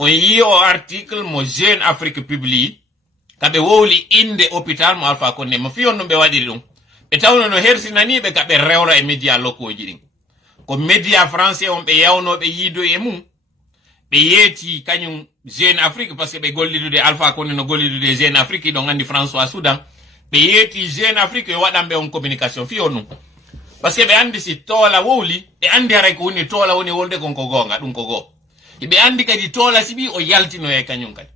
on yi o article mo Jeune Afrique publie kabe wowli inde hôpital mo Alpha Condé mo fiyon no be wadiri dum be tawno no hersinani be kabe rewra e media lokoji din ko media français on be yawno be yido e mum be yeti kanyum Jeune Afrique parce que be gollidude Alpha Condé no gollidude Jeune Afrique do ngandi François Soudan be yeti Jeune Afrique wadambe on communication fiyon no parce que be andi si tola wowli e andi haray ko woni tola woni wolde konko gonga dum ko go be andi kadi tola sibi o yaltino e kanyum kadi.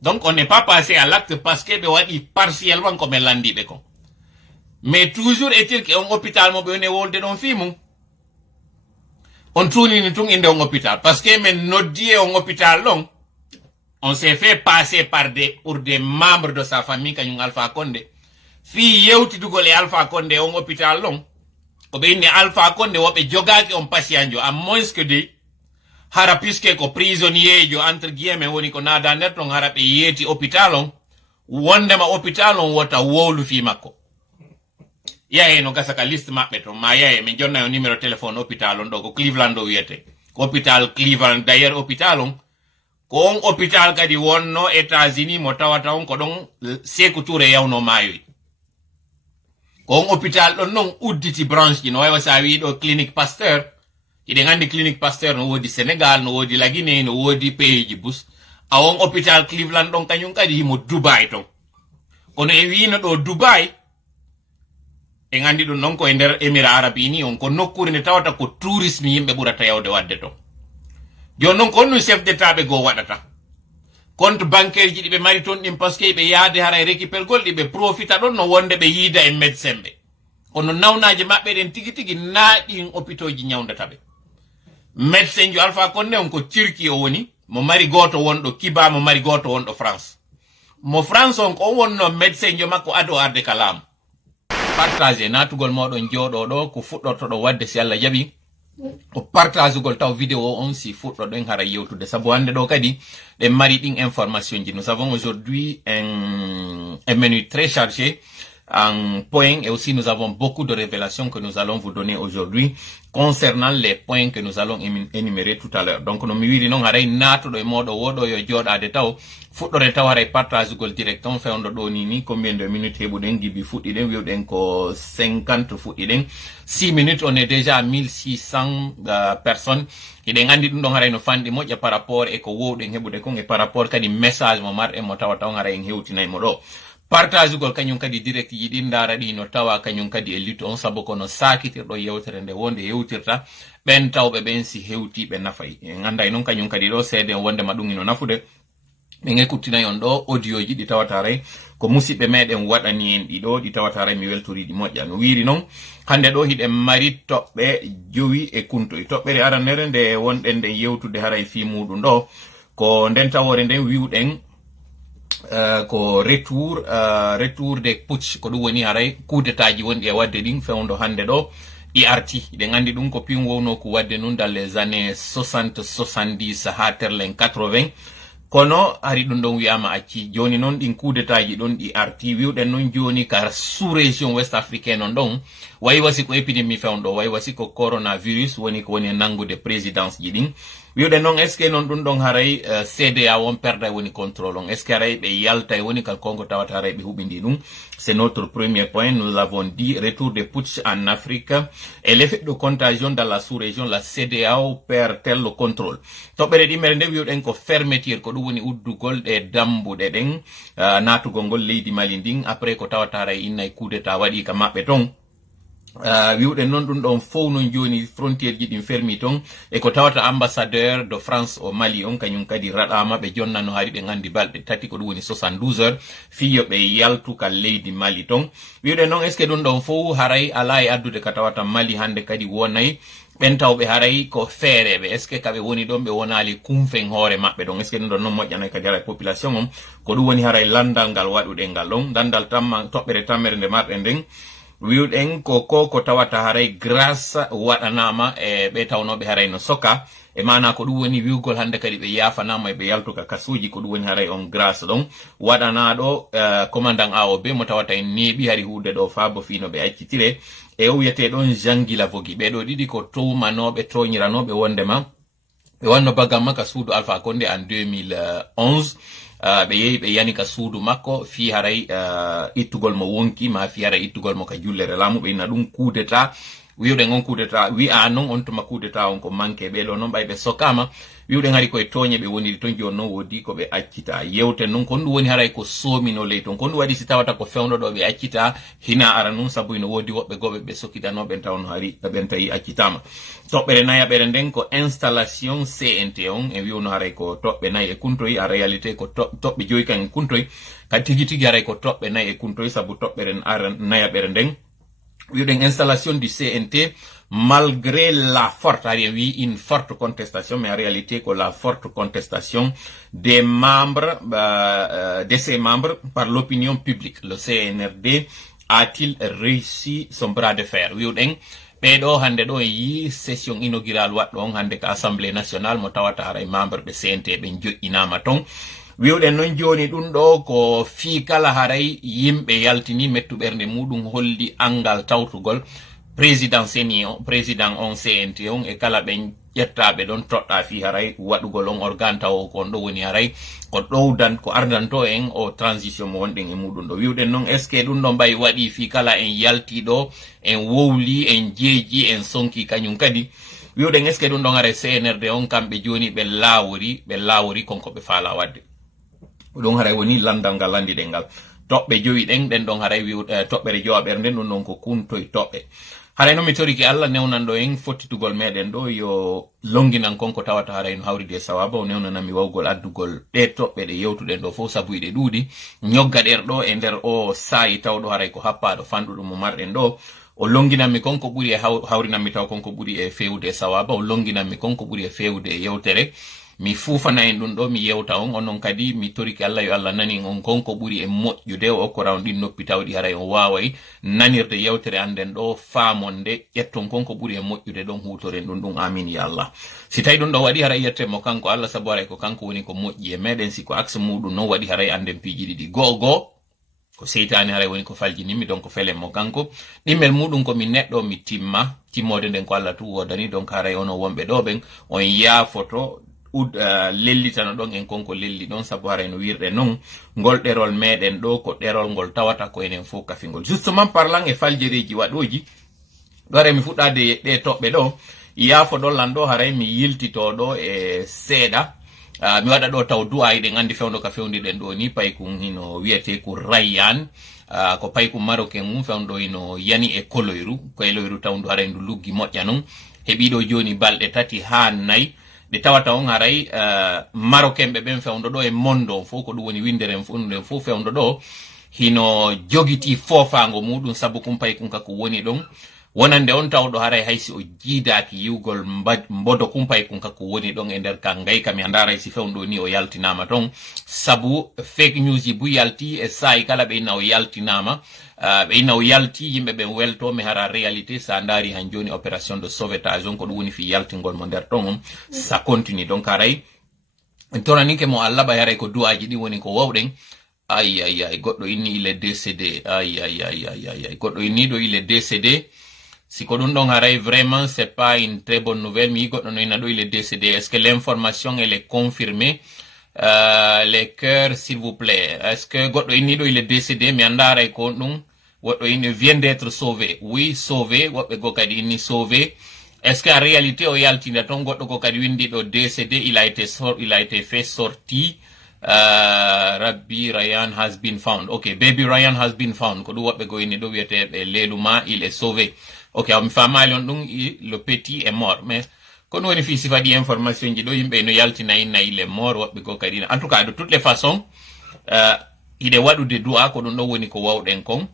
Donc on n'est pas passé à l'acte parce que be wadi partiellement comme landi be ko. Mais toujours est-il que un hôpital mo be ne wolde don fimu. On tourne ni tung inde un hôpital parce que men nodie un hôpital long. On s'est fait passer pour des membres de sa famille kanyum Alpha Condé. Fi yewti dugole Alpha Condé un hôpital long. Ko be ni Alpha Condé wobe jogaki on patienjo à moins que de hara puisque ko prisonnier jo entre guillemets woni ko nada net non hara be yeti hôpital on wonde ma hôpital on wota wolu fi makko yae no gasa ka liste mabbe to ma yae min jonna yo numéro téléphone hôpital on do ko Cleveland do wiete hôpital Cleveland d'ailleurs hôpital on ko on hôpital kadi wonno États-Unis mo tawata on ko don Sékou Touré yawno mayoy ko on hôpital don non udditi branche no way sa wi do clinique Pasteur ide ngandi clinique Pasteur no wodi Sénégal no wodi la Guinée no wodi pays ji bus awon hôpital Cleveland don kanyum kadi mo Dubai ton kono e wi no do Dubai e ngandi dum non ko e der Émirats Arabes Unis on ko nokkure ne tawata ko tourisme yimbe burata yawde wadde to jon non ko no chef d'état be go wadata compte bancaire ji be mari ton dim parce que be yaade hara récupérer gol be profita don no wonde be yida e médecin be kono nawnaaje mabbe den tigi tigi naadi hôpitoji nyawndata be médecin jo Alpha Condé on ko Turquie o woni mo mari goto wondo Kiba mo mari goto wondo France mo France on ko wonno médecin jo makko ado arde kalam partager natugol modon jodo do ko fuddorto do wadde si Allah jabi ko partage gol taw vidéo on si fuddo den hara yewtude sabu hande do kadi de mari din information ji nous avons aujourd'hui un menu très chargé en points et aussi nous avons beaucoup de révélations que nous allons vous donner aujourd'hui concernant les points que nous allons énumérer tout à l'heure. Donc no mi wiri non haray nato do modo wodo yo jodade taw fuddore taw haray partage gol direct on fewndo do ni combien de minutes hebuden gibi fuddi den wiwden ko 50 fuddi den 6 minutes on est déjà à 1600 personnes ide ngandi dum don haray no fandi moja par rapport e ko wowden hebude kon e par rapport kadi message mo mar e mo taw taw haray en hewtinay mo do partage gol kanyum kadi direct yi din dara di no tawa kanyum kadi e lito on sabo kono sakitir do yewtere nde wonde yewtirta ben tawbe ben si hewti be nafay nganda non kanyum kadi do sede wonde madungi no nafude be ngekutina yon do audio ji di tawatare ko musibe meden wadani en di do di tawatare mi weltori di modja no wiri non hande do hide mari tobbe jowi e kunto e tobbere aranere nde wonde nde yewtude haray fi mudum do ko den tawore den wiwden ko retour des putsch ko dum woni haray coup d'état ji wondi e wadde din fewndo hande do di arti de ngandi dum ko pin wowno ko wadde nun dans les années 60 70 ha terlen 80 kono ari dum don wi'ama acci joni non din coup d'état ji don di arti wiwden non joni ka sous région west africaine non don way wasi ko épidémie fewndo way wasi ko coronavirus woni ko woni nangude présidence ji din wiwden non est ce que non dum don haray CDA won perda woni contrôle on est ce que haray be yalta woni kal kongo tawata haray be hubindi dum c'est notre premier point. Nous avons dit retour des putsch en Afrique et l'effet de contagion dans la sous-région, la CDAO perd tel le contrôle. Tobere di merende wiwden ko fermeture ko dum woni uddugol e dambude den natugol leydi malinding après ko tawata haray inay coup d'état wadi ka mabbe ton wiwden non dum don fow non joni frontière ji din fermi ton e ko tawata ambassadeur de France au Mali on kanyum kadi radama be jonnano hari be ngandi balde tati ko dum woni 72 heures fiyo be yaltu ka leydi Mali ton wiwden non est ce que dum don fow haray alay addude ka tawata Mali hande kadi wonay ben tawbe haray ko feerebe est ce que kabe woni don be wonali kumfen hoore mabbe don est ce que don non mojjana kadi haray population on ko dum woni haray landal gal wadude ngal don dandal tamma tobbere tammere de marde den wiwden ko tawata haray grâce wadanama e be tawnobe haray no soka e mana ko dum woni wiwgol hande kadi be yafanama e be yaltuka kasuji ko dum woni haray on grâce don wadana do commandant AOB mo tawata en nebi hari hude do fabo fino be accitire e o wiete don Jean Guy Lavogi be do didi ko towmanobe toñiranobe wondema ɓe wanno bagam ka suudu Alpha Condé en 2011 ɓe yehi ɓe yani ka suudu makko fi haray ittugol mo wonki ma fi haray ittugol mo ka jullere laamu ɓe ina ɗum coup d'état wiwɗen on coup d'état wi'a non on tuma coup d'état on ko manque ɓeɗo noon ɓay ɓe sokama wiwɗen hari koye toñe ɓe woniri ton joni noon woodi ko ɓe accita yewten noon ko ɗum woni haray ko soomino ley ton ko ɗum waɗi si tawata ko fewnoɗo ɓe accita hina ara nun sabu ino woodi woɓɓe goɓe ɓe sokkitanoɓen tawno hari ɓen tawi accitama toɓɓere nayaɓere nden ko installation CNT on en wiwno haray ko toɓɓe nayi e kuntoyi en réalité ko toɓɓe joyi kan e kuntoyi kadi tigi tigi haray ko toɓɓe nayi e kuntoyi sabu toɓɓere nayaɓere nden wiwɗen installation du CNT malgré la forte, une forte contestation, mais en réalité que la forte contestation des membres, de ses membres par l'opinion publique. Le CNRD a-t-il réussi son bras de fer? Wiwɗen ɓeɗo hande ɗo yi session inaugurale waɗɗo on hande ka Assemblée nationale mo tawata haray membre ɓe CNT ɓe joƴƴinama ton. wiwɗen noon joni ɗum ɗo ko fi kala haray yimɓe yaltini mettuɓerde muɗum holli angal tawtugol président président on CNT on e kala ɓe ƴettaɓe ɗon toɗɗa fi haray waɗugol on organe taw kon ɗo woni haray ko ɗowdan ko ardanto en o transition mo wonɗen e muɗum ɗo wiwɗen noon est ce que ɗum ɗo mbay waɗi fi kala en yalti ɗo en wowli en jeeji en sonki kañum kadi wiwɗen est ce que ɗum ɗon haray CNRD on kamɓe joni ɓe lawori konko ɓe faala wadde ɗum haray woni landal ngal landiɗen ngal toɓɓe joyi ɗen ɗen ɗon haray toɓɓere jowaɓere nden ɗum ɗon ko kuntoye toɓɓe haray noon mi toriki Allah newnan ɗo en fottitugol meɗen ɗo yo longinan konko tawata haray no hawride sawaba o newnanami wawgol addugol ɗe toɓɓe ɗe yewtuɗen ɗo fof sabu ɗe ɗuuɗi ñogga ɗer ɗo e nder o saayi tawɗo haray ko happaɗo fanɗuɗum mo marɗen ɗo o longinanmi konko ɓuri e hawrinanmi taw konko ɓuri e fewde e sawaba o longinanmi konko ɓuri e fewde e yewtere mi fufana en ɗum ɗo mi yewta on onon kadi mi toriki Allah yo Allah nani on konko ɓuri e moƴƴude o okkoraw ɗin noppi tawɗi haray on waway nanirde yewtere anden ɗo faamonde ƴetton konko ɓuri e moƴƴude ɗon hutoren ɗum amin ya Allah si tawi ɗum ɗo waɗi haray yettemo kanko Allah sabu haray ko kanko woni ko moƴƴi e meɗen siko axe muɗum noon waɗi haray anden piiji ɗiɗi go'o ko seytani haray woni ko faljinimi donc felen mo kanko ɗimmel muɗum komi neɗɗo mi timmode nden ko Allah tu wodani donc haray ono wonɓe ɗo ɓen on yaafoto lellitano ɗon en konko lelli ɗon sabu haray no wirɗe non ngol ɗerol meɗen ɗo ko ɗerol ngol tawata ko enen fof kafingol justement parlant e faljereji waɗoji ɗo haray mi fuɗɗade ɗe toɓɓe ɗo yaafo ɗollan ɗo haray mi yiltito ɗo e seeɗa mi waɗa ɗo taw du'a iɗen andi fewndo ka fewndiɗen ɗo ni paykum hino wiyete ko Rayyan ko paykum marocain mum fewndo hino yani e koloyru ko eloyru tawndu haray ndu luggi moƴƴa non heɓiɗo joni balɗe 3 ha 4 ɗe tawata on haray marocain ɓe ɓen fewndo ɗo e mondo fof ko ɗum woni windere nden fof fewndo ɗo hino jogiti fofango muɗum sabu kumpay kunka ko woni ɗon wonande on tawɗo haray haysi o jiidaki yiwgol mbodo kumpay kunka ko woni ɗon e nder ka ngayka mi andaray si fewndo ni o yaltinama ton sabu fake news ji bu yalti e sayi kala ɓe inna o yaltinama ɓe inna o yalti yimɓe ɓen welto mi hara réalité sa ndaari han joni opération de sauvetage on ko ɗum woni fi yaltingol mo nder ton on ça continue donc haray toranike mo Allah ɓa haray ko du'aji ɗi woni ko wawɗen ay goɗɗo inni il est décédé ay goɗɗo inni ɗo il est décédé si ko ɗum ɗon haray vraiment c'est pas une très bonne nouvelle mi yi goɗɗo no inna ɗo il est décédé est ce que l'information elle est confirmée les cœurs s'il vous plaît est ce que goɗɗo inni ɗo il est décédé mi anda haray ko ɗum woɗɗo inni vient d'être sauvé oui sauvé woɓɓe go kadi inni sauvé est ce que en réalité o yaltinda ton goɗɗo ko kadi windi ɗo décédé il a été fait sorti Rabbi Ryan has been found ok baby Ryan has been found ko ɗum woɓɓe go inni ɗo wiyete ɓe leluma il est sauvé ok mi famali on ɗum le petit est mort mais kono woni fi sifa ɗi information ji ɗo yimɓe no yaltina inna il est mort woɓɓe go kadi en tout cas de toutes les façons hiɗe waɗude du'a ko ɗum ɗo woni ko wawɗen kon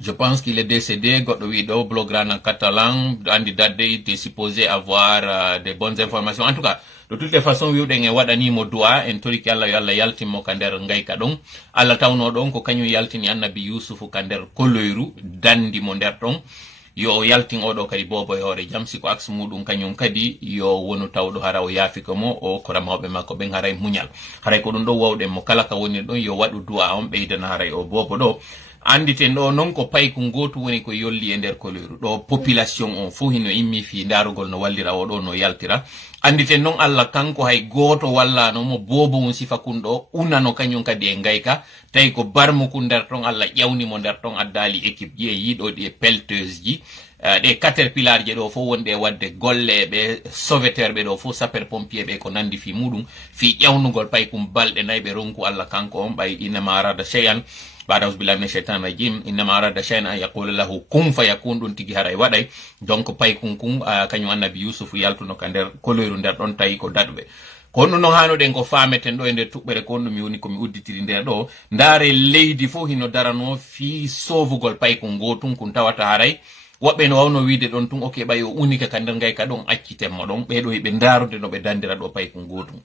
je pense qu'il est décédé goɗɗo wi ɗo bloguera en catalan andi dadde il était supposé avoir des bonnes informations en tout cas de toutes les façons wiwɗen e waɗanimo du'a en toriki Allah yo Allah yaltinmo ka nder ngayka ɗon Allah tawno ɗon ko kañum yaltini annabi Yusufu ka nder koloyru dandi mo nder ɗon yo yaltin oɗo kadi bobo e hoore jam siko axe muɗum kañum kadi yo wonu tawɗo hara o yaafiko mo o kora mawɓe makko ɓen haray muñal haray ko ɗum ɗo wawɗen mo kala ka woni ɗon yo waɗu du'a on ɓeydana haray o bobo ɗo anditen ɗo non ko pay ko goto woni ko yolli e nder koleru ɗo population on fo hino immi fi darugol no wallira o ɗo no yaltira anditen non Allah kanko hay goto walla no mo bobo on sifa kun ɗo unano kañum kadi e ngayka tawi ko barmu kun nder ton Allah ƴawni mo nder ton addali équipe ji e yiɗoɗi e pelteuse ji ɗe caterpillar je ɗo fo wonde wadde golle ɓe sauveteur ɓe ɗo fo sapeur pompier ɓe ko nandi fi muɗum fi ƴawnugol pay kum balɗe nayi ɓe ronku Allah kanko on ɓay innama arada cheyan بعد أعوذ بالله من الشيطان الرجيم إنما أراد شيئا أن يقول له كن فيكون دون تيجي هراي وداي donc pay kun kanyu annabi yusuf yaltuno ka nder koloyru nder don tawi ko dadbe kono no hano den ko fameten do e nder tubbere kono mi woni ko mi udditiri nder do ndare leydi fo hino darano fi sovugol pay kun gotun kun tawata haray wobbe no wawno wiide don tun okay bayo unika ka nder ngay ka don accitemmo don be do be ndarude no be dandira do pay kun gotun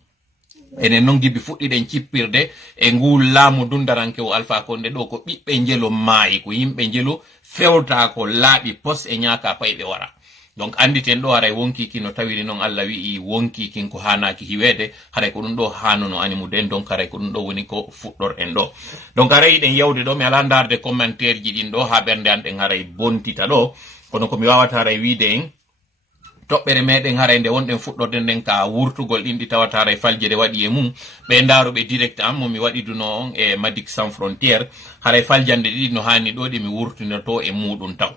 enen non gibi fuɗɗiɗen cippirde e ngul laamu dundaranke o Alpha Condé ɗo ko ɓiɓɓe njelo maayi ko yimɓe njelo fewta ko laaɓi pos e ñaaka payɓe wara donc anditen ɗo haray wonkiki no tawiri noon Allah wi'i wonkikin ko hanaki hiwede haray ko ɗum ɗo hanono animuden donc haray ko ɗum ɗo woni ko fuɗɗorɗen ɗo donc haray ɗen yawde ɗo mi ala darde commentaire ji ɗin ɗo ha ɓernde an ɗen haray bontita ɗo kono komi wawata haray wiide en toɓɓere meɗen haray nde wonɗen fuɗɗorden nden ka wurtugol ɗin ɗi tawata haray faljere waɗi e mum ɓe ndaroɓe direct am momi waɗiduno on e Madic Sans Frontiére haray faljande ɗiɗi no hani ɗo ɗi mi wurtinoto e muɗum taw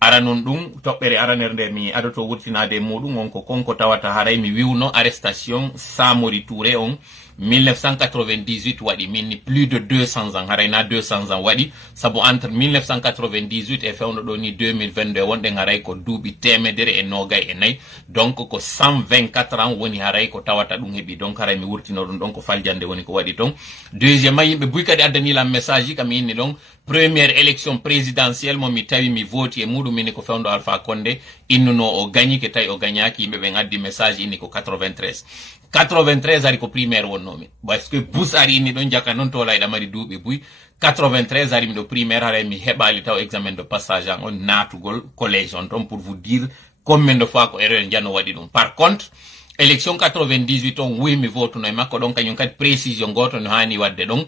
ara non ɗum toɓɓere aranere nde mi adoto wurtinade e muɗum on ko konko tawata haray mi wiwno arrestation Samori Touré on 1998 waɗi minni plus de 200 ans haray na 200 ans waɗi sabu entre 1998 e fewno ɗo ni 2022 wonɗen haray ko duuɓi temedere e nogay e nayyi donc ko 124 ans woni haray ko tawata ɗum heeɓi donc haray mi wurtino ɗum ɗon ko faljande woni ko waɗi ton deuxiéme yimɓe buy kadi addanilam message ji kam inni ɗon première élection présidentielle mo mi tawi mi voti e muɗum inni ko fewndo Alpha Condé innuno o gagni ke tawi o gagnaki yimɓe ɓe addi message inni ko 93 ari ko primaire wonnomi parce que bus ari inni ɗon jaka noon to layɗa mari duuɓi buy 93 ari miɗo primaire haray mi heɓali taw examen de passage an on natugol collège on ton pour vous dire combien de fois ko erreur jano waɗi ɗum par contre élection 98 on wi mi votuno e makko ɗon kañum kadi précision goto no hani wadde ɗon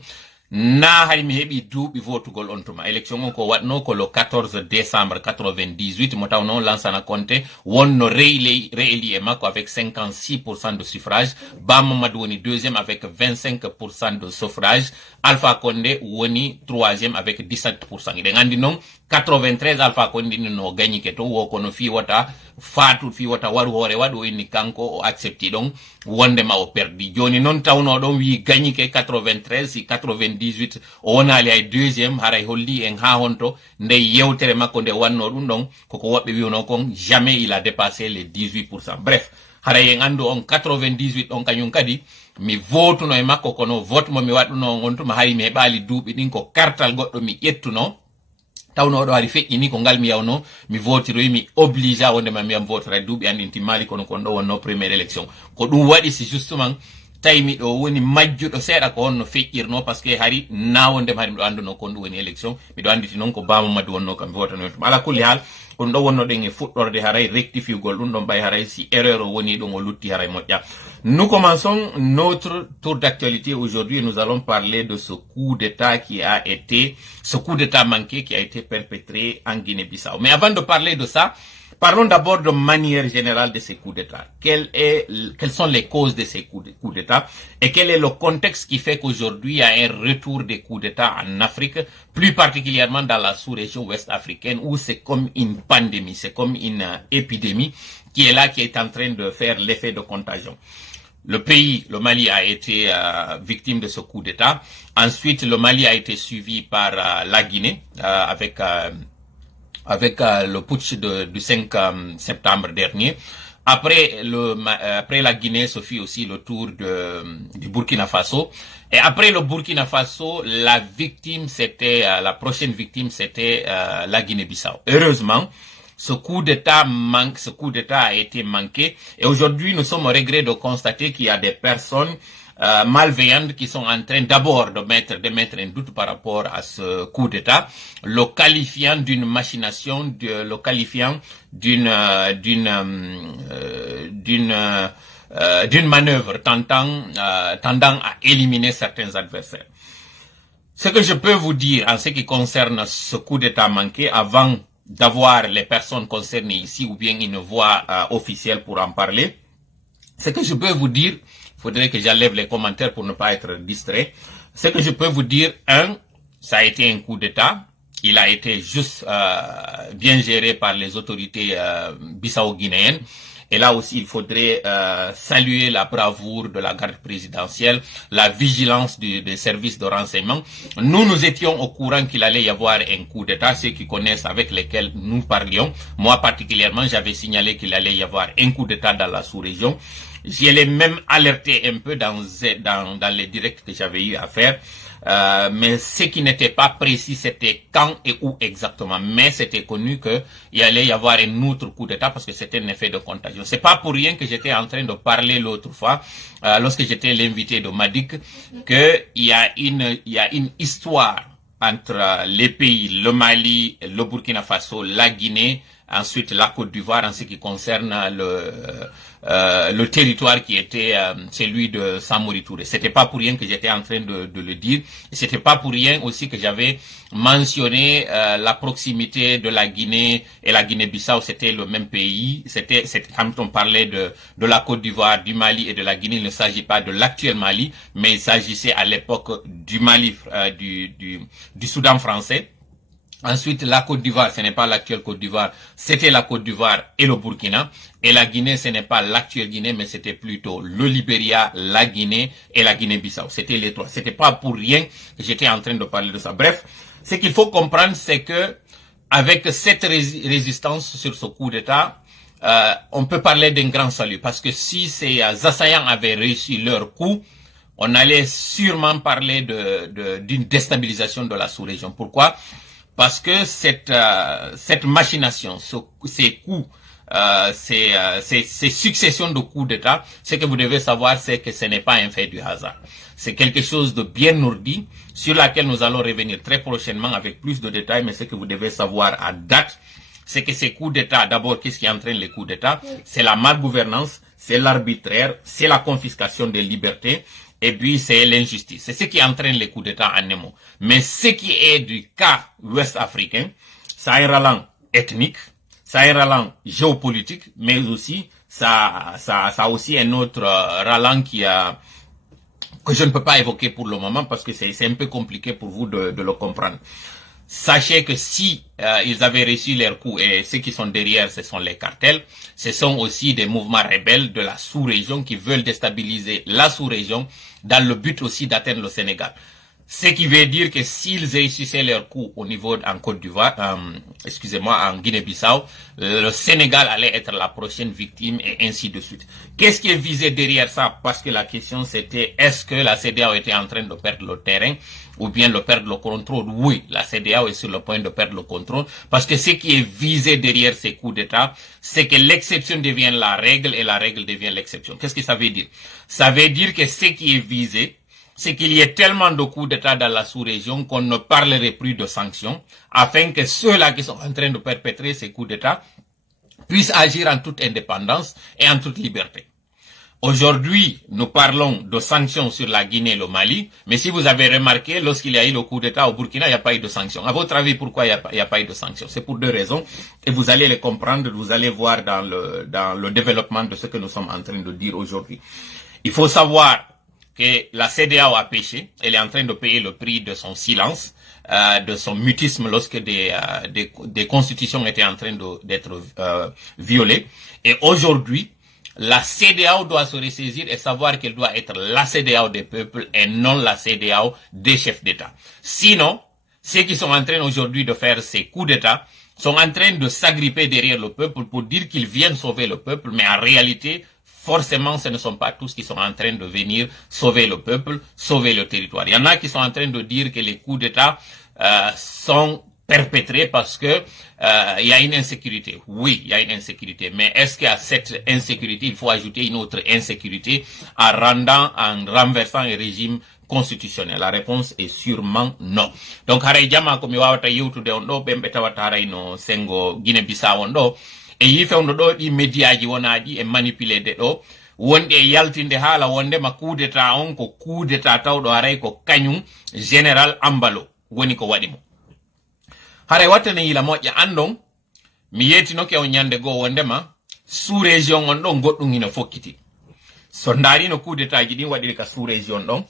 na hay mi heɓi duuɓi votugol on tuma élection on ko waɗno ko le 14 décembre 98 mo tawno Lansana Conté wonno rééli e makko avec 56% de suffrage Bamamadou woni deuxième avec 25% de suffrage Alpha Condé woni troisième avec 17%. Iɗen andi noon 93 Alpha Condé no gagni ke to wo kono fiwata faatu fiwata waru hoore waɗo inni kanko o accepti ɗon wondema o perdi joni noon tawno ɗon wi gagni ke 93 si 98 o wonali hay deuxiéme haray holli en ha honto nde yewtere makko nde wanno ɗum ɗon koko woɓɓe wiwno kon jamais il a dépassé les 18%. Bref haray en andu on 98 ɗon kañum kadi mi votuno e makko kono vote mo mi waɗuno on tuma hay mi heɓali duuɓi ɗin ko kartal goɗɗo mi ƴettuno tawno ɗo ari feƴƴini ko ngal mi yawno mi votiroyi mi oblige a wondema miyam votera duuɓi an ɗin timmali kono kon ɗo wonno première élection ko ɗum waɗi si justement tawi miɗo woni majjuɗo seeɗa ko honno feƴƴirno par ce que hari nawondema hari miɗo anduno kon ɗum woni élection miɗo anditi noon ko Bamamadou wonno kam mi votano tum ala kulli haal ɗum ɗo wonno ɗen e fuɗɗorde haray rectifiugol ɗum ɗon ɓay haray si erreur o woni ɗum o lutti haray moƴƴa. Nous commençons notre tour d'actualité aujourd'hui et nous allons parler de ce coup d'état ce coup d'état manqué qui a été perpétré en Guinée-Bissau. Mais avant de parler de ça, parlons d'abord de manière générale de ces coups d'état. Quelles sont les causes de ces coups d'état et quel est le contexte qui fait qu'aujourd'hui il y a un retour des coups d'état en Afrique, plus particulièrement dans la sous-région ouest africaine où c'est comme une pandémie, c'est comme une épidémie qui est là, qui est en train de faire l'effet de contagion. Le pays, le Mali, a été victime de ce coup d'état. Ensuite, le Mali a été suivi par la Guinée avec le putsch du 5 septembre dernier. Après la Guinée, se fit aussi le tour du Burkina Faso. Et après le Burkina Faso, la prochaine victime, c'était la Guinée-Bissau. Heureusement, ce coup d'état a été manqué. Et aujourd'hui, nous sommes au regret de constater qu'il y a des personnes malveillantes qui sont en train d'abord de mettre un doute par rapport à ce coup d'état, le qualifiant d'une machination, le qualifiant d'une manœuvre tendant à éliminer certains adversaires. Ce que je peux vous dire en ce qui concerne ce coup d'État manqué, avant d'avoir les personnes concernées ici ou bien une voix officielle pour en parler, ce que je peux vous dire, il faudrait que j'enlève les commentaires pour ne pas être distrait. Ce que je peux vous dire, ça a été un coup d'État. Il a été juste bien géré par les autorités bissau-guinéennes. Et là aussi, il faudrait saluer la bravoure de la garde présidentielle, la vigilance des services de renseignement. Nous étions au courant qu'il allait y avoir un coup d'État, ceux qui connaissent avec lesquels nous parlions. Moi particulièrement, j'avais signalé qu'il allait y avoir un coup d'État dans la sous-région. J'y allais même alerter un peu dans les directs que j'avais eu à faire. Mais ce qui n'était pas précis, c'était quand et où exactement. Mais c'était connu qu'il allait y avoir un autre coup d'État parce que c'était un effet de contagion. C'est pas pour rien que j'étais en train de parler l'autre fois, lorsque j'étais l'invité de Madik, qu'il y a une histoire entre les pays, le Mali, le Burkina Faso, la Guinée, ensuite la Côte d'Ivoire en ce qui concerne le territoire qui était celui de Samori Touré. C'était pas pour rien que j'étais en train de le dire. C'était pas pour rien aussi que j'avais mentionné la proximité de la Guinée et la Guinée-Bissau, c'était le même pays. C'était quand on parlait de la Côte d'Ivoire, du Mali et de la Guinée, il ne s'agit pas de l'actuel Mali, mais il s'agissait à l'époque du Mali, du Soudan français. Ensuite, la Côte d'Ivoire, ce n'est pas l'actuelle Côte d'Ivoire, c'était la Côte d'Ivoire et le Burkina. Et la Guinée, ce n'est pas l'actuelle Guinée, mais c'était plutôt le Libéria, la Guinée et la Guinée-Bissau. C'était les trois. C'était pas pour rien que j'étais en train de parler de ça. Bref, ce qu'il faut comprendre, c'est que avec cette résistance sur ce coup d'État, on peut parler d'un grand salut. Parce que si ces assaillants avaient réussi leur coup, on allait sûrement parler d'une déstabilisation de la sous-région. Pourquoi? Parce que cette machination, ces coups, ces successions de coups d'État, ce que vous devez savoir, c'est que ce n'est pas un fait du hasard. C'est quelque chose de bien ourdi, sur laquelle nous allons revenir très prochainement avec plus de détails, mais ce que vous devez savoir à date, c'est que ces coups d'État, d'abord, qu'est-ce qui entraîne les coups d'État? C'est la malgouvernance, c'est l'arbitraire, c'est la confiscation des libertés, et puis c'est l'injustice. C'est ce qui entraîne les coups d'État en Nemo. Mais ce qui est du cas ouest-africain, ça a un ralent ethnique, ça a un ralent géopolitique, mais aussi ça a aussi un autre ralent que je ne peux pas évoquer pour le moment parce que c'est un peu compliqué pour vous de le comprendre. Sachez que si ils avaient reçu leur coup, et ceux qui sont derrière, ce sont les cartels, ce sont aussi des mouvements rebelles de la sous-région qui veulent déstabiliser la sous-région dans le but aussi d'atteindre le Sénégal. Ce qui veut dire que s'ils réussissaient leur coup au niveau en Côte d'Ivoire, en Guinée-Bissau, le Sénégal allait être la prochaine victime et ainsi de suite. Qu'est-ce qui est visé derrière ça? Parce que la question c'était, est-ce que la CEDEAO était en train de perdre le terrain ou bien de perdre le contrôle? Oui, la CEDEAO est sur le point de perdre le contrôle parce que ce qui est visé derrière ces coups d'État, c'est que l'exception devient la règle et la règle devient l'exception. Qu'est-ce que ça veut dire? Ça veut dire que ce qui est visé, c'est qu'il y ait tellement de coups d'État dans la sous-région qu'on ne parlerait plus de sanctions, afin que ceux-là qui sont en train de perpétrer ces coups d'État puissent agir en toute indépendance et en toute liberté. Aujourd'hui, nous parlons de sanctions sur la Guinée et le Mali, mais si vous avez remarqué, lorsqu'il y a eu le coup d'État au Burkina, il n'y a pas eu de sanctions. À votre avis, pourquoi il n'y a pas eu de sanctions? C'est pour deux raisons, et vous allez les comprendre, vous allez voir dans le développement de ce que nous sommes en train de dire aujourd'hui. Il faut savoir que la CEDEAO a péché, elle est en train de payer le prix de son silence, de son mutisme lorsque des constitutions étaient en train d'être violées. Et aujourd'hui, la CEDEAO doit se ressaisir et savoir qu'elle doit être la CEDEAO des peuples et non la CEDEAO des chefs d'État. Sinon, ceux qui sont en train aujourd'hui de faire ces coups d'État sont en train de s'agripper derrière le peuple pour dire qu'ils viennent sauver le peuple, mais en réalité, forcément, ce ne sont pas tous qui sont en train de venir sauver le peuple, sauver le territoire. Il y en a qui sont en train de dire que les coups d'État sont perpétrés parce que il y a une insécurité. Oui, il y a une insécurité. Mais est-ce qu'à cette insécurité, il faut ajouter une autre insécurité en renversant un régime constitutionnel? La réponse est sûrement non. Donc, haray jama ko mi wawata yewtude on ɗo ɓemɓe tawata haray no sengo Guinée-Bissau on ɗo. E yifewno ɗo ɗi médiaji wonaɗi e manipulé de ɗo wonde yaltinde haala wonde ma coup d'état on ko coup d'état tawdo haray ko kanyum général Ambalo woni ko wadi mo haray watane yila moƴƴa andon mi yetinoke on nyande go wonde ma sous région on don goddum hina fokkiti so ndari no coup d'état ji din wadi ka sous région don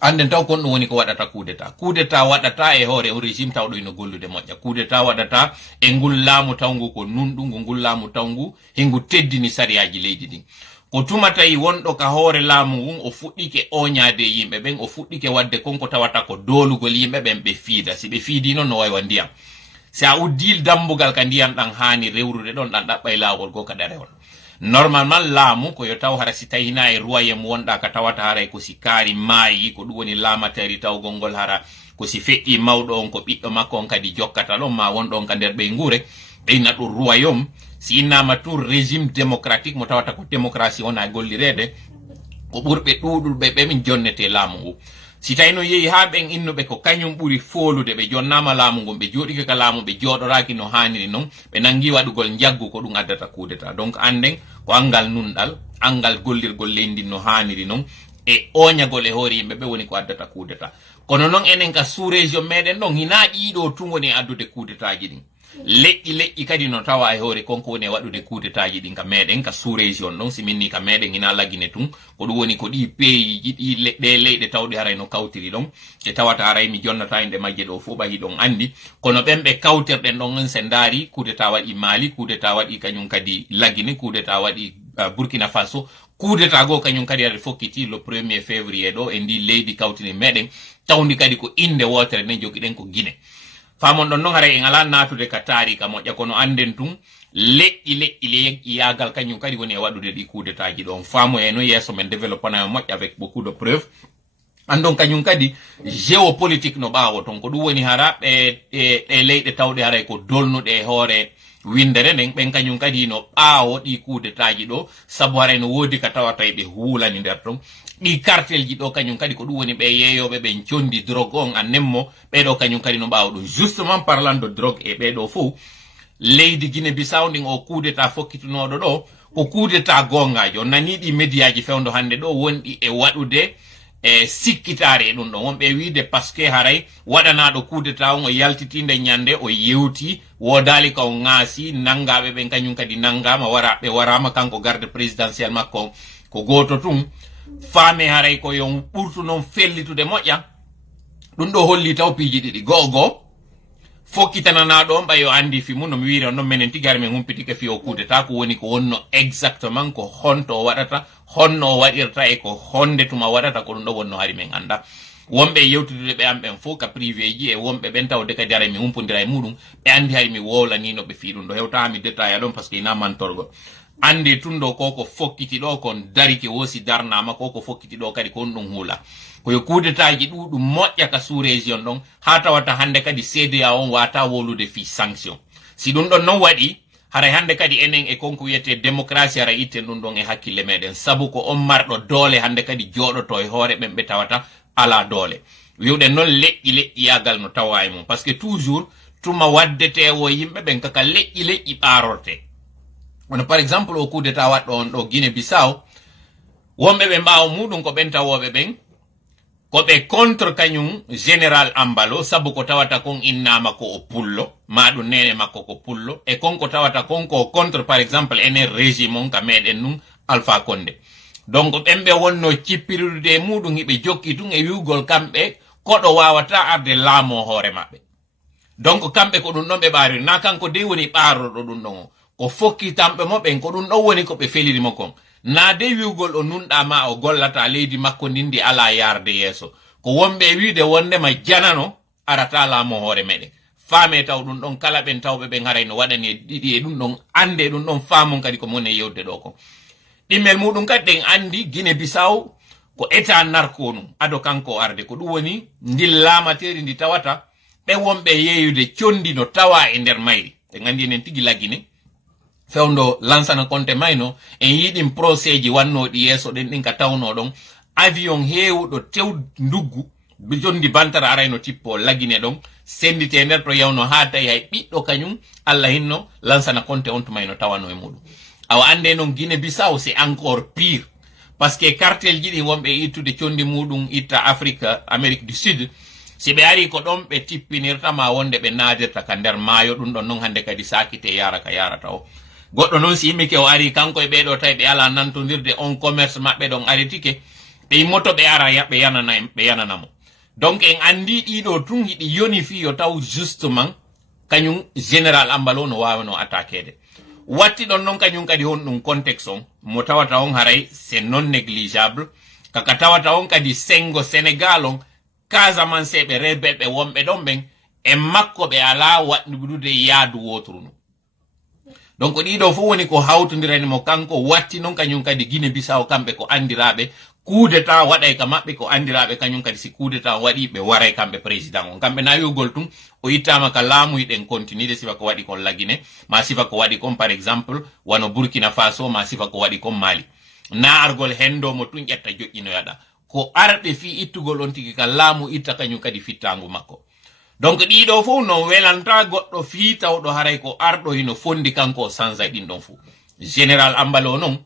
anden taw kon woni ko wadata coup d'état wadata e hore o régime tawdo ino gollude moƴƴa coup d'état wadata e ngul laamu tawngu ko nundu ngul laamu tawngu hingu teddini sariyaji leydi din ko tumata yi wondo ka hore laamu ngun o fuddike oñaade yimbe ben o fuddike wadde konko tawata ko dolugol yimbe ben be fiida si be fiidi non no waywa ndiyam sa uddil dambugal ka ndiyam dan hani rewrude don dan dabbay lawol go ka darewol normalement laamu ko yo taw hara si tayina e royaume wonda ka tawata hara ko si kaari maayi ko dum woni laamatari taw gongol hara ko si fetti mawdo on ko biddo makko on kadi jokkata don ma wondo on ka der be ngure be na do royaume si inama tour régime démocratique mo tawata ko démocratie wona gollirede ko burbe dudulbe be min jonnete laamu si tayno yeyi ha ben innobe ko kanyum buri folude be jonnama laamu ngom be jodike ka laamu be jodoraaki no haniri non be nangi wadugol njaggu ko dum addata coup d'état donc anden ko angal nundal angal gollirgol lendi no haniri non e oñagol e hori yimbe be woni ko addata coup d'état kono non enen ka sous région meden don hina diido tungoni addude coup d'état ji din leƴƴi kadi no tawa e hore konko woni wadude coup d'état ji din ka meden ka sous région non siminni ka meden ina lagine tun ko dum woni ko di pays ji di ledde leyde tawdi haray no kawtiri don e tawata haray mi jonnata inde majje do fu bahi don andi kono bembe kawtirden don en sendari coup d'état wadi Mali coup d'état wadi kanyum kadi lagine coup d'état wadi Burkina Faso coup d'état go kanyum kadi ar fokkiti le 1er février do e ndi leydi kawtini meden tawndi kadi ko inde wotere ne jogiden ko Guinée famon don non hare en ala natude ka tarika mo jakono anden tum leƴƴi yagal kanyum kadi woni wadude di coup d'état ji don famo e no yeso men développement mo avec beaucoup de preuves andon kanyum kadi géopolitique no bawo ton ko dum woni hara e leyde tawde hara ko dolnude hore windere nden ben kanyum kadi no baawo di coup d'état ji do sabu hara no wodi ka tawata be hulani der ton di cartel ji do kanyum kadi ko dum woni be yeyobe be condi drogue on anemmo be do kanyum kadi no baawo do justement parlant de drogue e be do fu leydi Guinée Bissau ndin o coup d'état fokkitunodo do ko coup d'état gongajo nani di media ji fewndo hande do wondi e wadude e sikkitare dum do wonbe wiide parce que haray wadanado coup d'état on o yaltitinde nyande o yewti wodali ka ngasi nangabe ben kanyum kadi nangama warabe warama kanko garde présidentiel makko ko goto tum fame haray ko yon burtu non fellitude moƴƴa dum do holli taw piiji didi gogo fokkitanana do bayo andi fi mun no mi wiira non menen tigar men humpitike fi o coup d'état ko woni ko wonno exactement ko honto wadata honno wadirta e ko honde tuma wadata ko dum do wonno hari men anda wombe yewtude be am ben fo ka privé ji e wombe ben tawde ka dare mi humpondira e mudum be andi hari mi wola ni no be fi dum do hewta mi détail don parce que ina man torgo ande tundo koko fokkiti do kon dariki wosi darnama koko fokkiti do kadi kon dum hula ko yo coup d'état ji dudum moƴƴa ka sous région don ha tawata hande kadi CEDEAO on wata wolude fi sanction si dum don non wadi haray hande kadi enen e konko wiete démocratie ara itten dum don e hakkille meden sabu ko on mardo dole hande kadi jodoto e hore ben be tawata ala dole wiude non leƴƴi yagal no tawa e mum parce que toujours tuma waddete wo yimbe ben kaka leƴƴi barorte on par exemple au coup d'état waddo on do Guinée Bissau wombe be mbaaw mudum ko ben tawobe ben ko be contre kanyum général Ambalo sabu ko tawata kon innama ko o pullo madu nene makko ko pullo e konko tawata konko contre par exemple ene régime on ka meden nun Alpha Condé donc bembe wonno cippirude mudum hibe jokki tun e wiugol kambe kodo wawata arde laamo hore mabbe donc kambe ko dum non be baari na kanko de woni baaro do dum don ko fokki tambe mo ben ko dum do woni ko be feliri mo kon na de wiugol o nunda ma o gollata leydi makko ndindi ala yarde yeso ko wombe wiide wonde ma janano arata la mo hore meden faame taw dum don kala ben tawbe ben haray no wadani didi e dum don ande dum don faamon kadi ko mone yewde do ko dimmel mudum kadi den andi Guinée Bissau ko état narko num ado kanko arde ko dum woni ndil lamateri ndi tawata be wombe yeyude condi no tawa e der mayri e ngandi nen tigi lagine fewndo Lansana Conté mayno en yidim procès ji wannodi yeso den din ka tawno don avion heewdo tew nduggu be jondi bantara arayno tippo lagine don sendite nder to yawno ha tay hay biddo kanyum Allah hinno Lansana Conté on to mayno tawano e mudum awa ande non Guinée Bissau c'est encore pire parce que cartel jiɗi wonɓe ittude condi muɗum itta Afrique Amérique du Sud si ɓe ari ko ɗon ɓe tippinirtama wonde ɓe nadirta ka nder maayo ɗum ɗon non hande kadi sakite yara ka yarata o goɗɗo noon si yimɓe ke o ari kanko e ɓeɗo tawi ɓe ala nantodirde on commerce maɓɓe ɗon aritike ɓe yimmoto ɓe ara ɓe yananamo donc en andi ɗiɗo tun hiɗi yoni fi yo taw justement kañum général Ambalo no wawano attaquede watti ɗon non kañum kadi hon ɗum contexte on mo tawata on haray c'est non négligeable kaka tawata on kadi sengo Sénégal on Casamance ɓe rebelɓe wonɓe ɗon ɓen e makko ɓe ala waɗnude yaadu wotru no donc ɗiɗo fof woni ko hawtodirani kanko watti non kañum kadi Guinée Bissau kamɓe ko andiraɓe coup d'état waɗay ka maɓɓe ko andiraɓe kañum kadi si coup d'état waɗi ɓe waray kamɓe président on kamɓe nawiyogol tun o ittama ka laamu yiɗen continuide sifa ko waɗi kon Laguine ma sifa ko waɗi kon par exemple wano Burkina Faso ma sifa ko waɗi kon Mali na argol hendo mo tun ƴetta joƴƴinoyaɗa ko arɓe fi ittugol on tigi ka laamu itta kañum kadi fittangu makko donc ɗiɗo fof no welanta goɗɗo fi tawɗo haray ko arɗo hino fondi kanko o sansa ɗin ɗon fou général Ambalo non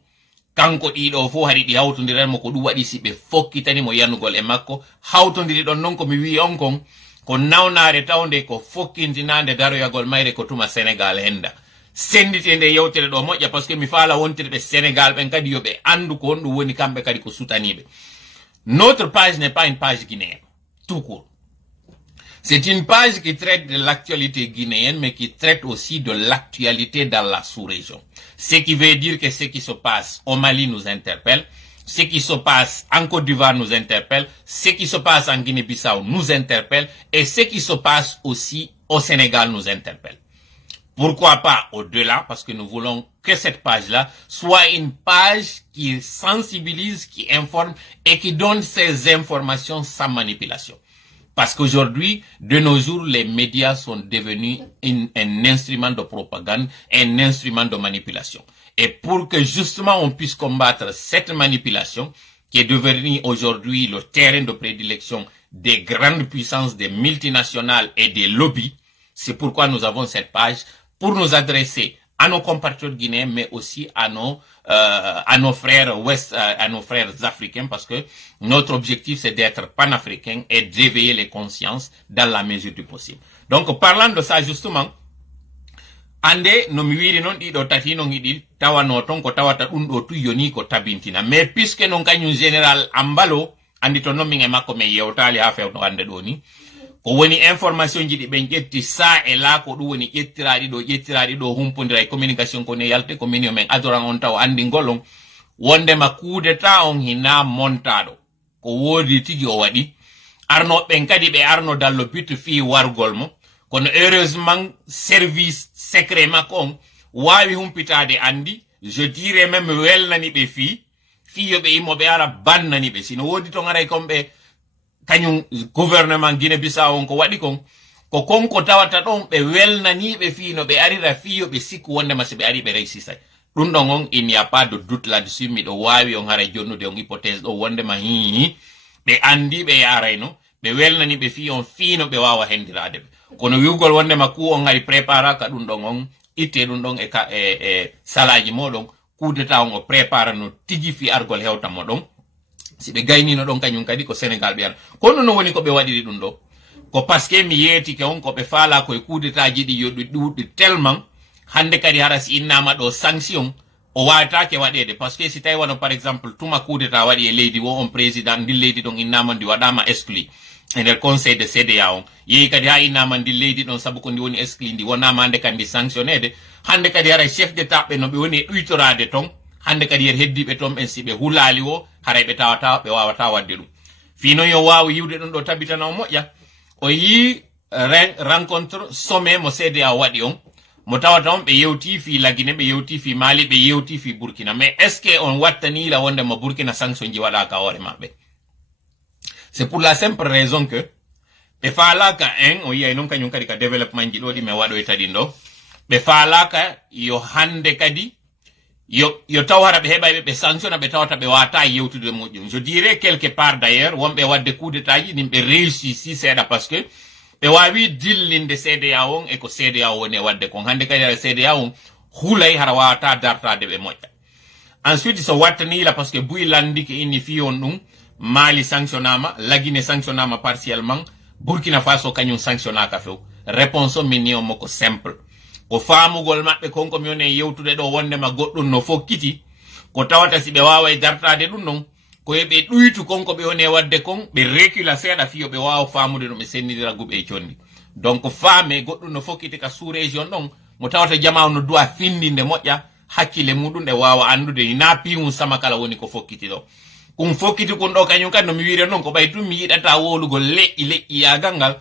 kanko ɗiɗo fof hari ɗi hawtodiranmo ko ɗum waɗi si ɓe fokkitanimo yanugol e makko hawtodiri ɗon non komi wi on kon ko nawnare tawde ko fokkintinande daroyagol mayre ko tuma Sénégal henda sendite nde yewtere ɗo moƴƴa par ce que mi faala wontirɓe Sénégal ɓen kadi yoɓe andu ko on ɗum woni kamɓe kadi ko sutaniɓe. Notre page n'est pas une page guinéenne tout court. C'est une page qui traite de l'actualité guinéenne, mais qui traite aussi de l'actualité dans la sous-région. Ce qui veut dire que ce qui se passe au Mali nous interpelle, ce qui se passe en Côte d'Ivoire nous interpelle, ce qui se passe en Guinée-Bissau nous interpelle, et ce qui se passe aussi au Sénégal nous interpelle. Pourquoi pas au-delà, parce que nous voulons que cette page-là soit une page qui sensibilise, qui informe et qui donne ces informations sans manipulation. Parce qu'aujourd'hui, de nos jours, les médias sont devenus un instrument de propagande, un instrument de manipulation. Et pour que justement on puisse combattre cette manipulation, qui est devenue aujourd'hui le terrain de prédilection des grandes puissances, des multinationales et des lobbies, c'est pourquoi nous avons cette page, pour nous adresser à nos compatriotes guinéens, mais aussi à nos frères à nos frères africains, parce que notre objectif c'est d'être panafricain et d'éveiller les consciences dans la mesure du possible. Donc, parlant de ça justement, ande no mi wiri non ɗiɗo tati non hiɗi tawano ton ko tawata ɗum ɗo tu yoni ko tabintina, mais puisque non kañum général Ambalo andi to non min e makko min yewtali ha fewno ande ɗo ni ko woni information ji ɗi ɓen ƴetti sa e la ko ɗum woni ƴettiraɗi ɗo humpodira e communication ko ne yalte ko min yo men adoran on taw andi ngolon wondema coup d'état on hina montaɗo ko woodi tigi o waɗi arno ɓen kadi ɓe arno dallo but fi wargol mo kono heureusement service secret makko on wawi humpitade andi je dirais même welnani ɓe fi yoɓe immoɓe ara bannani ɓe sino woodi to garay komɓe kañum gouvernement Guinée-Bissau on ko waɗi kon ko konko tawata ɗon ɓe welnaniɓe fi no ɓe arira fiyo ɓe sikku wondema so ɓe ari ɓe reysisay ɗum ɗon on il n'y a pas de doute là-dessus miɗo wawi on haray jonnude on hypothèse ɗo wondema hihi ɓe andi ɓe yarayno ɓe welnaniɓe fi on fiino ɓe wawa hendirade ɓe kono wiwgol wondema ku on hari prépara ka ɗum ɗon on itte ɗum ɗon e salaji moɗon coup d'état on o prépara no tigi fi argol hewtamo ɗon si ɓe gaynino ɗon kañum kadi ko Sénégal ɓe yana kono no woni ko ɓe waɗiri ɗum ɗo ko par ce que mi yeetike on ko ɓe faala koye coup d'état ji ɗi yoɗi ɗuɗi tellement hande kadi hara si innama ɗo sanction o wawatake waɗede par ce que si tawi wano par exemple tuma coup d'état waɗi e leydi wo on président ndi leydi ɗon innama ndi waɗama exclu e nder conseil de CEDEAO on yeehi kadi ha innama ndi leydi ɗon saabu ko ndi woni exclu ndi wonama hande kadi sanctionnede hande kadi hara chef d'état ɓe no ɓe woni e ɗuytorade ton hande kadi yer heddiɓe toon ɓen si ɓe hulali o haray ɓe tawata ɓe wawata wadde ɗum fino yo wawi yiwde ɗum ɗo tabitana o moƴƴa o yi rencontre sommet mo CEDEAO waɗi on mo tawata on ɓe yewti fi Laguine ɓe yewti fi Mali ɓe yewti fi Burkina mais est ce que on wattanila wondema Burkina sanction ji waɗaka hoore maɓɓe c'est pour la simple raison que ɓe faalaka o yiyay noon kañum kadi ka développement ji ɗo ɗi min waɗoyta ɗin ɗo ɓe faalaka yo hande kadi yo taw hara ɓe heɓayɓe ɓe sanctionna ɓe tawata ɓe wata yewtude moƴƴum je dirais quelque part d'ailleurs wonɓe wadde coup d'état ji ɗin ɓe réussisi seeɗa par ce que ɓe wawi dillinde CEDEAO on e ko CEDEAO woni e wadde kon hande kadi ara CEDEAO on hulay hara wawata dartade ɓe moƴƴa. Ensuite so wattani la parce que buy landi ke inni fiyon ɗum Mali sanctionnama, Lagine sanctionnama partiellement, Burkina Faso kañum sanctionnaka few. Réponse o min niyo moko simple. Ko famugol maɓɓe konko mi woni yewtude ɗo wondema goɗɗum no fokkiti, ko tawata si ɓe waway dartade ɗum non, ko ɓe ɗuytu konko ɓe woni wadde kon, ɓe recula seeɗa fiyo ɓe wawa famude ɗum ɓe sennidira guɓe e condi. Donc faame goɗɗum no fokkiti ka sous région ɗon, mo tawata jamaw no duwa findinde moƴƴa, hakkille muɗum ɗe wawa andude na piwum sama kala woni ko fokkiti ɗo. Kum fokkiti kun ɗo kañum kadi no mi wiri non ko ɓay tun mi yiɗata wolugol leƴƴi yagal ngal,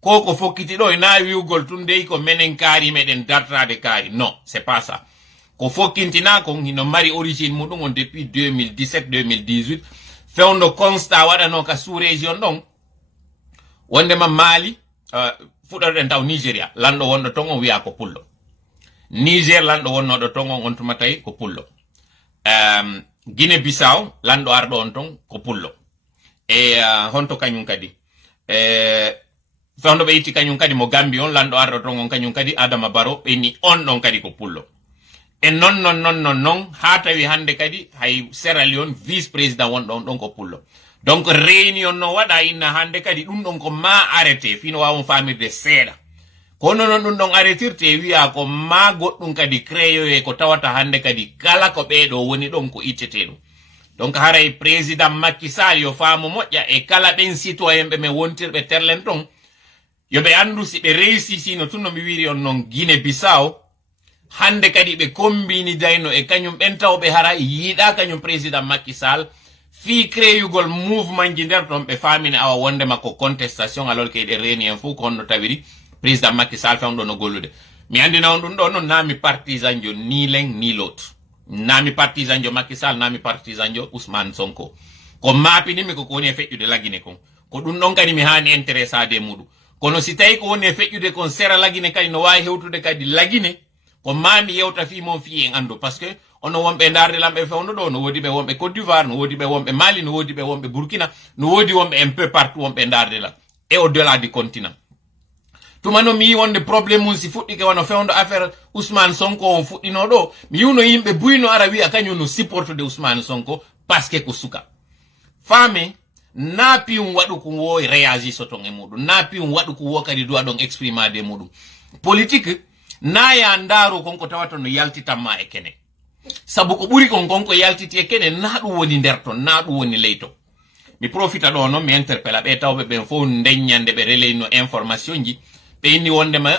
ko fokkiti ɗo na wiwgol tun dey ko menen kaari meɗen dartade kaari. Non, c'est pas ça. Ko fokkintina kon hino mari origine muɗum on depuis 2017-2018 fewndo constat waɗano ka sous région ɗon wondema Mali fuɗɗoɗen taw Nigeria lanɗo wonɗo ton on wiya ko pullo, Niger lanɗo wonnoɗo ton on tuma tawi ko pullo, Guinée Bissau lanɗo arɗo on ton ko pullo, e honto kañum kadi fewndo ɓe itti kañum kadi mo Gambie on lanɗo arɗo ton on kañum kadi Adama Barrow ɓeni on ɗon kadi ko pullo. E non ha tawi hande kadi hay Sierra Leone vice président wonɗo on ɗon ko pullo. Donc réunion no waɗa inna hande kadi ɗum ɗon ko ma arrêté fino wawon famirde seeɗa. Kono non ɗum ɗon arrêtirte wiya ko ma goɗɗum kadi créé ko tawata hande kadi kala ko ɓeɗo woni ɗon ko ittete ɗum. Donc haray président Macky Sall yo faamu moƴƴa e kala ɓen citoyen ɓe men wontirɓe terlen ton yoɓe andu si ɓe réussisino tun no mi wiri on non Guinée Bissau hande kadi ɓe kombini dayno e kañum ɓen tawɓe hara yiiɗa kañum président Macky Sall fi créyugol mouvement ji nder ton ɓe famini awa wondema ko contestation alors que ɗe reni en fou ko honno tawiri président Macky Sall fewɗo no gollude. Mi andina on ɗum ɗo noon nami partisan jo ni l'un ni l'autre, nami partisan jo Macky Sall nami partisan jo Ousmane Sonko. Ko mapinimi ko woni e feƴƴude Lagine kon ko ɗum ɗon kadi mi hani intéressade muɗum. Kono si tawi ko woni e feƴƴude kon sera Lagine kadi no wawi hewtude kadi Lagine ko mami yewta fi mon fi en andu parce que ono wonɓe darde lamɓe fewno ɗo no wodi ɓe wonɓe Côte d'Ivoire, no wodi ɓe wonɓe Mali, no wodi ɓe wonɓe Burkina, no wodi wonɓe un peu partout wonɓe darde lam et au delà du continent. Tuma no mi yi wonde probléme mum si fuɗɗike wano fewndo affaire Ousmane Sonko on fuɗɗino ɗo mi yiwno yimɓe buyno ara wiya kañum no supportude Ousmane Sonko parce que ko suka faame na piwum waɗu ko wo réagi soton e muɗum, na piwum waɗu ko wo kadi duwa ɗon exprimade muɗum. Politique na ya ndaaro konko tawata no yaltitanma e kene sabu ko ɓuri konko yaltiti e kene na ɗum woni nder ton, na ɗum woni leyto. Mi profita ɗo noon mi interpella ɓe tawɓe ɓen fof ndeññande ɓe releyno information ji ɓe inni wondema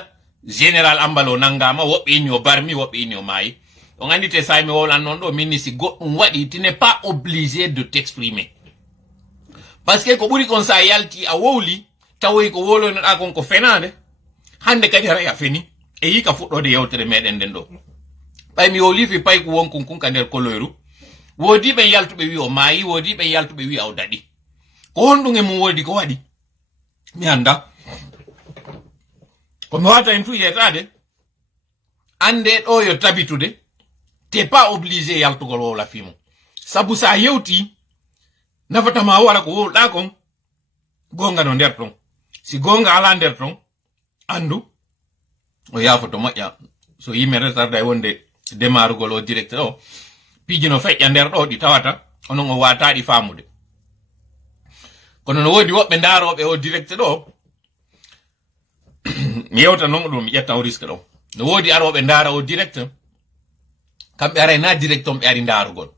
général Ambalo nangama, woɓɓe inni o barmi, woɓɓe inni o maayi. On andite sa mi wowlan noon ɗo minni si goɗɗum waɗi tu n'es pas obligé de t'exprimer parce que ko ɓuri kon sa yalti a wowli tawoy ko wolonoɗa kon ko fenade hande kadi hara a feni e yika fuɗɗode yewtere meɗen nden ɗo ɓay mi wolifi pay ko won kunka nder koloyru wodi ɓen yaltuɓe wi o maayi, wodi ɓen yaltuɓe wi o daɗi ko honɗum e mum wodi ko waɗi mi anda ko mi wata en tu yetade ande ɗo yo tabitude t'es pas obligé yaltugol wowla fimo sabu sa yewti nafatama wara ko wowɗa kon gonga no nder ton si gonga ala nder ton andu o yafoto moƴƴa so yimɓe retarda e wonde démarrugol o directeur o piijino feƴƴa nder ɗo ɗi tawata onon o wataɗi famude kono no wodi woɓɓe ndaroɓe o directeur ɗo mi yewta noon ɗum mi ƴetta o risque ɗo no wodi aroɓe ndara o directeur kamɓe aray na direct on ɓe ari ndarugol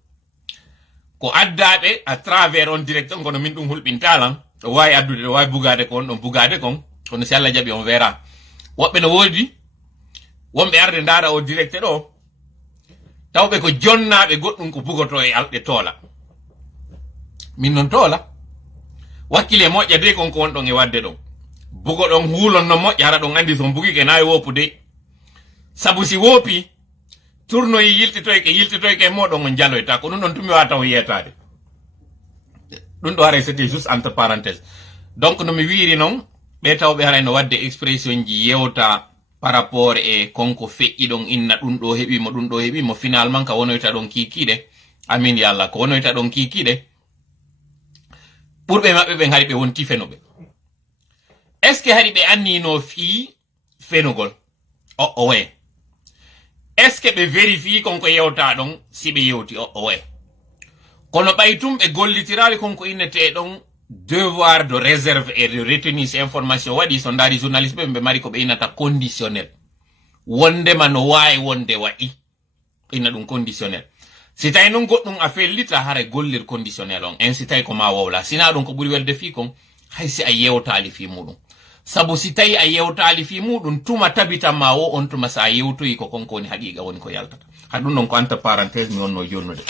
ko addaɓe à travers on directeur kono min ɗum hulɓintalan o wawi addude o wawi bugade ko on ɗon bugade kon kono si Allah jaɓi on verra woɓɓe no wodi wonɓe arde ndara o directeur ɗo tawɓe ko jonnaɓe goɗɗum ko bugoto e alɗe toola min noon toola wakkile moƴƴa de kon ko wonɗon e wadde ɗon bugo ɗon huulon no moƴƴa hara ɗon andi son bugike nayi wopude sabu si woopi tournoyi yiltitoyke moɗon on jaloyta ko ɗum ɗon tumi wata o yetade ɗum ɗo haray c'était juste entre parenthèse. Donc no mi wiri noon ɓe tawɓe haray no wadde expression ji yewta par rapport e konko feƴƴi ɗon inna ɗum ɗo heɓimo finalement ka wonoyta ɗon kikiɗe amin ya Allah ko wonoyta ɗon kikiɗe ɓurɓe maɓɓe ɓen haari ɓe wonti fenoɓe est ce que haari ɓe annino fii fenugol o waye est ce que be vérifie konko yewta don si be yewti o way kono baytum be gollitirali konko innete don devoir de réserve et de retenir ces informations wadi so ndari journaliste be mari ko be inata conditionnel wonde man way wonde wa'i ina dum conditionnel si tay non goddum a fellita hare gollir conditionnel on en si tay ko ma wawla sina don ko buri welde fi kon hay si a yewtali fi mudum sabu si tay a yewtali fi mudum tuma tabita ma wo on tuma sa yewtoyi ko konko woni haqiqa woni ko yaltata hadum non ko anta parenthèse mi wonno jonnude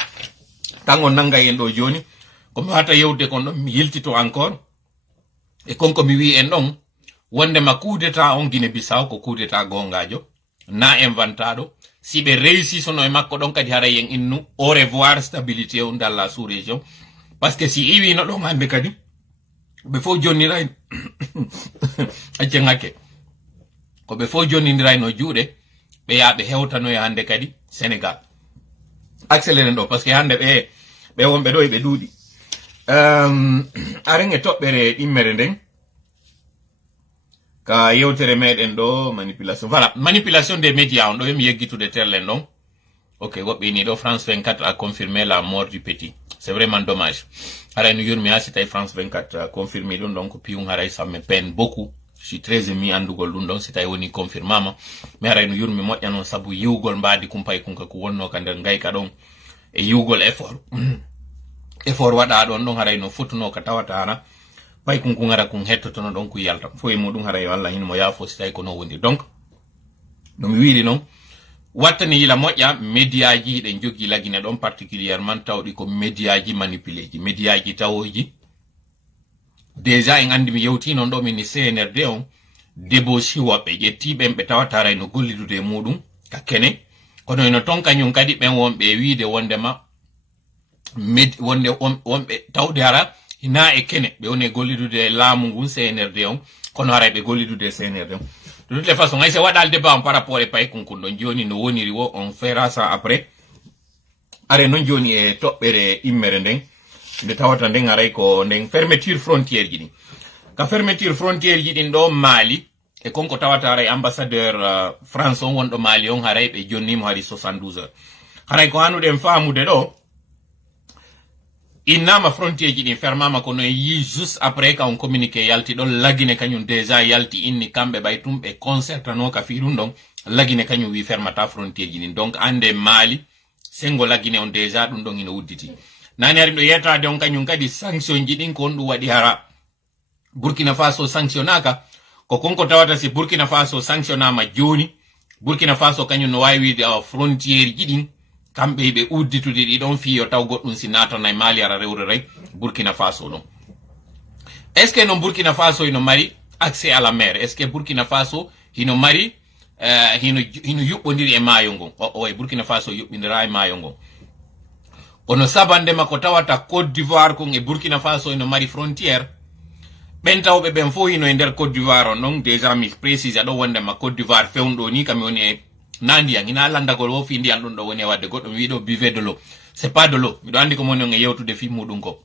tango nanga en do joni ko mi wata yewde kon mi yiltito encore e konko mi wi en don wonde ma coup d'état on Guinée Bissau ko coup d'état gongajo na inventado si be réussi sono e makko don kadi hara yen innu au revoir stabilité on dans la sous-région parce que si iwi no don hande kadi be fo jonni ray acengake ko be fo jonni ndiray no juude be yaabe hewtano e hande kadi Sénégal accéléré do parce que hande be wonbe do e be duudi arenge tobbere immere den ka yewtere meden do manipulation voilà manipulation des médias on do mi yeggitude terlen non ok wobbe ni do France 24 a confirmé la mort du petit c'est vraiment dommage ara ñu yurmi asita France 24 a confirmé dum donc piun haray ça me peine beaucoup je suis très ému andugol dum donc c'est woni confirmama mais ara ñu yurmi modja non sabu yiwgol mbaadi kumpay kunka ko wonno ka der ngayka don e yiwgol effort wada don don haray no futuno ka tawata ana bay kun ngara kun hettoto no don ku yalta fo e mudum haray walla hin mo yafo sitay ko no wondi donc no mi wiiri non wattani la moƴƴa médiaji de jogi lagine don particulièrement tawdi ko médiaji manipuléji médiaji tawoji déjà en andi mi yewti non do min CNRD on debosi wobbe jettibe be tawata no gollidude mudum ka kene kono eno ton kanyum kadi ben wonbe wiide wondema wonbe tawde hara ina e kene be woni gollidude laamu ngun CNRD on kono hara be gollidude CNRD on de toutes les façons ay se wadal débat par rapport e pay kunkundo joni no woniri wo on fera ça après are non joni e tobbere immere den de tawata den aray ko den fermeture frontière ji ni ka fermeture frontière ji din do Mali e konko tawata aray ambassadeur France on wondo Mali on haray be jonni mo hari 72 heures haray ko hanude en faamude do inama frontière ji din fermama ko no yi juste après ka on communiqué yalti don lagine kanyum déjà yalti inni kambe baytum be concertano ka fi dum don lagine kanyum wi fermata frontière ji din donc ande Mali sengo lagine on déjà dum don ina wudditi nani ari do yeta don kanyum kadi sanction ji din ko on du wadi hara Burkina Faso sanctionaka ko konko tawata si Burkina Faso sanctionama joni Burkina Faso kanyum no wawi wi frontière ji din kambe be udditude di don fiyo taw goddum si natana Mali ara rewre rek Burkina Faso non est ce que non Burkina Faso ino mari accès à la mer est ce que Burkina Faso ino mari hino yubbondiri e maayo ngon o Burkina Faso yubbindira e maayo ngon ono sabande mako tawata Côte d'Ivoire ko e Burkina Faso ino mari frontière ben tawbe ben fo hino e der Côte d'Ivoire non déjà mi précise do wonde ma Côte d'Ivoire fewndo ni kam woni e nandi ang ina landagol wo fi ndian dun do woni wadde goddo wi do buvez de l'eau c'est pas de l'eau mi do andi ko mon ngi yewtude fi mudum ko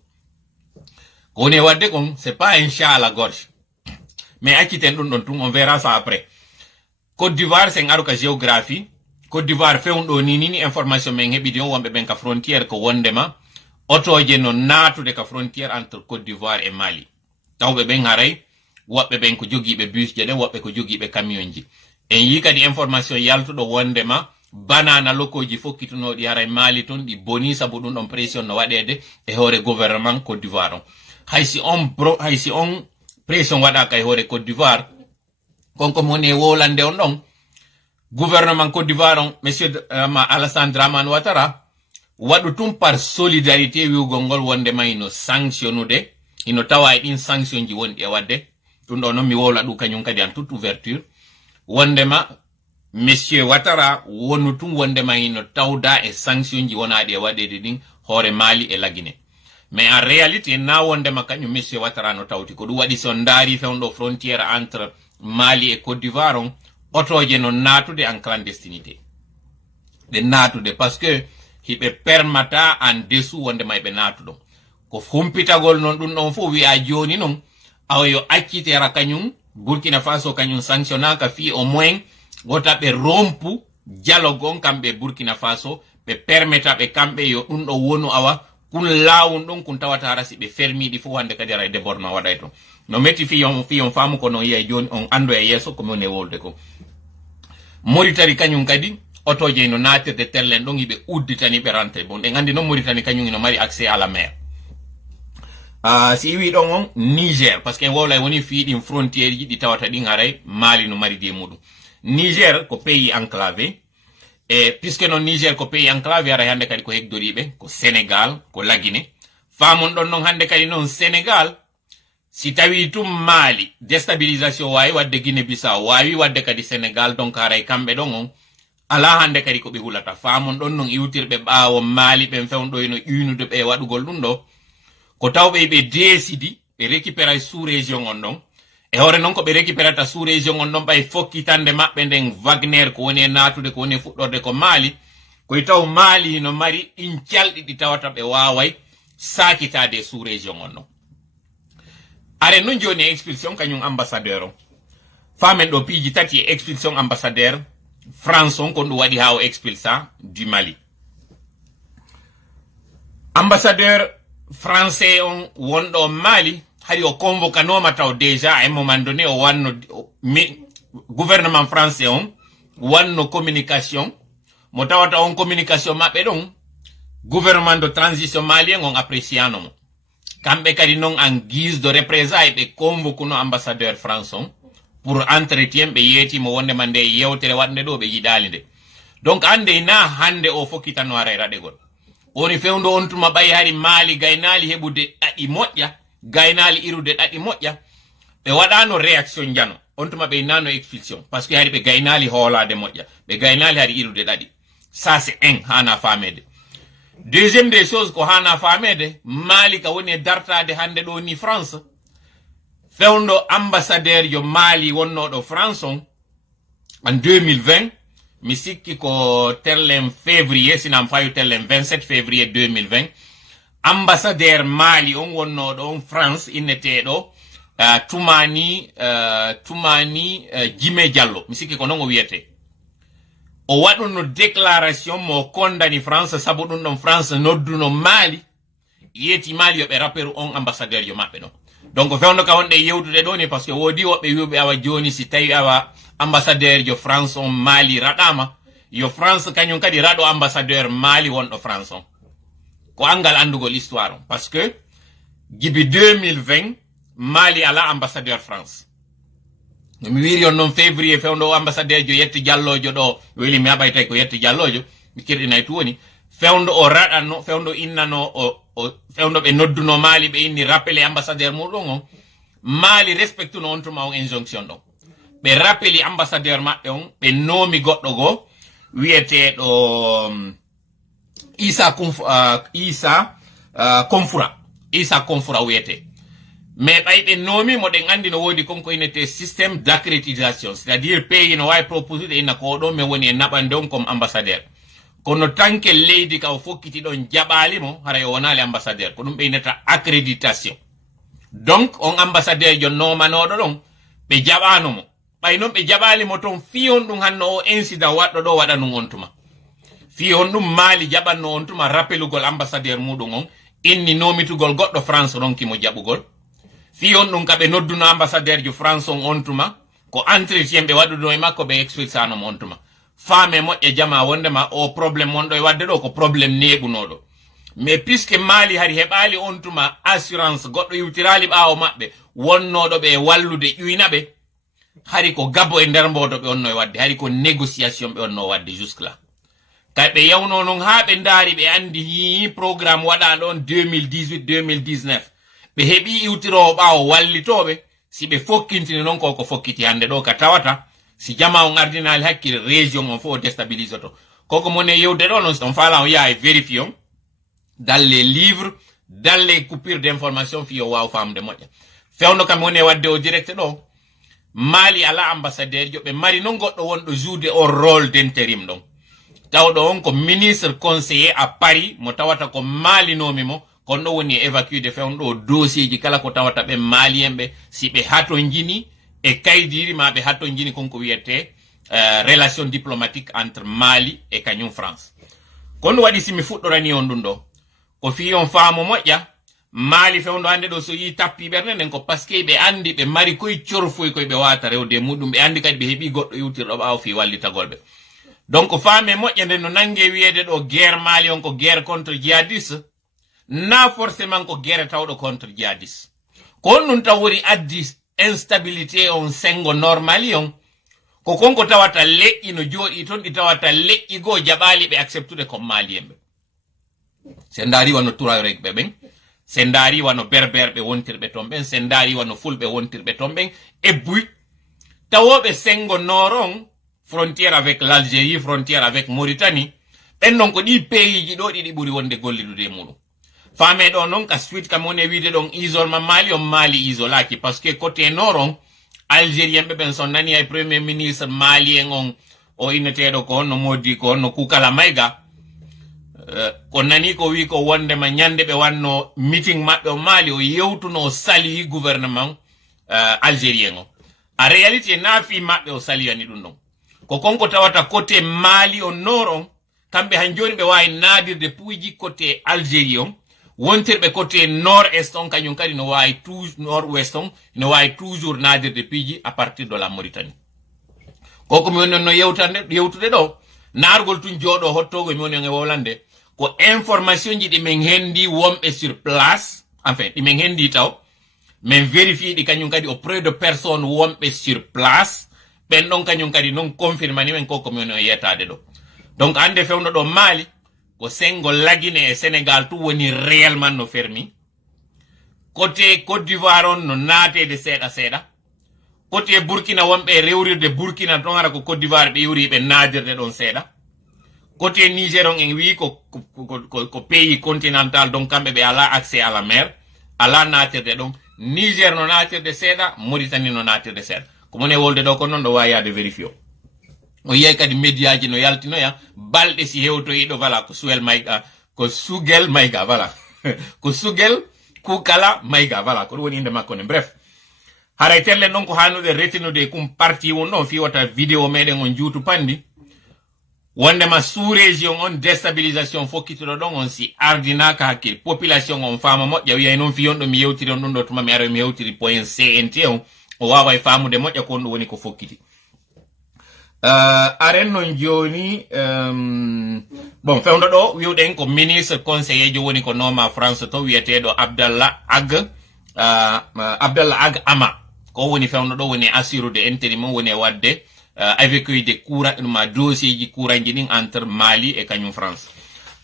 woni wadde kon c'est pas un chat à la gorge mais akiten dun don tum on verra ça après Côte d'Ivoire c'est ngaru ka géographie Côte d'Ivoire fewndo ni information men hebi don wonbe ben ka frontière ko wondema otoje no natude ka frontière entre Côte d'Ivoire et Mali tawbe ben haray wobbe ben ko jogibe bus je de wobbe ko jogibe camion ji en yi kadi information yaltudo wondema banana lokoji fokkituno di haray Mali ton di boni sabu dun on pression no wadede e hore gouvernement Côte d'Ivoire haysi on pression wada kay hore Côte d'Ivoire konko moni wolande on don gouvernement Côte d'Ivoire monsieur Alassane Dramane Ouattara wadu tum par solidarité wi gongol wondema ino sanctionnude ino tawa din sanction ji wondi e wadde dun do non mi wola du kanyum kadi en toute ouverture wondema monsieur Ouattara wonu tum wondema ino tawda e sanction ji wonade wadede din hore Mali e lagine mais en réalité na wondema kanyum monsieur Ouattara no tawti ko du wadi son dari fewndo frontière entre Mali et Côte d'Ivoire otoje no natude en clandestinité de natude parce que hibe permata en dessous wondema be natudo ko humpitagol non dun non fo wi a joni non awayo accitera kanyum Burkina Faso kanyum sanctionnaka fi au moins gota be rompu dialogue on kamɓe Burkina Faso ɓe permetta ɓe kamɓe yo ɗum ɗo wonu awa kun lawun ɗon kun tawata hara si ɓe fermiɗi fof hande kadi ara débordement waɗay to no metti fiyon faamu ko non yiyay joni on ando e yesso ko min e wolde ko Mauritanie kañum kadi otoje no natirde terlen ɗon yiɓe udditani ɓe rentre bon ɗen andi noon Mauritanie kañum no mari accès à la mer si wi ɗon on Niger parce que en wowlay woni fiiɗin frontiére ji ɗi tawata ɗin haray Mali no mari de muɗum Niger ko pays enclavé e puisque non Niger ko pays enclavé ara hande kadi ko hegdoriɓe ko Sénégal ko Laguine famon ɗon non hande kadi non Sénégal si tawi tum Mali déstabilisation wawi wadde Guinée Bissau wawi wadde kadi Sénégal donc haray kamɓe ɗon on ala hande kadi ko ɓe hulata famon ɗon non iwtirɓe ɓaawo Mali ɓen fewnɗoyno ƴuynude ɓe waɗugol ɗum ɗo ko tawɓe ɓe décidi ɓe récupéra sous région on ɗon e hoore noon ko ɓe récupérata sous région on ɗon ɓay fokkitande maɓɓe nden Wagner ko woni e natude ko woni e fuɗɗorde ko Mali koye taw Mali no mari ɗin calɗi ɗi tawata ɓe waway sakitade sous région on ɗon are non joni expulsion kañum ambassadeur on famen ɗo piiji tati e expulsion ambassadeur France on kon ɗum waɗi ha o expulsa du Mali ambassadeur français on wonɗo Mali hari o convocanoma taw déjà à un moment donné o wanno gouvernement français on wanno communication mo tawata on communication maɓɓe ɗon gouvernement de transition malien on appréciano mo kamɓe kadi non en guise de représailles ɓe convoqueno ambassadeur France on pour entretien ɓe yeetimo wondema nde yewtere waɗnde ɗo ɓe yiɗali nde donc ande na hande o fokkitano ara e raɗegol woni fewndo on tuma ɓayi hari Mali gaynali heɓude ɗaɗi moƴƴa gaynali irude ɗaɗi moƴƴa ɓe waɗano réaction jano on tuma ɓe nano expulsion parce que hari ɓe gaynali hoolade moƴƴa ɓe gaynali hari irude ɗaɗi ça c'est un hana famede deuxième des choses ko hana famede Mali ka woni e dartade hande ɗo ni France fewndo ambassadeur yo Mali wonnoɗo France on en 2020 mi sikki ko terlen février sinam fayu terlen 27 février 2020 ambassadeur Mali on wonnoɗo on France inneteɗo Toumani Jimé Diallo mi sikki ko non o wiyete o waɗuno déclaration mo condani France sabu ɗum ɗon France nodduno Mali yeti Mali yoɓe rappeur on ambassadeur yo maɓɓe ɗon donc fewndo ka wonɗe yewtude ɗo ni parce que woodi woɓɓe wiɓe awa joni si tawi awa ambassadeur yo France on Mali raɗama yo France kañum kadi raɗo ambassadeur Mali wonɗo France on ko angal andugol histoire on parce que gibi 2020 Mali ala ambassadeur France mi wiri on noon février fewndo o ambassadeur jo Yetti Diallojo ɗo weli mi haɓay tawi ko Yetti Diallojo mi kirɗinay tu woni fewndo o raɗano fewndo innano o fewndo ɓe nodduno Mali ɓe inni rappelé ambassadeur muɗum on Mali respectuno on tuma on injonction ɗon ɓe rappeli ambassadeur maɓɓe on ɓe noomi goɗɗo go wiyeteɗo Issa Konfura wiyete mais ɓay ɓe noomi moɗen andi no woodi konko inete système d'accréditation c'est à dire pays no wawi proposé inna ko ɗo min woni e naɓande on comme ambassadeur kono tanke leydi ka o fokkiti ɗon jaɓali mo haray o wonali ambassadeur ko ɗum ɓe innata accréditation donc on ambassadeur jo nomanoɗo ɗon ɓe jaɓanomo ɓay noon ɓe jaɓali mo toon fiyon ɗum hanno o incident waɗɗo ɗo waɗa ɗum on tuma fiyon ɗum Mali jaɓanno on tuma rappelugol ambassadeur muɗum on inni nomitugol goɗɗo France ronkimo jaɓugol fiyon ɗum kaɓe nodduno ambassadeur jo France on tuma ko entretien ɓe waɗuno e makko ɓe expulsanomo on tuma faame moƴƴe jama wondema o probléme wonɗo e wadde ɗo ko probléme neɓunoɗo mais puisque Mali hari heɓali on tuma assurance goɗɗo iwtirali ɓaawo maɓɓe wonnoɗo ɓe wallude ƴuynaɓe hari ko gabo e nder mbodo ɓe onno e wadde hari ko négociation ɓe onno wadde jusque là kay ɓe yawno non ha ɓe ndaari ɓe andi yi programme waɗaɗo on 2018 2019 ɓe heɓi iwtirowo ɓaawo wallitoɓe si ɓe fokkintini noon ko fokkiti hande ɗo ka tawata si jama on ardinali hakkille région on fof o déstabilise to koko mone yewde ɗo noon on faala on yaha e vérifion dans les livres dans les coupures d'information fiyo waw famde moƴƴa fewno kam woni e wadde o direct ɗo Mali ala ambassadeur jo ɓe mari noon goɗɗo wonɗo joude o rôle d'intérim ɗon tawɗo on ko ministre conseiller à Paris mo tawata ko malinomi mo kono ɗo woni e évacude fewno ɗo dossier ji kala ko tawata ɓe malien ɓe si ɓe hato jini e kaydiri ma ɓe hatto jini konko wiyete relation diplomatique entre Mali et kañum France kono wadi simi fuddorani on dun do ko fi on faamo moƴƴa Mali fewndo ande do so yi tappi berne nden ko paske be andi be mari koy ciorfoy koy be wata rewde mudum be andi kadi be hebi goddo yutirdo baaw fi wallitagolbe donc faame moƴƴa nden no nangue wiede do guerre Mali on ko guerre contre djihadiste na forcément ko guerre tawdo contre djihadiste kon nun tawori addi instabilité on sengo normali on ko konko tawata leƴƴi no jooɗi ton ɗi tawata leƴƴi goo jaɓali ɓe acceptude comme malien ɓe sen daari wano turayreɓe ɓen sen daari wano berberɓe wontirɓe ton ɓen sen daari wano fulɓe wontirɓe ton ɓen e buy tawoɓe sengo noron frontière avec l'Algérie frontière avec Mauritanie ɓen non ko ɗi pays ji ɗo ɗiɗi ɓuri wonde gollidude muɗum faame ɗo non ka suite kam woni wiide ɗon isolement Mali on Mali isolaki par ce que côté noron Algérien ɓe ɓen son nani ay premier ministre malien on o inneteɗo ko honno modi ko honno Kukala Maïga ko nani ko wi ko wondema ñande ɓe wanno meeting maɓɓe o Mali o yewtuno o sali gouvernement algérien o a réalité naafi maɓɓe o saliyani ɗum ɗon ko konko tawata côté Mali o nord on kamɓe han joni ɓe wawi naadirde puuji côté Algérie on wontirɓe côté nord est on kañum kadi no wawi nord ouest on no wawi toujours naadirde piiji à partir de la Mauritanie koko mi woni no yewtude ɗo naargol tun jooɗo hottogo mi woni on e wowlande ko information ji ɗi min hendi wonɓe sur place enfin ɗi min hendi taw min vérifie ɗi kañum kadi auprès de personne wonɓe sur place ɓen ɗon kañum kadi non confirmani men koko mi woni on yettade ɗo donc ande fewno ɗo Mali ko sengo lagine e Sénégal tout woni réellement no fermi côté Côte d'Ivoire on no naatede seeɗa seeɗa côté Burkina wonɓe rewrirde Burkina ton hara ko Côte d'Ivoire ɓe yuri ɓe naadirde ɗon seeɗa côté Niger on en wi ko pays continental donc kamɓe ɓe ala accès à la mer ala naatirde ɗon Niger no naatirde seeɗa Mauritanie no naatirde seeɗa ko mone wolde ɗo ko noon ɗo wawi yaade vérifié o yiyay kadi média ji no yaltinoya balɗe si hewtoyiɗo voilà ko Suel Maïga ko Sugel Maïga voilà ko Sugel Kukala Maïga voilà ko ɗum woni inde makko ne bref haray tellen ɗon ko hannude retinude kum parti won ɗon fiwata vidéo meɗen on juutu pandi wondema sous région on déstabilisation fokkituɗo ɗon on si ardinaka hakkille population on fama moƴƴa wiyay noon fiyon ɗo mi yewtiri on ɗum ɗo tuma mi ara mi yewtiri point CNT on o wawa e famude moƴƴa ko on ɗum woni ko fokkiti aren non joni bon fewndo ɗo wiwɗen ko ministre conseiller jo woni ko noma France to wiyeteɗo Abdallah Ag Ama ko woni fewndo ɗo woni assurude intérim woni wadde avec de courant ma dossier ji courant ji ɗin entre Mali e kañum France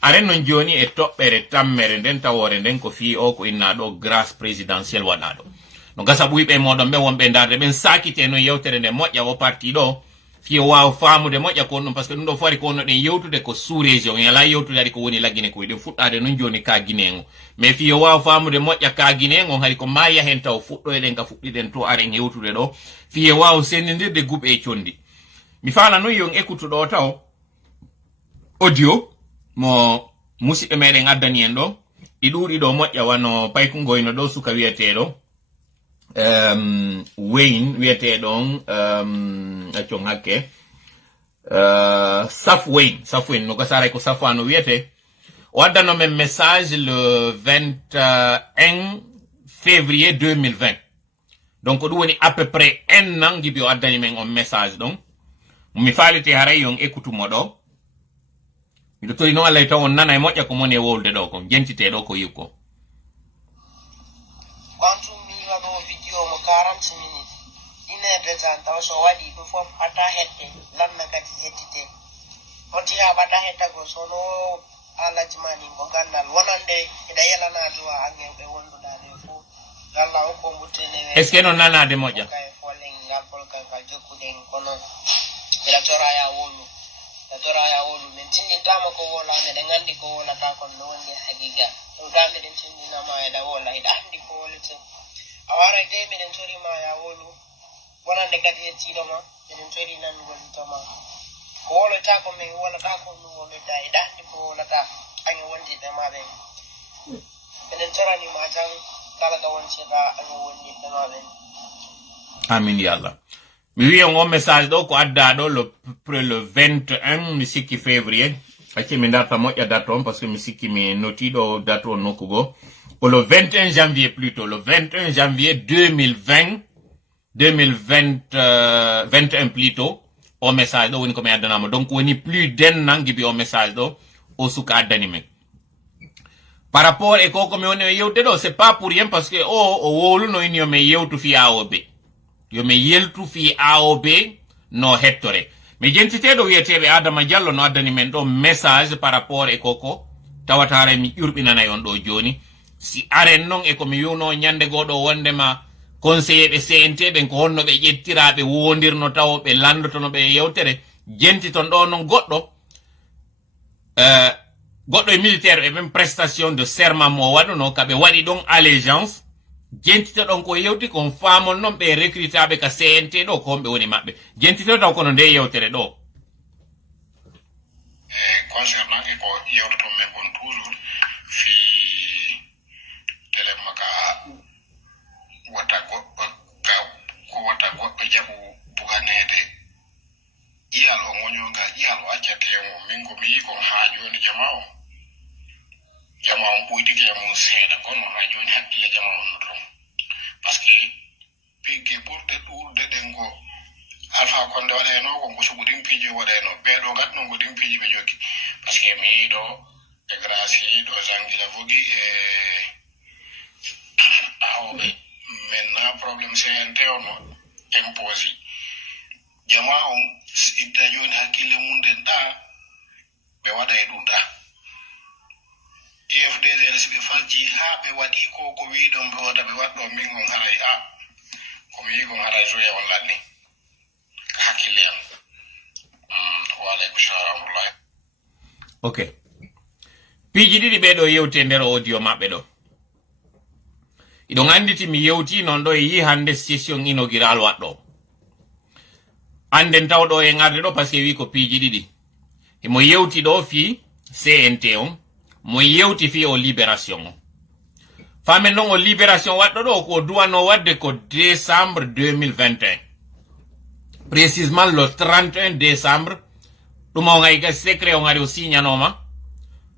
aren non joni e toɓɓere tammere nden tawore nden ko fi o ko inna ɗo grâce présidentielle waɗa ɗo no gasa ɓuyɓe moɗon ɓe wonɓe darde ɓen sakite no yewtere nde moƴƴa o parti ɗo fiye waw famude moƴƴa ko ɗum par ce que ɗum ɗo fari ko no ɗen yewtude ko sous région en ala yewtude ari ko woni laggine ko ɗen fuɗɗade non joni ka guinéen o mais fiye waw famude moƴƴa ka guinéen on hari ko maya hen taw fuɗɗoyɗen ka fuɗɗiɗen to aren yewtude ɗo fiye waw sendidirde guɓe e condi mi fala noon yon écoutuɗo taw audio mo musidɓe meɗen addani en ɗo ɗi ɗuuɗi ɗo moƴƴa wano paykungoyno ɗo suka wiyeteɗo Wayne wiyeteɗon accon hakke Safwayne no gasara ko Safwano wiyete o waddano men message le 21 février 2020 donc ɗum woni à peu près 1 an gibi o addani men on message ɗon mi falite haray yon écoutumo ɗo miɗo tori noon Allah taw on nana e moƴƴa ko moni e wolde ɗo ko jentite ɗo ko yikko 40 minutes de temps taw so waɗi ɗum fof ata hedde lanna kadi heddite hoti ha ɓata heddago sono alaji mani ko gandal wonande eɗa yelana duwa angewɓe wonduɗa ɗe fof Allah o ko mbuttene est ce que non nanade moƴƴa kay folen ngal polkal kal jokkuɗen kono ɓeɗa toraya wolu min tindintama ko wola meɗen andi ko wolata kon no woni haqiqa ɗum ga meɗen tindinama eɗa wola eɗa andi ko wolete a waray de meɗen torima ya wolu wonande kadi hettiɗoma meɗen tori nangol toma ko wolata ko min wolata ko ɗum wolata eɗa andi ko wolata ange wondiɓe maɓe meɗen toranima tan kala ka wontiɗa ange wondiɓe maɓe amin ya Allah mi wi on message do ko adda do le 21 mi sikki février acci mi darta moƴƴa date on parce que mi sikki mi noti do date on nokkugo ko le 21 janvier plutôt le 21 janvier 2021 plutôt au message do woni ko mi addanama donc woni plus d'un an gibi au message do o suka addani men par rapport e ko mi woni yewte do c'est pas pour rien parce que o woluno in yo me yewtu fi AOB yo me yeltu fi AOB no hettore mi jentiteɗo wiyeteɓe Adama Diallo no addani men ɗo message par rapport e koko tawatare mi ƴurɓinanay on ɗo joni si aren non e komi wiwno ñande goɗo wondema conseiller ɓe CNT ɓen ko honno ɓe ƴettiraɓe wondirno taw ɓe landotono ɓe yewtere jentiton ɗo non goɗɗo goɗɗo e militaire ɓe même prestation de serment mo waɗuno kaɓe waɗi ɗon allégeance jentito ɗon ko yewti kon faamon non ɓe recrutaɓe ka CNT ɗo ko homɓe woni maɓɓe jentito taw kono nde yewtere ɗo concernant e ko yewtoton men kon toujours fi télé maka watta goɗɗo ko watta goɗɗo jaɓu buganede iyal o ŋoñoga iyal o accatemo min ko mi yi kon ha joni jama on ɓoydike mum seeɗa kono ha joni hakkille jama on no ton par ce que pigge ɓurde ɗurde ɗen ko Alpha Condé waɗayno ko ngo sugu ɗin piiji waɗayno ɓeeɗo gat no ngo ɗin piiji ɓe jogi par ce que mi yiɗo e grâce ɗo Jangila Vogi e AOB maintenant probléme CNT o no imposé jama on idda joni hakkille mum nden ɗa ɓe waɗa e ɗum ɗa IFDD si ɓe falji ha ɓe waɗi ko wiɗon ɓe waɗa ɓe waɗɗo min on haray komi yi kon haray joya on lanni ka hakkille am waaleykum salam wallahi ok piiji ɗiɗi ɓeɗo yewte nder audio maɓɓe ɗo iɗon anditi mi yewti non ɗo e yi hande session inaugural waɗɗo anden tawɗo e ngarde ɗo parce que wi ko piiji ɗiɗi emo yewti ɗo fi CNT on mo yewti fi o libération o famen non o libération waɗɗo ɗo ko duwano wadde ko décembre 2021 précisément le 31 décembre ɗum o ngay ga secret o ngari o signanoma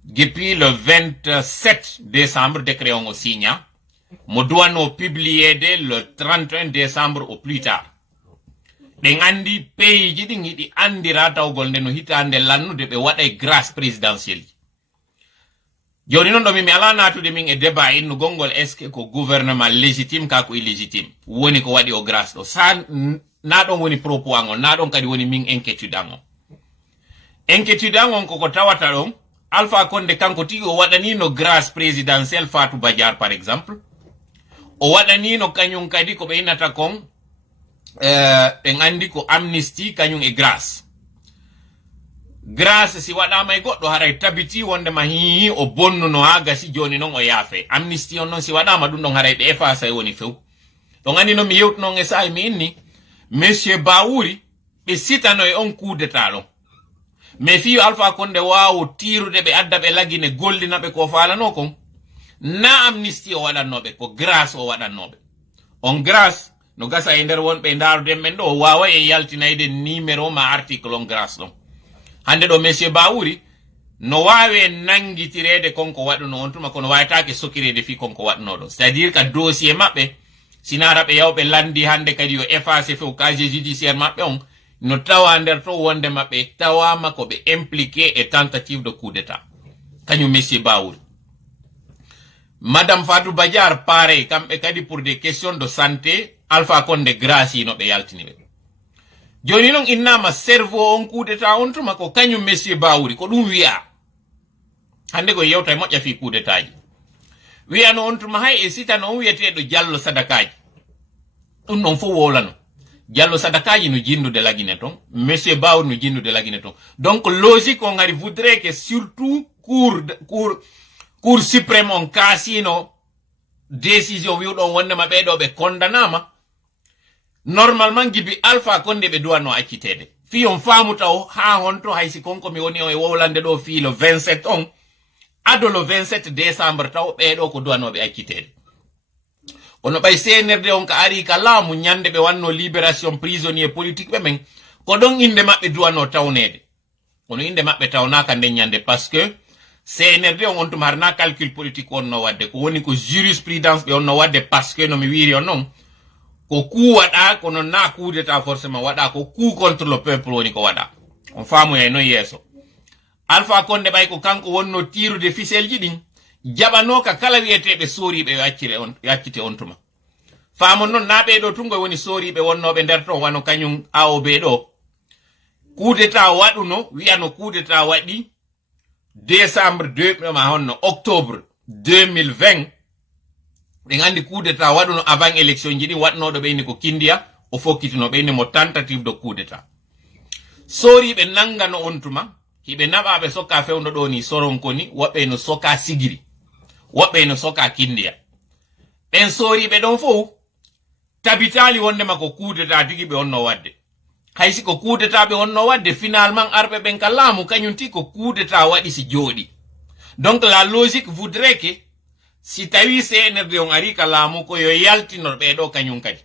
depuis le 27 décembre décret on o signa mo duwano publié le 31 décembre au plus tard ɗen andi pays ji ɗin yiɗi andira tawgol nde no hitande lannude ɓe waɗa grâce présidentielle joni non ɗo mi ala natude min e débat innugol ngol est ce que ko gouvernement légitime ka ko illégitime woni ko waɗi o grâce ɗo sa na ɗon woni propos angol na ɗon kadi woni min inquiétude angon koko tawata ɗon Alpha Condé kanko tigi o waɗanino grâce présidentielle Fatou Badiar par exemple o waɗanino kañum kadi ko ɓe innata kon ɓen andi ko amnistie kañum e grâce si waɗama e goɗɗo haray tabiti wondema hihi o bonnuno ha gasi joni noon o yaafe amnistie on noon si waɗama ɗum ɗon haray ɓe efasa e woni few ɗon andi noon mi yewtunon e sahi mi inni monsieur Bawuri ɓe sitano e on coup d'état ɗon mais fiyo Alpha Condé wawo tirude ɓe adda ɓe lagine gollinaɓe ko falano kon na amnistie o waɗannoɓe ko grâce o waɗannoɓe on grâce no gasa e nder wonɓe daruden men ɗo wawa e yaltinayde numéro ma article on grâce ɗon hande ɗo monsieur Bawuri no wawe nangitirede konko waɗuno on tuma kono wawatake sokirede fi konko waɗuno ɗo c'est à dire ka dossier maɓɓe sinara ɓe yawɓe landi hande kadi yo effacé few casier judiciaire maɓɓe on no tawa nder to wonde maɓɓe tawama ko ɓe impliqué e tentative de coup d'état kañum monsieur Bawuri madame Fatou Badiar pareil kamɓe kadi pour des questions de santé Alpha Condé grâce no ɓe yaltini ɓe joni noon innama cerveau on coup d'état on tuma ko kañum monsieur Bawuri ko ɗum wiya hande ko yewta e moƴƴa fi coup d'état ji wiyano on tuma hay e sitano on wiyeteɗo Diallo Sadakaji ɗum ɗon fof wolano Diallo Sadakaji no jindude lagine ton monsieur Bawuri no jindude lagine ton donc logique on ngari voudrait que surtout cour suprême on kaasino décision wiwɗon wondema ɓeɗo ɓe condamnama normalement gibi Alpha Condé ɓe duwanno accitede fi on faamu taw ha honto haysi konko mi woni o e wowlande ɗo fi le 27 on ado le 27 décembre taw ɓeɗo ko duwanoɓe accitede ono bay CNRD on ka ari ka laamu nyande be wanno libération prisonnier politique be men ko don inde mabbe duwano tawnede ono inde mabbe tawnaka nde nyande parce que CNRD on tum harna calcul politique on no wadde ko woni ko jurisprudence be on no wadde parce que no mi wiri on non ko ku wada ko non na coup d'état forcément wada ko coup contre le peuple woni ko wada on faamu e no yeso Alpha Condé bay ko kanko wonno tiru de ficelle ji din jabano ka kala wietebe soribe yaccite on tuma faamo non nabe do tungo woni soribe wonnobe der to wano kanyum AOB do coup d'état waduno wiano coup d'état wadi décembre 2 ma honno octobre 2020 be ngandi coup d'état waduno avant élection jidi wadno do be ni ko kindia o fokitino be ni mo tentative de coup d'état soribe nangano on tuma hibe nababe soka fewndo do ni soronkoni wobbe no soka sigiri wobbe no soka kindia ben soribe don fo tabitali wonde mako coup d'état digi be onno wadde haysi ko coup d'état be onno wadde finalement arbe ben kalamu kanyunti ko coup d'état wadi si jodi donc la logique voudrait que si tawi CNRD on ari kalamu ko yo yaltinor be do kanyun kadi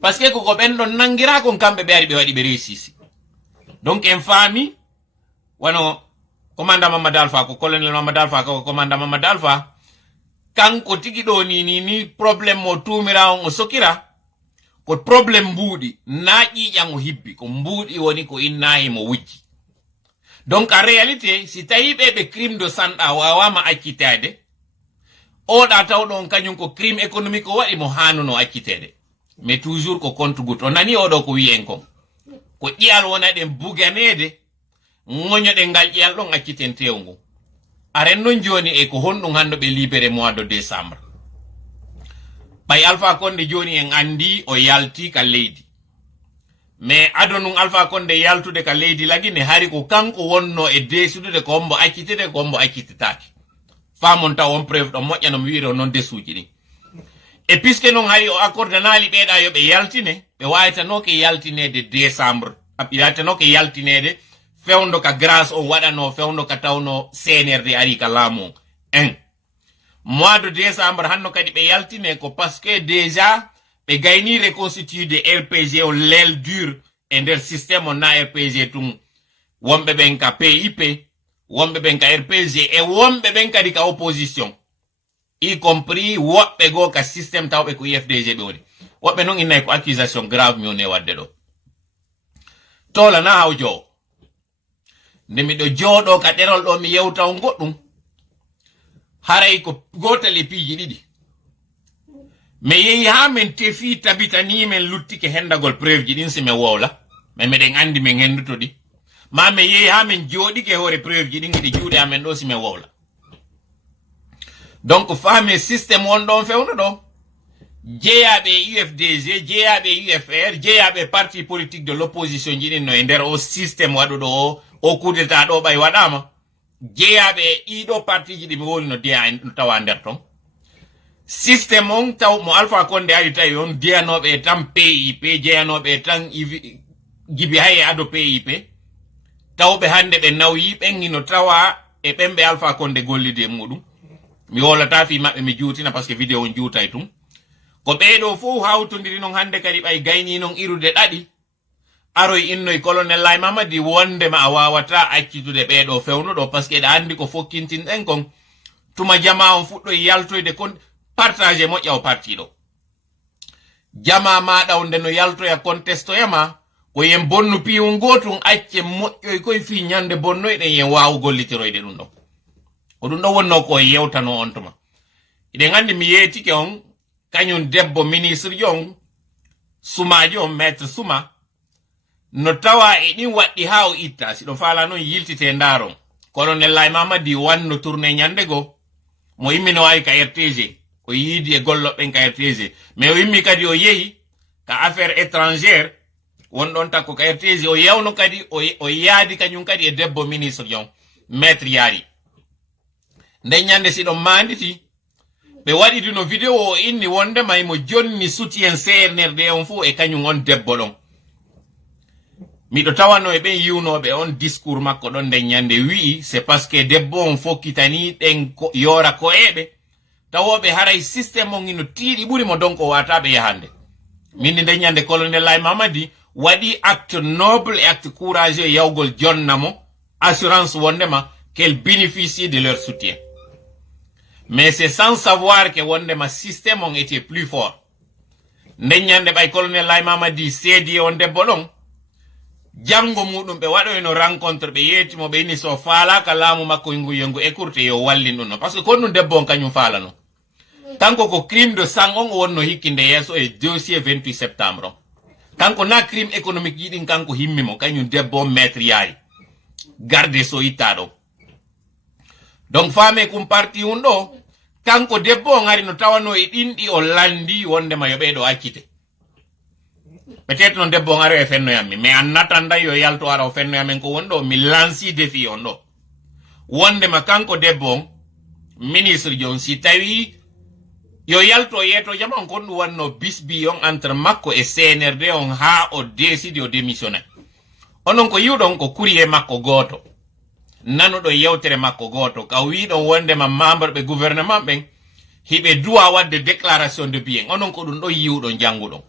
parce que ko ben don nangira kon kambe be ari be wadi be réussisi donc en famille wano commandant Mamadou Alpha ko colonel Mamadou Alpha ko commandant Mamadou Alpha kanko tigi do ni problème mo tumira on sokira ko problème mbudi naaji jango hibbi ko mbudi woni ko innahi mo wujji donc en réalité si tawi be crime de sang wawama accitade o da tawdon kanyum ko crime économique o wadi mo hanuno accitede mais toujours ko compte goutte on nani o do ko wi en ko iyal wona den buganede ngonyo de ngal iyal don acciten tewngo aren non joni e ko hondum hando be libéré mois de décembre bay Alpha Condé joni en andi o yalti ka leydi mais adonun Alpha Condé yaltude ka leydi lagine hari ko kanko wonno e desude ko ombo accitede ko ombo accititaki famon taw on preuve do mojjano mi wiro non desuji ni e puisque non hari o accordanali beeda yo be yaltine be wayta no ke yaltinede décembre abiyata no ke yaltinede fewndo ka grâce on wadano fewndo ka tawno CNRD ari ka laamu mois de décembre hanno kadi be yaltine ko parce que déjà be gayni reconstitue de RPG o l'aile dur et der système on na RPG tum wombe ben ka PIP wombe ben ka RPG e wombe ben kadi ka opposition y compris wobbe go ka système tawbe ko IFDG be woni wobbe non inay ko accusation grave mi one wadde do tola na hawjo ndemi do jodo ka derol do mi yewtaw goddum haray ko gotal e piiji didi me yeyi ha men tefi tabitani men luttike hendagol preuve ji din se me wowla me meden andi men henduto di ma me yeyi ha men jodike hore preuve ji din di juude amen do si me wowla donc fami système won don fewno do jeyabe UFDG jeyabe UFR jeyabe parti politique de l'opposition ji din no e der o système wadu do o coup d'état do bay wadama jeyabe ido parti ji di mi woni no dia en tawa der ton système on taw mo Alpha Condé ari tay on dianobe tam PIP jeyanobe tan gibi haye ado PIP tawbe hande be nawyi bengino tawa e bembe Alpha Condé gollide mudum mi wolata fi mabbe mi juutina parce que vidéo on juutay tum ko beedo fu hawtondiri non hande kadi bay gayni non irude dadi aroy innoy colonel Lay Mamadi wonde ma wawata accitude beedo fewno do parce que da andi ko fokkintin den kon tuma jama on fuddo yaltoyde kon partager mo yaw parti do jama ma dawnde no yaltoya contesto yama ko yen bonnu piwon gotun acce moƴƴoy koy fi nyande bonnoyde yen waawu gollitiroyde dum do ko dum do wonno ko yewtano on tuma ide ngandi mi yetike on kanyun debbo ministre jong sumaji on maître suma no tawa e din waddi ha o itta si do fala non yiltite ndaron colonel Lay Mamadi wanno tourner nyande go mo immino ay ka RTG o yidi e gollo ben ka RTG mais o immi kadi o yehi ka affaire étrangère won don takko ka RTG o yewno kadi o yaadi kanyum kadi e debbo ministre jong maître yari nde nyande si do manditi be wadi dino video o inni wonde may mo jonni soutien CNRD on fu e kanyum on debbo don mi do tawano e ben yiwnobe on discours makko don de nyande wi c'est parce que debbo on fokitani den yora ko ebe tawoɓe haray système o ngino tiiɗi ɓuri mo donc o wataɓe yahande min nde ñande colonel Lay Mamadi waɗi acte noble et acte courageux yawgol jonnamo assurance wondema qu'elle bénéficie de leur soutien. Mais c'est sans savoir que wondema système on était plus fort. Nde ñande ɓay colonel Lay Mamadi seedi on debbo ɗon jango muɗum ɓe waɗoyno rencontre ɓe yettimo ɓe inni so faalaka laamu makko ngu yengu écourte yo wallin ɗum no par ce que kon ɗum debbo on kañum faalano kanko ko crime de sang on wonno hikkinde yeeso e dossier 28 septembre o kanko na crime économique yiɗin kanko himmimo kañum debbo on maître yaari garde so itta ɗo donc faame kum parti un ɗo kanko debbo on ari no tawano e ɗinɗi o landi wondema yo ɓeeɗo accite peut-être non debbo on ari e fennoyammi mais an natanda yo yalto ara o fennoyamen ko woni ɗo mi lanci défi on ɗo wondema kanko debbo on ministre jon si tawi yo yalto yeto jama on kon ɗum wanno bisbi on entre makko e CNRD on ha o décide o démissionné onon ko yiwɗon ko courrier makko goto nanuɗo yewtere makko goto ka wiɗon wondema membre ɓe gouvernement ɓen hiɓe duwa wadde déclaration de bien onon ko ɗum ɗo yiwɗon janguɗon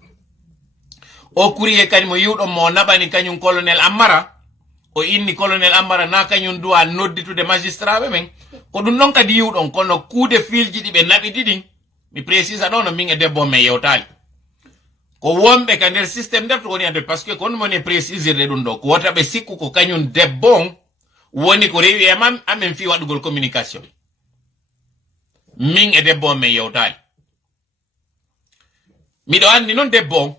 o courrier kadi mo yiwɗon mo naɓani kañum colonel Amara o inni colonel Amara na kañum duwa nodditude magistrat ɓe men ko ɗum ɗon kadi yiwɗon kono kuude filji ɗi ɓe naɓi ɗiɗin mi précisa ɗo no min e debbo me yewtali ko wonɓe ka nder système nder to woni ande par ce que kono moni précisirde ɗum ɗo ko wota ɓe sikku ko kañum debbo on woni ko rewi e mam amen fi waɗugol communication min e debbo me yewtali miɗo andi noon debbo on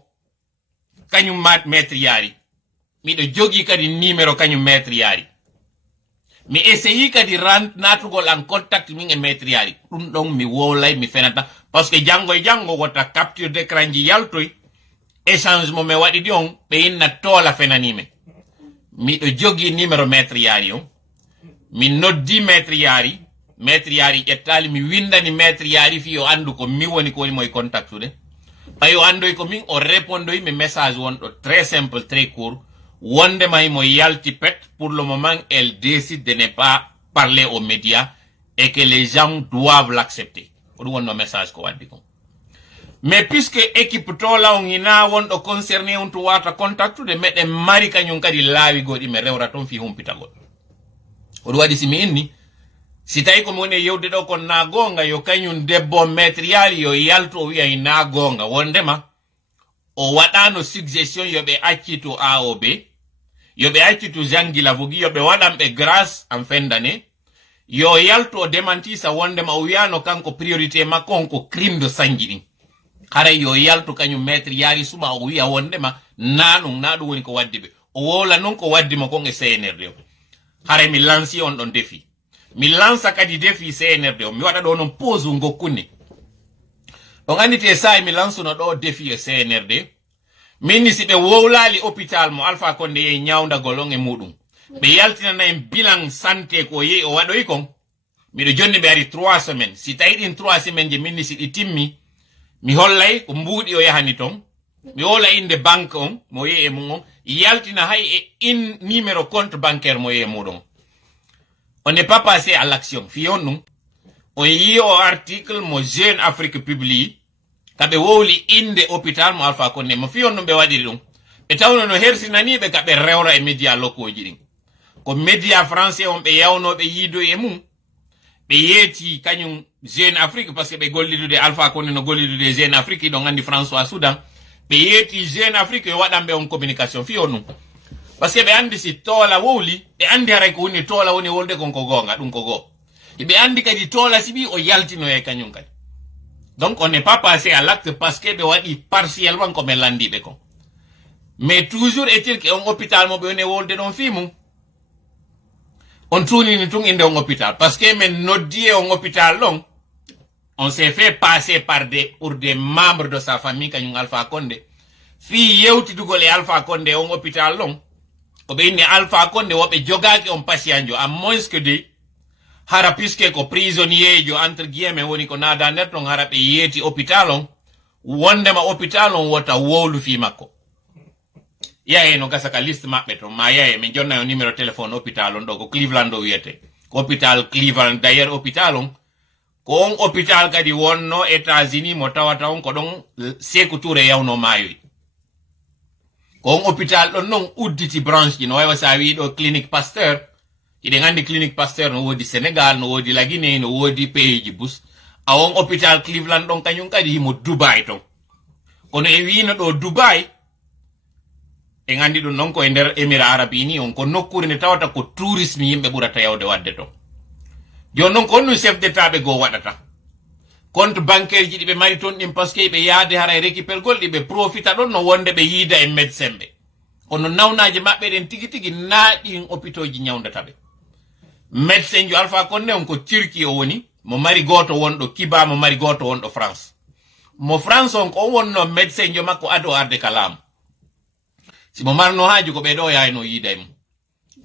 kañum maître yaari miɗo jogi kadi numéro kañum maître yaari mi essayi kadi natugol en contact min e maître yaari ɗum ɗon mi wowlay mi fenata par ce que janngo e janngo wota capture d'écran ji yaltoy échange mo mi waɗi ɗi on ɓe inna toola fenanimen miɗo jogi numéro maître yaari on mi noddi maître yaari ƴettali mi windani maître yaari fi o andu ko mi woni ko woni moye contactude ɓay o andoy ko min o répondoy mi message wonɗo très simple très court wondema mo yalti pet pour le moment elle décide de ne pas parler aux médias et que les gens doivent l'accepter ko ɗum wonno message ko waddi kon mais puisque équipe tola on ina wonɗo concerné on to wata contactude meɗen mari kañum kadi laawi goɗi mi rewra toon fi humpitagol ko ɗum waɗi simi inni si tawi komi woni e yewde ɗo kon na gonga yo kañum debbo maître yaari yo yalto o wiya na gonga wondema o waɗano suggestion yoɓe accitu AOB yoɓe accitu Jean-Guy Lavogui yoɓe waɗanɓe grâce en fin d'année yo yalto o démentisa wondema o wiyano kanko priorité makko on ko crime de sanji ɗin haray yo yalto kañum maître yaari suɓa o wiya wondema na ɗum woni ko waddi ɓe o wowla noon ko waddimo kon e CNRD o haray mi lanci on ɗon défi mi lansa kadi défi CNRD o mi waɗa ɗo noon pause gokkunni ɗon andite sahi mi lansuno ɗo défi e CNRD minni si ɓe wowlali hôpital mo Alpha Condé yehi ñawdagol on e muɗum ɓe yaltinana en bilan santé ko yehi o waɗoyi kon miɗo jonni ɓe ari 3 semaines si tawi ɗin 3 semaines je minni si ɗi timmi mi hollay ko mbuuɗi o yahani ton mi wola inde banque on mo yehi e mum on yaltina hay e in numéro compte bancaire mo yehi e muɗum on n'est pas passé à l'action fiyon ɗum on yi o article mo Jeune Afrique publie kaɓe wowli inde hôpital mo Alpha Condé mo fiyon ɗum ɓe waɗiri ɗum ɓe tawno no hersinaniɓe kaɓe rewra e média lokoji ɗin ko média français on ɓe yawnoɓe yiidoy e mum ɓe yeeti kañum Jeune Afrique par ce que ɓe gollidude Alpha Condé no gollidude Jeune Afrique ɗon andi François Soudan ɓe yeeti Jeune Afrique yo waɗanɓe on communication fiyon ɗum par ce que ɓe andi si toola wowli ɓe andi haray ko woni toola woni wolde kon ko gonga ɗum ko goo ɓe andi kadi toola siɓi o yaltino e kañum kadi donc on n'est pas passé à l'acte parce que ɓe waɗi partiellement ko ɓe landiɓe kon mais toujours est-il que on hôpital mo ɓe woni wolde ɗon fi mum on tunini tun inde on hôpital parce que men noddi e on hôpital ɗon on s'est fait passer pour des membres de sa famille kañum Alpha Condé fi yewtidugol e Alpha Condé on hôpital ɗon ko ɓe inni Alpha Condé woɓe jogaki on patient jo à moins que de hara puisque ko prisonnier jo entre guillemets woni ko naada nder ton hara ɓe yeeti hôpital on wondema hôpital on wota wowlu fi makko yaye no gasa ka liste maɓɓe ton ma yaye min jonna o numéro téléphone hôpital on ɗo ko Cleveland ɗo wiyete ko hôpital Cleveland d'ailleurs hôpital on ko on hôpital kadi wonno États-Unis mo tawata on ko don Sékou Touré yawno mayoy ko on hôpital don non udditi branche no way sa wi do clinique Pasteur ide ngandi clinique Pasteur no wodi Sénégal no wodi la Guinée no wodi pays ji bus awon hôpital Cleveland don kanyum kadi mo Dubai ton kono e wi no do Dubai e ngandi dum non ko e nder Émirats Arabes Unis on ko nokkure ne tawata ko tourisme yimbe burata yawde wadde to jon non ko no chef d'état be go wadata compte bancaire ji be mari ton dim parce que be yaade hara récupérer gol be profita don no wonde be yida e médecin be kono nawnaaje mabbe den tigi tigi naadi hôpitaux ji nyawndata be médecin ju Alpha Condé on ko Turquie o woni mo mari goto wondo Kiba mo mari goto wondo France mo France on ko wonno médecin jo makko ado arde kalam si mo marno haaju ko be do yayno yida em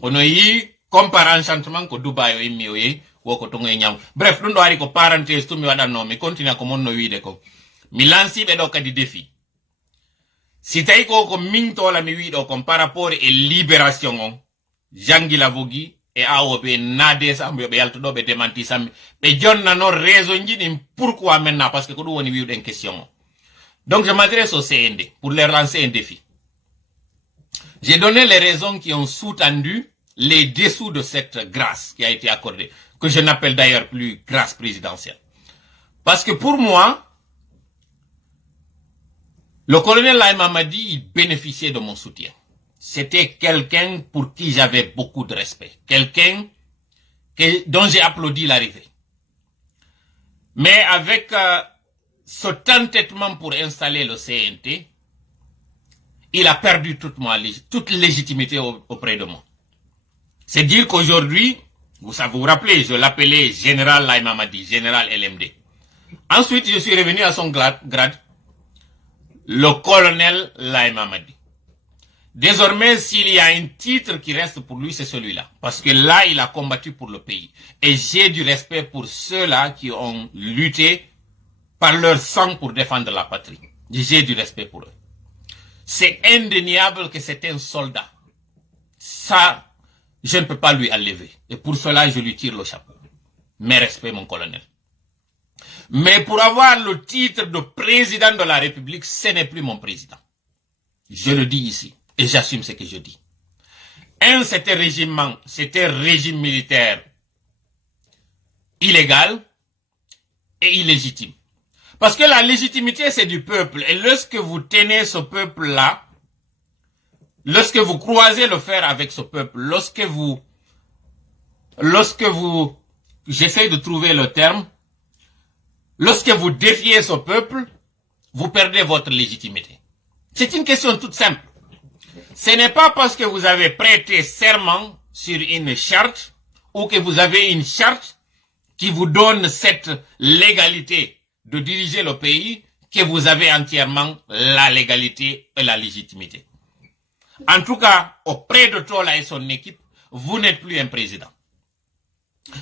ono yi compare enchantement ko Dubai o immi o yi woko to ngoy nyam bref dum do ari ko parenthèse to mi wadanno mi continue ko monno wiide ko mi lanci be do kadi défi si tay ko minto la mi wiido ko par rapport e libération on jangi la vogi e AOB nade sambe be yalto do be démenti sambe be jonna no raison jidi pourquoi maintenant parce que ko dum woni wiido en question donc je m'adresse au CND pour leur lancer un défi. J'ai donné les raisons qui ont sous-tendu les dessous de cette grâce qui a été accordée, que je n'appelle d'ailleurs plus grâce présidentielle. Parce que pour moi, le colonel Laye Mamadi, il bénéficiait de mon soutien. C'était quelqu'un pour qui j'avais beaucoup de respect. Quelqu'un dont j'ai applaudi l'arrivée. Mais avec cet entêtement pour installer le CNT, il a perdu toute légitimité auprès de moi. C'est dire qu'aujourd'hui, vous vous rappelez, je l'appelais général Laye Mamadi, général LMD. Ensuite, je suis revenu à son grade, le colonel Laye Mamadi. Désormais, s'il y a un titre qui reste pour lui, c'est celui-là. Parce que là, il a combattu pour le pays. Et j'ai du respect pour ceux-là qui ont lutté par leur sang pour défendre la patrie. J'ai du respect pour eux. C'est indéniable que c'est un soldat. Ça, je ne peux pas lui enlever. Et pour cela, je lui tire le chapeau. Mes respects, mon colonel. Mais pour avoir le titre de président de la République, ce n'est plus mon président. Je le dis ici. Et j'assume ce que je dis. C'était un régime militaire illégal et illégitime. Parce que la légitimité, c'est du peuple. Et lorsque vous tenez ce peuple-là, lorsque vous croisez le fer avec ce peuple, lorsque vous, j'essaie de trouver le terme, lorsque vous défiez ce peuple, vous perdez votre légitimité. C'est une question toute simple. Ce n'est pas parce que vous avez prêté serment sur une charte ou que vous avez une charte qui vous donne cette légalité de diriger le pays que vous avez entièrement la légalité et la légitimité. En tout cas, auprès de Tola et son équipe, vous n'êtes plus un président.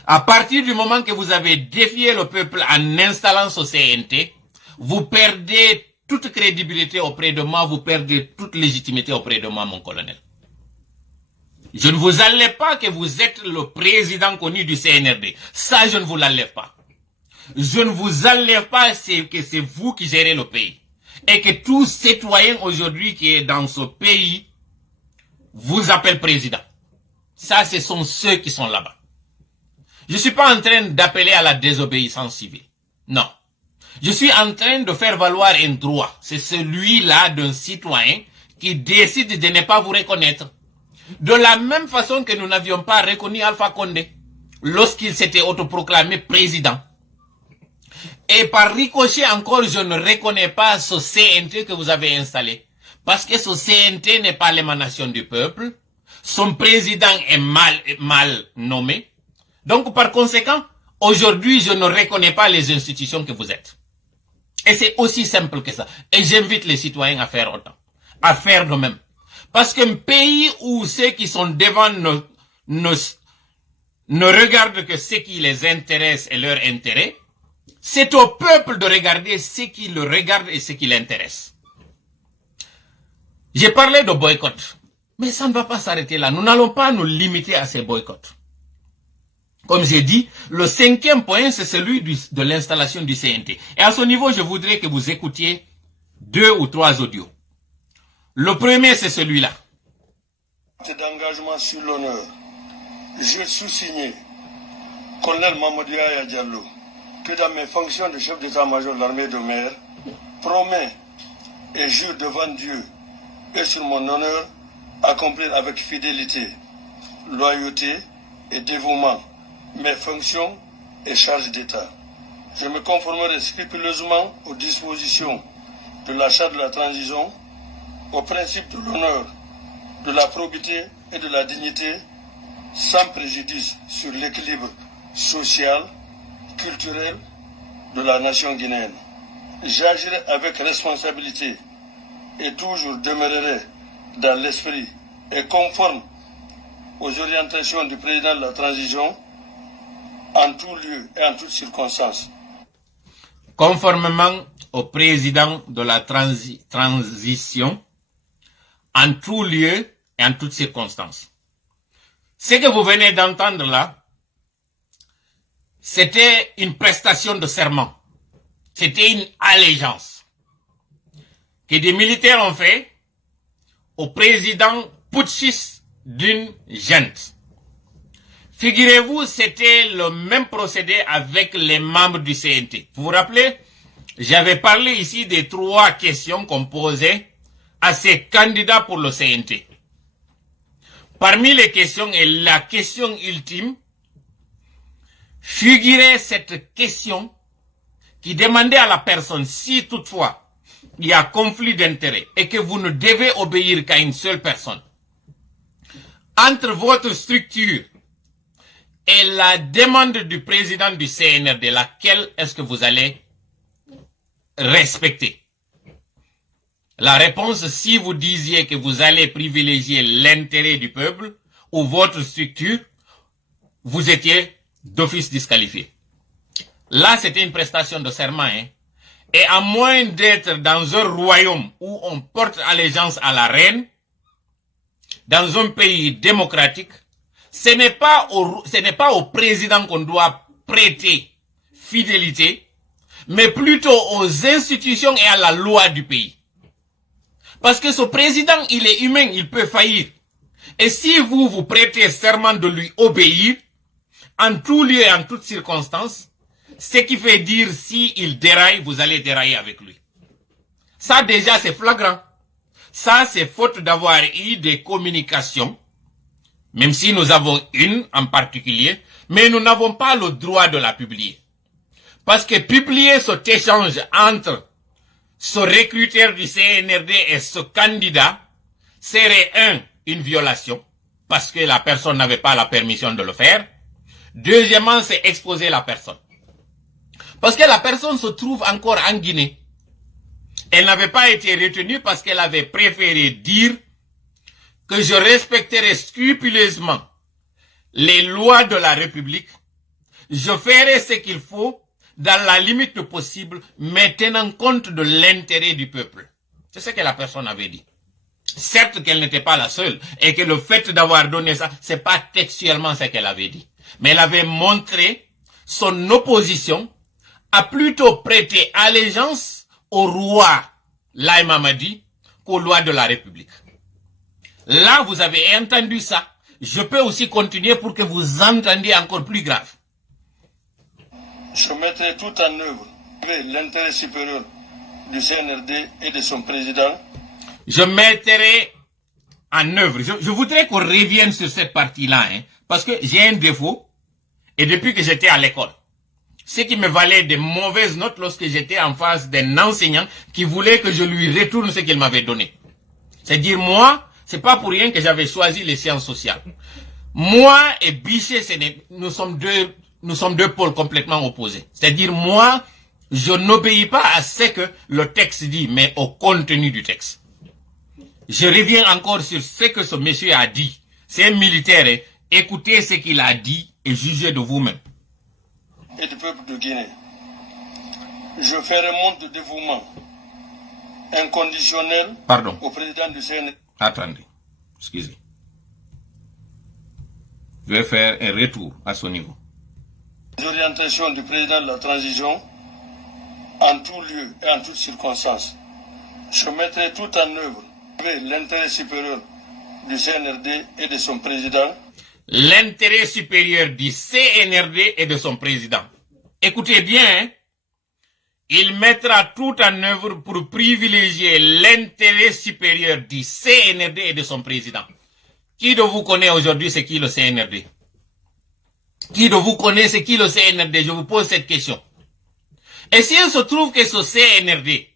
À partir du moment que vous avez défié le peuple en installant ce CNT, vous perdez toute crédibilité auprès de moi, vous perdez toute légitimité auprès de moi, mon colonel. Je ne vous enlève pas que vous êtes le président connu du CNRD. Ça, je ne vous l'enlève pas. Je ne vous enlève pas que c'est vous qui gérez le pays. Et que tout citoyen aujourd'hui qui est dans ce pays vous appelle président. Ça, ce sont ceux qui sont là-bas. Je ne suis pas en train d'appeler à la désobéissance civile. Non. Je suis en train de faire valoir un droit. C'est celui-là d'un citoyen qui décide de ne pas vous reconnaître. De la même façon que nous n'avions pas reconnu Alpha Condé lorsqu'il s'était autoproclamé président. Et par ricochet encore, je ne reconnais pas ce CNT que vous avez installé. Parce que ce CNT n'est pas l'émanation du peuple. Son président est mal nommé. Donc par conséquent, aujourd'hui, je ne reconnais pas les institutions que vous êtes. Et c'est aussi simple que ça. Et j'invite les citoyens à faire autant. À faire de même. Parce qu'un pays où ceux qui sont devant ne regardent que ce qui les intéresse et leur intérêt, c'est au peuple de regarder ce qui le regarde et ce qui l'intéresse. J'ai parlé de boycott. Mais ça ne va pas s'arrêter là. Nous n'allons pas nous limiter à ces boycotts. Comme j'ai dit, le 5e point, c'est celui de l'installation du CNT. Et à ce niveau, je voudrais que vous écoutiez 2 ou 3 audios. Le premier, c'est celui-là. D'engagement sur l'honneur, je sous-signe, colonel Mamadou Yaya Diallo, que dans mes fonctions de chef d'état-major de l'armée de mer, promets et jure devant Dieu et sur mon honneur, accomplir avec fidélité, loyauté et dévouement mes fonctions et charges d'État. Je me conformerai scrupuleusement aux dispositions de la charte de la transition, aux principes de l'honneur, de la probité et de la dignité, sans préjudice sur l'équilibre social, culturel de la nation guinéenne. J'agirai avec responsabilité et toujours demeurerai dans l'esprit et conforme aux orientations du président de la transition en tout lieu et en toutes circonstances. Conformément au président de la transition, en tout lieu et en toutes circonstances. Ce que vous venez d'entendre là, c'était une prestation de serment. C'était une allégeance que des militaires ont fait au président putschiste d'une junte. Figurez-vous, c'était le même procédé avec les membres du CNT. Vous vous rappelez, j'avais parlé ici des 3 questions qu'on posait à ces candidats pour le CNT. Parmi les questions et la question ultime, figurait cette question qui demandait à la personne, si toutefois il y a conflit d'intérêts et que vous ne devez obéir qu'à une seule personne, entre votre structure et la demande du président du CNRD, laquelle est-ce que vous allez respecter? La réponse, si vous disiez que vous allez privilégier l'intérêt du peuple ou votre structure, vous étiez d'office disqualifié. Là, c'était une prestation de serment. Et à moins d'être dans un royaume où on porte allégeance à la reine, dans un pays démocratique, ce n'est pas au président qu'on doit prêter fidélité, mais plutôt aux institutions et à la loi du pays. Parce que ce président, il est humain, il peut faillir. Et si vous prêtez serment de lui obéir, en tout lieu et en toutes circonstances, ce qui fait dire s'il déraille, vous allez dérailler avec lui. Ça déjà, c'est flagrant. Ça, c'est faute d'avoir eu des communications, même si nous avons une en particulier, mais nous n'avons pas le droit de la publier. Parce que publier cet échange entre ce recruteur du CNRD et ce candidat serait une violation, parce que la personne n'avait pas la permission de le faire. Deuxièmement, c'est exposer la personne. Parce que la personne se trouve encore en Guinée. Elle n'avait pas été retenue parce qu'elle avait préféré dire que je respecterai scrupuleusement les lois de la République. Je ferai ce qu'il faut dans la limite du possible, mais tenant compte de l'intérêt du peuple. C'est ce que la personne avait dit. Certes qu'elle n'était pas la seule, et que le fait d'avoir donné ça, c'est pas textuellement ce qu'elle avait dit. Mais elle avait montré son opposition à plutôt prêter allégeance au roi Laye Mamadi qu'aux lois de la République. Là, vous avez entendu ça. Je peux aussi continuer pour que vous entendiez encore plus grave. Je mettrai tout en œuvre l'intérêt supérieur du CNRD et de son président. Je mettrai en œuvre. Je voudrais qu'on revienne sur cette partie-là, parce que j'ai un défaut, et depuis que j'étais à l'école, ce qui me valait de mauvaises notes lorsque j'étais en face d'un enseignant qui voulait que je lui retourne ce qu'il m'avait donné. C'est-à-dire, moi, c'est pas pour rien que j'avais choisi les sciences sociales. Moi et Bichet, nous sommes deux pôles complètement opposés. C'est-à-dire, moi, je n'obéis pas à ce que le texte dit, mais au contenu du texte. Je reviens encore sur ce que ce monsieur a dit. C'est un militaire. Écoutez ce qu'il a dit et jugez de vous-même. Et du peuple de Guinée. Je ferai montre de dévouement inconditionnel au président du CNRD. Attendez, excusez. Je vais faire un retour à ce niveau. Les orientations du président de la transition en tout lieu et en toutes circonstances. Je mettrai tout en œuvre avec l'intérêt supérieur du CNRD et de son président. L'intérêt supérieur du CNRD et de son président. Écoutez bien, hein? Il mettra tout en œuvre pour privilégier l'intérêt supérieur du CNRD et de son président. Qui de vous connaît aujourd'hui c'est qui le CNRD? Qui de vous connaît c'est qui le CNRD? Je vous pose cette question. Et s'il se trouve que ce CNRD,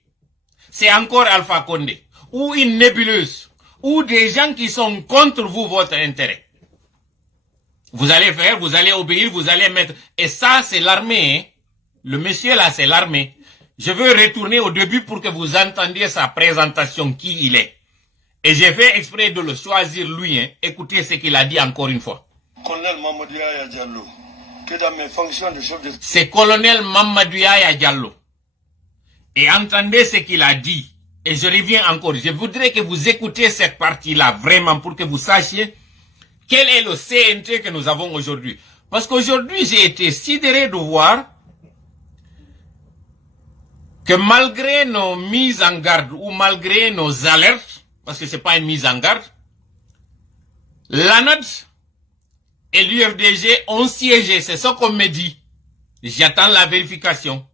c'est encore Alpha Condé, ou une nébuleuse, ou des gens qui sont contre vous, votre intérêt, vous allez faire, vous allez obéir, vous allez mettre... Et ça, c'est l'armée. Hein? Le monsieur là, c'est l'armée. Je veux retourner au début pour que vous entendiez sa présentation, qui il est. Et j'ai fait exprès de le choisir lui. Hein. Écoutez ce qu'il a dit encore une fois. Colonel Mamadou Yaya Diallo, que dans mes fonctions de chef de... C'est colonel Mamadou Yaya Diallo. Et entendez ce qu'il a dit. Et je reviens encore. Je voudrais que vous écoutiez cette partie-là, vraiment, pour que vous sachiez quel est le CNT que nous avons aujourd'hui. Parce qu'aujourd'hui, j'ai été sidéré de voir que malgré nos mises en garde, ou malgré nos alertes, parce que c'est pas une mise en garde, l'ANAD et l'UFDG ont siégé. C'est ce qu'on me dit. J'attends la vérification.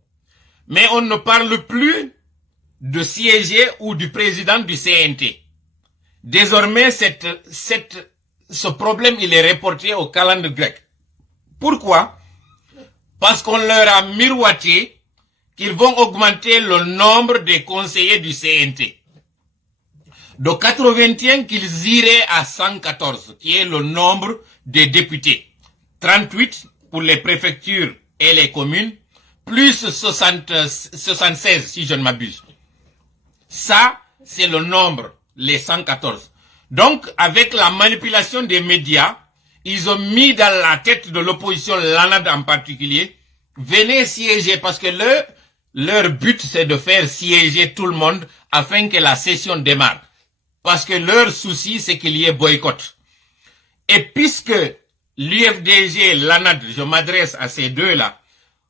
Mais on ne parle plus de siéger ou du président du CNT. Désormais, ce problème, il est reporté au calendrier grec. Pourquoi? Parce qu'on leur a miroité qu'ils vont augmenter le nombre des conseillers du CNT. De 81 qu'ils iraient à 114, qui est le nombre des députés. 38 pour les préfectures et les communes, plus 76 si je ne m'abuse. Ça, c'est le nombre, les 114. Donc, avec la manipulation des médias, ils ont mis dans la tête de l'opposition, l'ANAD en particulier, venez siéger, parce que leur but, c'est de faire siéger tout le monde afin que la session démarre. Parce que leur souci, c'est qu'il y ait boycott. Et puisque l'UFDG et l'ANAD, je m'adresse à ces deux-là,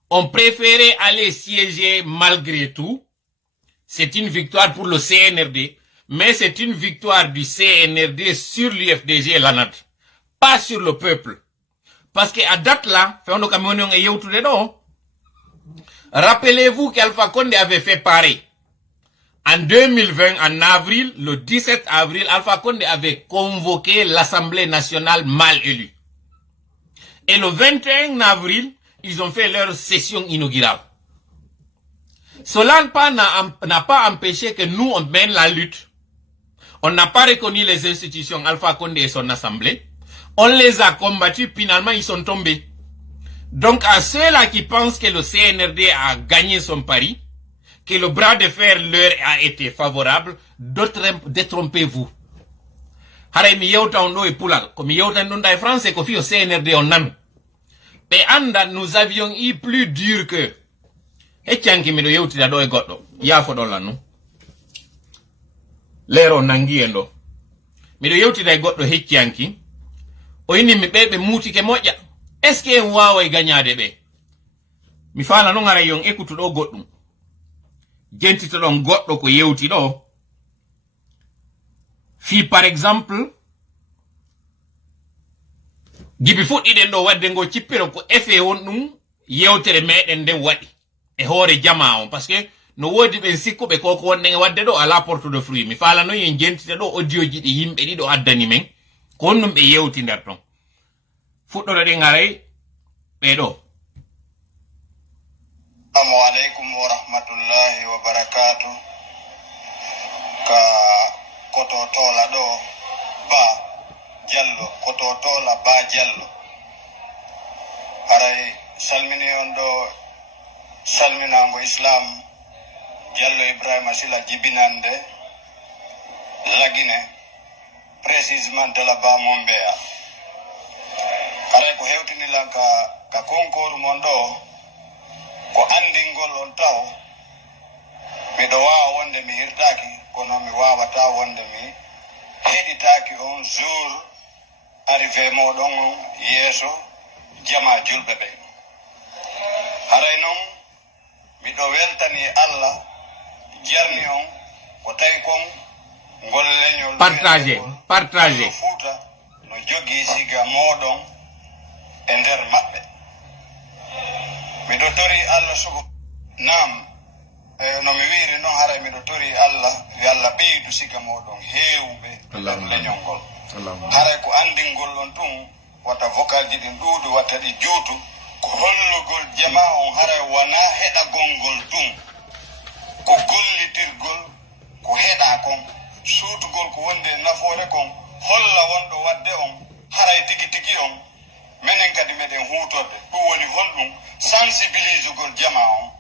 ont préféré aller siéger malgré tout, c'est une victoire pour le CNRD, mais c'est une victoire du CNRD sur l'UFDG et l'ANAD, pas sur le peuple. Parce qu'à date là, rappelez-vous qu'Alpha Condé avait fait pareil. En 2020, en avril, le 17 avril, Alpha Condé avait convoqué l'Assemblée nationale mal élue. Et le 21 avril, ils ont fait leur session inaugurale. Cela n'a pas empêché que nous, on mène la lutte. On n'a pas reconnu les institutions Alpha Condé et son assemblée. On les a combattus, finalement ils sont tombés. Donc à ceux-là qui pensent que le CNRD a gagné son pari, que le bras de fer leur a été favorable, détrompez-vous. Hare mi yewta on do e pulal, ko mi yewta non da français ko fi au CNRD on nan. Mais anda nous avions eu plus dur que heccanki mi do yewtida do e goddo, yaafo don lan no. Lero nangi en do. Mi do yewtida e goddo heccanki, o yini mi bebe mutike moƴƴa. Est-ce que en wawa e gagnade be? Mi fala non ara yon ekutudo goddum. Gentito don goddo ko yewti do. Fi par exemple gibi fuɗɗiɗen ɗo wadde ngo cippiro ko effet won ɗum yewtere meɗen nden waɗi e hoore jama on parce que no woodi ɓen sikkuɓe koko wonɗen e wadde ɗo ala porte de fruit mi fala noon yen jentita ɗo audio ji ɗi yimɓe ɗiɗo addani men ko wonnum ɓe yewti nder ton fuɗɗoɗo ɗen haray ɓeɗo. Assalamu alaikum wa rahmatullahi wa barakatuh. Ka kototola ɗo ba Jallo, kototola ba Jallo. Haray salmini on ɗo salminango Islam Jallo Ibrahima Sila jibinande lagine précisément de la ba Mombeya. Haray ko hewtinilan ka konkoru mon ɗo ko andingol on taw miɗo wawa wonde mi hirtaki kono mi wawata wonde mi heɗitaki on jour arrivé moɗon yeeso jama julɓe ɓe haray non miɗo weltani Allah jarni on ko tawi kon ngol leñol partager fuuta no jogii siga moɗon e nder maɓɓe miɗo tori Allah sugo nam no mi wiiri noon haray miɗo tori Allah yo Allah ɓeydu siga moɗon heewɓe leñol ngol haray ko andingol on ɗum wata vocal ji ɗin ɗuuɗi watta ɗi juutu ko hollugol jama on haray wona heɗagol ngol ɗum ko gollitirgol ko heɗa kon suutugol ko wonde nafoore kon holla wonɗo wadde on haray tigi tigi on minen kadi meɗen huutorde ɗum woni holɗum sensibilisugol jama on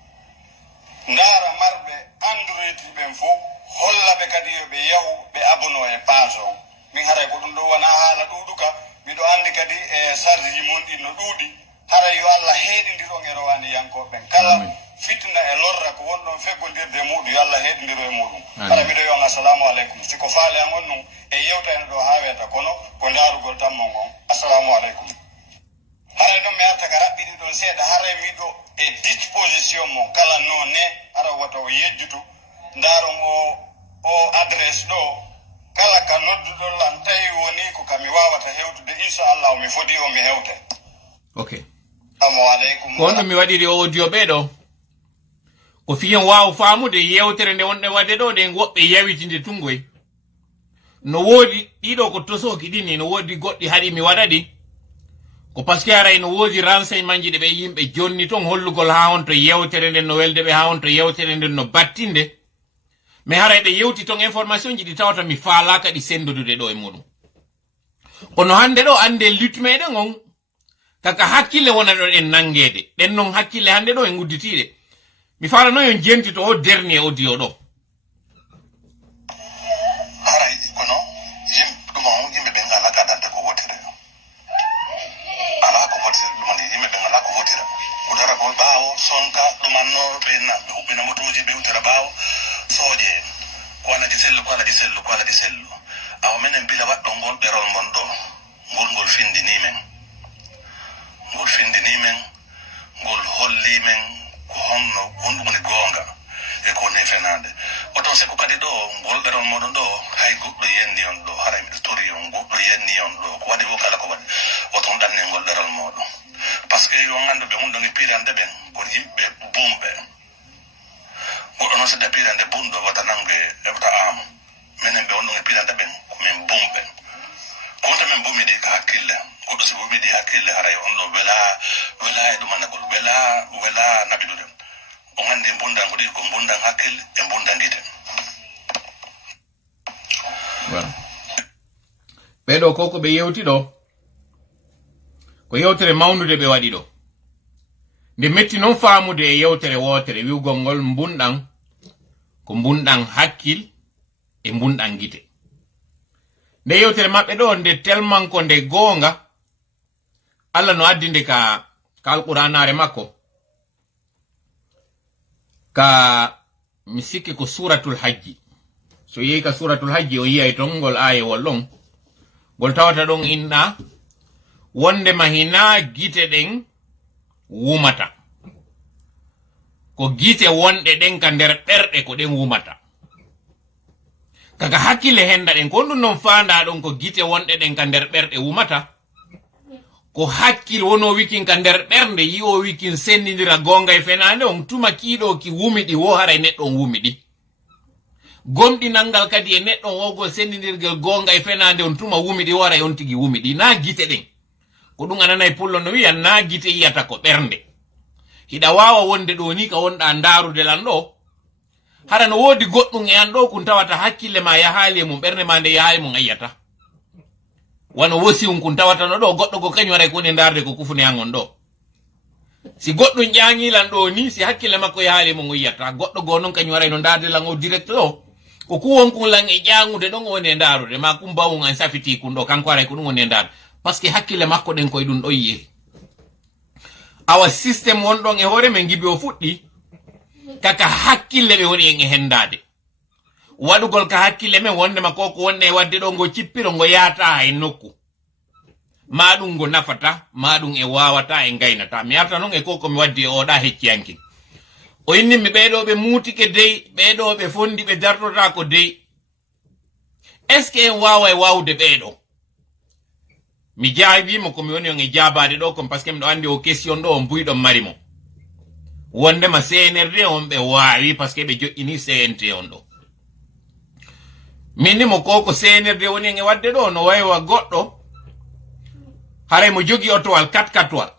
ndaara marɓe android ɓen fof hollaɓe kadi yoɓe yahu ɓe abono e page on min haray ko ɗum ɗo wona haala ɗuuɗuka miɗo andi kadi e charge ji mon ɗi no ɗuuɗi haray yo Allah heeɗindiron e rowani yankoɓen kala fitna e lorra ko wonɗon feggodirde e muɗum yo Allah heeɗindiro e muɗum hara miɗo yon assalamu aleykum siko faale an on ɗum e yewtani ɗo ha wiyata kono ko ndaarugol tammon on assalamu aleykum haray noon mi arta ka raɓɓiɗi ɗon seeɗa haray miɗo e disposition mo kala noone ara wata o yejjutu ndaaron o adresse ɗo kala ka nodduɗol an tawi woni ko kami wawata hewtude inchallah mi foti o mi hewte ok assalamu aleykum ko ɗum mi waɗiri audio ɓeɗo ko fiyen waw faamude yewtere nde wonɗe wadde ɗo ɗen woɓɓe yawitinde tungoy no woodi ɗiɗo ko tosoki ɗini no woodi goɗɗi haɗi mi waɗa ɗi ko par ce que aray no woodi renseignement ji ɗe ɓe yimɓe jonni toon hollugol ha on to yewtere nden no welde ɓe ha on to yewtere nden no battinde mais haray ɓe yewti toon information ji ɗi tawata mi faalaka ɗi sendodude ɗo e muɗum kono hande ɗo ande lutte meɗen on kaka hakkille wona ɗo ɗen nangede ɗen noon hakkille hande ɗo e gudditiɗe mi falano yon jenti to o dernier audio ɗo haray kono ɗum on yimɓe ɓe ngala gadante ko wotire ala ko wotire ɗum yimɓe ɓe ngala ko wotira ko dara ko ɓaawo sonka ɗumannoɓe ɓe huɓɓina motoji ɓe wutira ɓaawo sooƴe ko aladi sellu ko aladi sellu ko aladi sellu awa minen bila waɗɗo ngol ɗerol mon ɗo ngol findinimen ngol hollimen ko honno honɗum woni goonga e ko woni fenade oton sikku kadi ɗo ngol ɗerol moɗon ɗo hay goɗɗo yenni on ɗo haray miɗo tori on goɗɗo yenni on ɗo ko waɗi wo kala ko waɗi oton ɗanne ngol ɗerol moɗon par ce que yo gandu ɓe hunɗon e pirande ɓen ko yimɓe bumɓe goɗɗo noon sedda pirande bumɗo wata nangue eɓta amo minen ɓe wonɗon e pirande ɓen komin bumɓe konta min bumiɗi ko hakkille goɗɗo so bumiɗi hakkille haray on ɗo wela e ɗumanagol wela naɓiɗude o gandi bundan ko ɗiɗi ko bundan hakkille e bundan guite ɓeɗo ko ɓe yewti ɗo ko yewtere mawnude ɓe waɗi ɗo nde metti noon faamude e yewtere wotere wiwgol ngol mbunɗan ko mbunɗan hakkil e mbunɗan guite nde yewtere maɓɓe ɗo nde tellement ko nde goonga Allah no addinde ka alquranare makko ka mi sikki ko suratul hajji so yehi ka suratul hajji o yiyay ton ngol ayewol ɗon ngol tawata ɗon inna wonde mahina gite ɗen wumata ko gite wonɗe ɗen ka nder ɓerɗe ko ɗen wumata kaga hakkille henda ɗen ko ɗum noon fanda ɗon ko gite wonɗe ɗen ka nder ɓerɗe wumata ko hakkil wono wikin ka nder ɓernde yi o wikin sendidira gonga e fenande on tuma kiiɗo ki wumiɗi wo haray neɗɗo on wumiɗi gonɗinal ngal kadi e neɗɗo on wogol sendidirgel gonga e fenande on tuma wumiɗi wo haray on tigi wumiɗi na gite ɗen ko ɗum ananayi pullo no wiya na gite yiyata ko ɓernde hiɗa wawa wonde ɗo ni ka wonɗa ndarude lan ɗo hara no woodi goɗɗum e an ɗo kun tawata hakkille ma yahaali e mum ɓernde ma nde yahaali mum ayyata wano wosi on kun tawata no ɗo goɗɗo go kañum waray ko woni ndarde ko kufune an on ɗo si goɗɗum ƴaŋilan ɗo ni si hakkille makko yahaali mum o yiyata goɗɗo go noon kañum waray no ndarde lan o direct ɗo ko kuwonkun lan e ƴaŋude ɗon o woni e ndarude ma kum bawum an safiti kun ɗo kanko waray ko ɗum woni e ndarde par ce que hakkille makko ɗen koye ɗum ɗo yiye awa systéme wonɗon e hoore men gibi o fuɗɗi kaka hakkille ɓe woni en e hendade waɗugol ka hakkille men wondema ko wonde e wadde ɗo ngo cippiro ngo yaata e nokku maɗum go nafata maɗum e wawata e gaynata mi arta non e koko mi waddi e oɗa hecciyanki o innimi ɓeɗo ɓe muutike dey ɓeɗo ɓe fondi ɓe dartota ko dey est ce que en wawa e wawde ɓeɗo mi jaabimo komi woni on e jabade ɗo kom par ce que miɗo andi o question ɗo on buyɗon marimo wondema CNRD on ɓe wawi par ce que ɓe joƴƴini CNT on ɗo minnimo koko CNRD woni en e wadde ɗo no waywa goɗɗo haray mo jogi otowal 4x4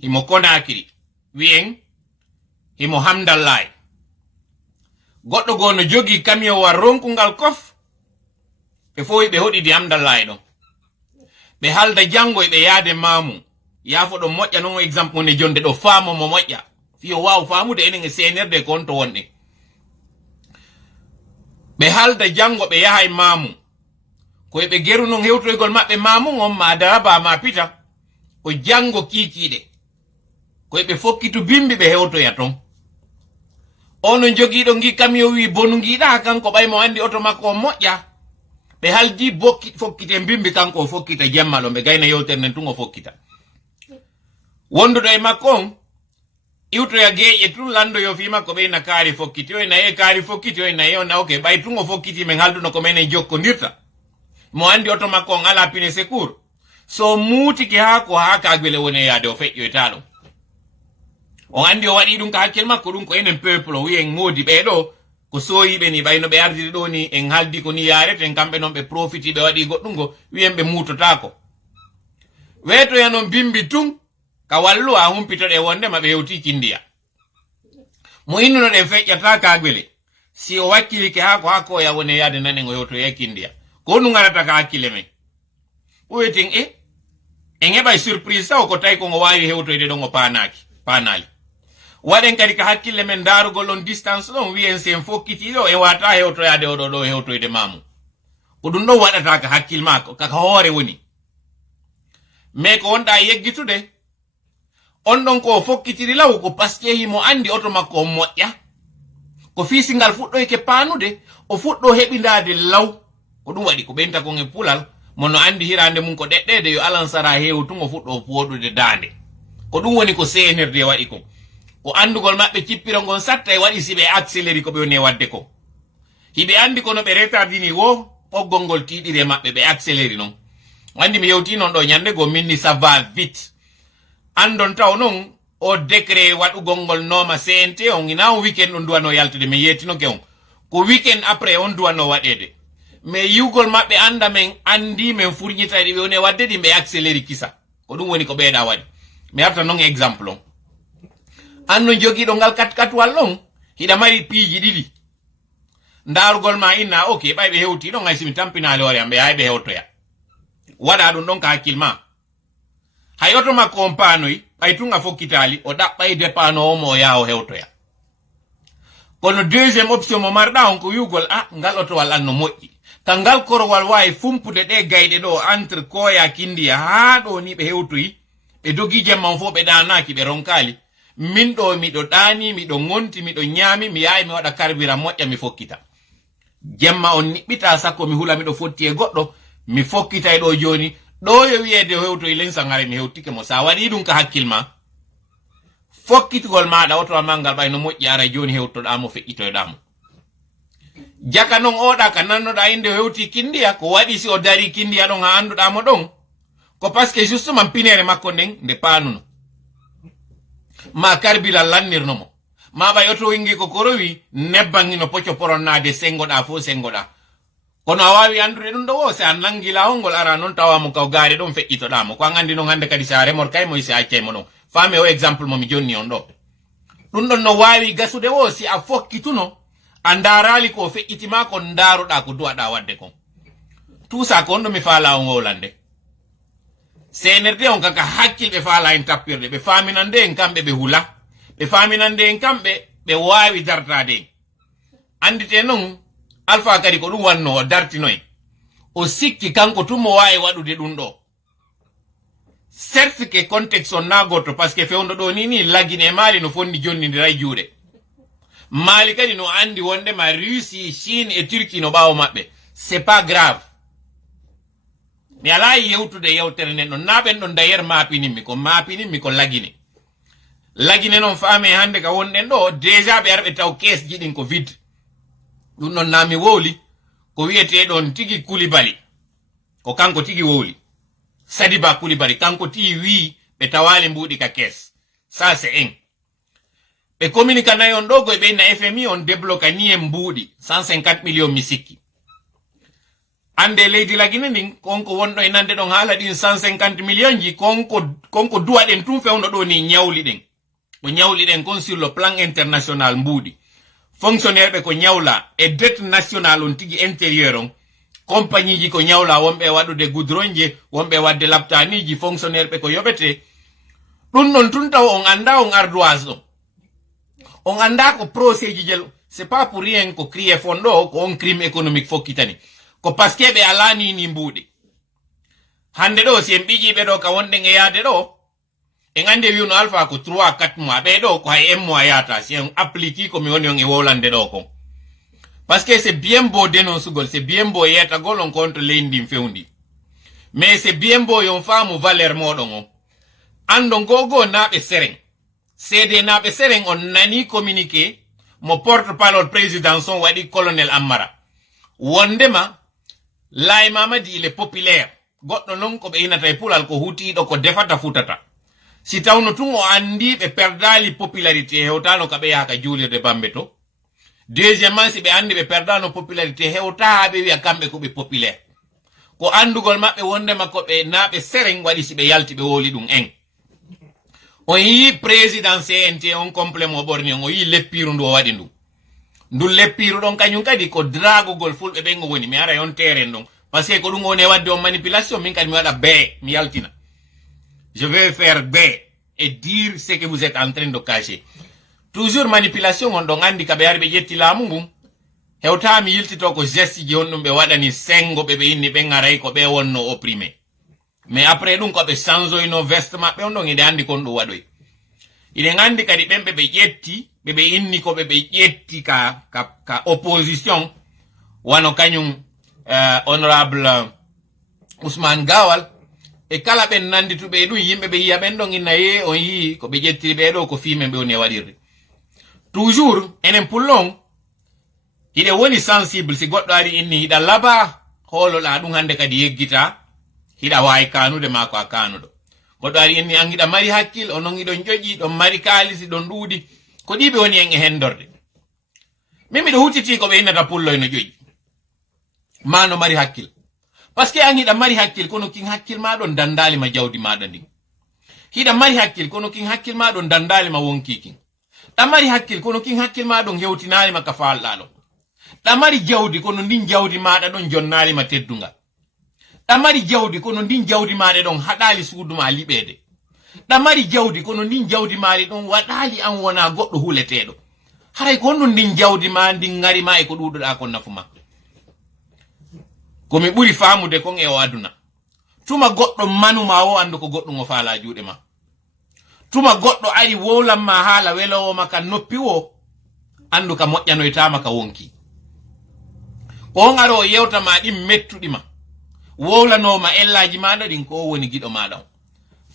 imo Konakiri wi'en himo Hamdallahi goɗɗo go no jogi camion war ronkungal kof ɓe fof ɓe hoɗidi Hamdallahi ɗon ɓe halda jango ɓe yaade mamu yaafo ɗo moƴƴa non exemple woni jonde ɗo faamo mo moƴƴa fiyo waw faamude enen e CNRD ko on to wonɗe ɓe halda jango ɓe yaha e mamu koye ɓe geru non hewtoygol maɓɓe mamu on ma daraba ma pita ko jango kiikiɗe koye ɓe fokkitu bimbi ɓe hewtoya ton ono jogiiɗo ngi camion wi bonu ngiɗa kanko ɓay mo andi oto makko o moƴƴa ɓe haldi fokkite bimbi kanko o fokkita jemma ɗo ɓe gayna yewtere nden tun o fokkita wonduɗo e makko on iwtoya geeƴe tun landoyo fi makko ɓeyna kaari fokkiti oy nayi kaari fokkiti oy nayi ona oke ɓay tun o fokkiti men halduno ko menen jokkodirta mo andi oto makko on ala pine secours so muutike ha ko ha kagwele woni yaade o feƴƴoyta ɗum on andi o waɗi ɗum ka hakkil makko ɗum ko enen peuple o wiyen moodi ɓeɗo ko soyiɓe ni ɓayno ɓe ardiri ɗo ni en haldi ko ni yareten kamɓe noon ɓe profiti ɓe waɗi goɗɗum go wiyen ɓe mutotako wetoya noon bimbi tun ka wallu a humpitoɗe wondema ɓe hewti kindiya mo innuno ɗen feƴƴata kagwele si o wakkilike ha ko hakkoya woni yaade nanen o hewtoya kindiya ko ɗum garata ka hakkille men ɓoyeten en heɓay surprise taw ko tawi kongo wawi hewtoyde ɗon o panali waɗen kadi ka hakkille men darugol on distance ɗon wiyen sen fokkitiɗo e wata hewtoyade oɗo ɗo hewtoyde mamu ko ɗum ɗon waɗata ka hakkil mako kaka hoore woni mais ko wonɗa yeggitude on ɗon ko fokkitiri law ko pasque himo andi oto makko o moƴƴa ko fiisingal fuɗɗoyke panude o fuɗɗo heɓidade law ko ɗum waɗi ko ɓenta kon e pulal mono andi hirande mum ko ɗeɗɗede yo alansara heewu tun o fuɗɗo woɗude dande ko ɗum woni ko CNRD waɗi ko ko andugol maɓɓe cippira ngon satta e waɗi si ɓe accéléri ko ɓe woni wadde ko hiɓe andi kono ɓe retardini wo ɓoggol ngol tiɗiri e maɓɓe ɓe accéléri noon wandi mi yewti noon ɗo ñande go minni ça va vite andon taw noon o décret waɗugol ngol nooma CNT on ina on weekend on duwano yaltude mi yettinoke on ko weekend après on duwano waɗede mais yiwgol maɓɓe anda men andi men furñitayɗe ɓe woni wadde ɗi ɓe accéléri kisa ko ɗum woni ko ɓeeɗa waɗi mi arta noon exemple on anno jogiiɗo ngal katkatwal ɗon hiɗa mari piiji ɗiɗi ndarugol ma inna ok ɓay ɓe hewti ɗon hay simi tampinali hoore am ɓe hay ɓe hewtoya waɗa ɗum ɗon ka hakkil ma hay oto makko on paanoyi ɓay tun a fokkitali o ɗaɓɓay dépanowo mo o yaha o hewtoya kono deuxiéme option mo marɗa on ko wiwgol ngal otowal an no moƴƴi kangal korowal wawi fumpude ɗe gayɗe ɗo entre koya kindiya ha ɗo ni ɓe hewtoyi ɓe dogi jemma on fof ɓe ɗanaki ɓe ronkali min ɗo miɗo ɗani miɗo gonti miɗo ñaami mi yawi mi waɗa karbira moƴƴa mi fokkita jemma on niɓɓita sakko mi hula miɗo fotti e goɗɗo mi fokkitay ɗo joni ɗo yo wiyede hewtoyi lensa ngare mi hewtike mo sa waɗi ɗum ka hakkil ma fokkitugol maɗa oto mangal ɓay no moƴƴi ara joni hewtoɗamo feƴƴitoyɗamo jaka noon oɗa ka nannoɗa inde hewti kindiya ko waɗi si o dari kindiya ɗon ha anduɗamo ɗon ko par ce que justement pinere makko nden nde panuno ma karbila lannirnomo ma ɓay oto wingi ko korowi nebban hino pocco poronnade sengoɗa fo sengoɗa kono a wawi andude ɗum ɗo wo si a nangi lawol ngol ara noon tawamo kaw gaari ɗon feƴƴitoɗamo ko an andi noon hande kadi sa remor kay moy si accaymo ɗon faami o exemple momi jonni on ɗo ɗum ɗon no wawi gasude wo si a fokkituno a darali ko feƴƴitima ko daruɗa ko duwaɗa wadde kon tout ça ko on ɗo mi faala on wolande CNRD on kaka hakkilɓe faala en tappirde ɓe faminande en kamɓe ɓe hula ɓe faminande en kamɓe ɓe wawi dartade en andite noon alpha kadi ko ɗum wanno o dartinoy o sikki kanko tun mo wawi waɗude ɗum ɗo certes que contexte on na goto par ce que fewndo ɗo ni lagine e maali no fondi jondidiray juuɗe maali kadi no andi wondema Russie Chine et Turquie no ɓawo maɓɓe c'est pas grave mi ala yewtude yewtere nden ɗon na ɓen ɗon d'ailleurs mapinimmi ko lagine noon faami hande ka wonɗen ɗo déjà ɓe arɓe taw caisse ji ɗin ko vide ɗum ɗon na mi wowli ko wiyete ɗon tigi Koulibaly ko kanko tigi wowli Sadiba Koulibaly kanko ti wi ɓe tawali mbuɗi ka caisse ça c'est un ɓe communique nayi on ɗo goye ɓeyna FMI on débloque ni en mbuɗi 150 millions mi sikki ande leydi lagine ndin konko wonɗo e nande ɗon haala ɗin 150 millions ji konko duwa ɗen tum fewno ɗo ni ñawli ɗen ko ñawli ɗen kon sur le plan international mbuɗi fonctionnaire ɓe ko ñawla e dette national on tigi intérieur on compagnie ji ko ñawla wonɓe waɗude goudron je wonɓe wadde laptaniji fonctionnaire ɓe ko yoɓete ɗum ɗon tun taw on anda on ardoise ɗon on anda ko procès ji jel c'est pas pour rien ko crié fon ɗo ko on crime économique fokkitani ko parce que ɓe alani ni mbuɗi hande ɗo si en ɓiƴiɓe ɗo ka wonɗen e yaade ɗo en ande wiuno alpha ko 3 4 mois ɓe ɗo ko hay 1 mois yata si en applique ko mi woni on e wolande ɗo kon parce que c'est bien beau dénoncugol c'est bien beau yetagol on contre leydi fewndi mais c'est bien beau yon faamu valeur moɗon on andon gogo naɓe seren cd naɓe seren on nani communiqué mo porte parole président son waɗi colonel Ammara wondema Laye Mamadi il est populaire goɗɗo non ko ɓe inata e pulal ko hutiɗo ko defata futata si tawno tun o andi ɓe perdali popularité hewtano ka ɓe yahaka juulirde bambe to deuxièmement si ɓe andi ɓe perdano popularité hewta ha ɓe wiya kamɓe ko ɓe populaire ko andugol maɓɓe wondema ko ɓe naɓe seren waɗi si ɓe yalti ɓe woli ɗum en on yi président CNT on complément ɓorni on o yi leppiru ndu o waɗi ndu leppiru ɗon kañum kadi ko dragugol fulɓe ɓen o woni mi ara on terrain ɗon par ce que ko ɗum woni e wadde on manipulation min kadi mi waɗa bee mi yaltina je vais faire bee et dire ce que vous êtes en train de cacher toujours manipulation on ɗon andi ka ɓe ari ɓe ƴetti laamu ngun hewta mi yiltito ko geste ji on ɗum ɓe waɗani sengo ɓe inni ɓen aray ko ɓe wonno opprimé mais après ɗum ko ɓe changeoyno veste maɓɓe on ɗon eɗe andi kon ɗum waɗoy iɗen andi kadi ɓen ɓe ƴetti ɓe inni ko ɓe ƴetti ka opposition wano kañum honorable Ousmane Gawal e kala ɓen nandituɓe ɗum yimɓe ɓe yiya ɓen ɗon inna ye on yii ko ɓe ƴettiri ɓe ɗo ko fime ɓe woni e waɗirde toujours enen pullon hiɗe woni sensible si goɗɗo ari inni hiɗa laba hooloɗa ɗum hande kadi yeggita hiɗa wawi kanude ma ko a kanuɗo goɗɗo ari inni an hiɗa mari hakkil onon iɗon joƴi ɗon mari kaalisi ɗon ɗuuɗi ko ɗiɓe woni en e hendorde min miɗo hutiti ko ɓe innata pulloy no joƴi ma no mari hakkil par ce que an hiɗa mari hakkil kono kin hakkil ma ɗon dandalima jawdi maɗa ndin hiɗa mari hakkil kono kin hakkil ma ɗon dandalima wonkikin ɗa mari hakkil kono kin hakkil ma ɗon hewtinalima ka falɗa ɗon ɗa mari jawdi kono ndin jawdi maɗa ɗon jonnalima teddunga ɗa mari jawdi kono ndin jawdi maɗa ɗon haɗali suuduma liɓede ɗa mari jawdi kono ndin jawdi maɗi ɗon waɗali an wona goɗɗo huleteɗo haray ko honno ndin jawdi ma ndin ngari ma e ko ɗuɗuɗa kon nafu ma komi ɓuri famude kon e o aduna tuma goɗɗo manuma o andu ko goɗɗum o faala juuɗe ma tuma goɗɗo ari wowlanma haala welowoma ka noppi wo andu ka moƴƴanoytama ka wonki ko on aro o yewtama ɗin mettuɗima wowlanoma ellaji maɗa ɗin ko woni giɗo maɗa o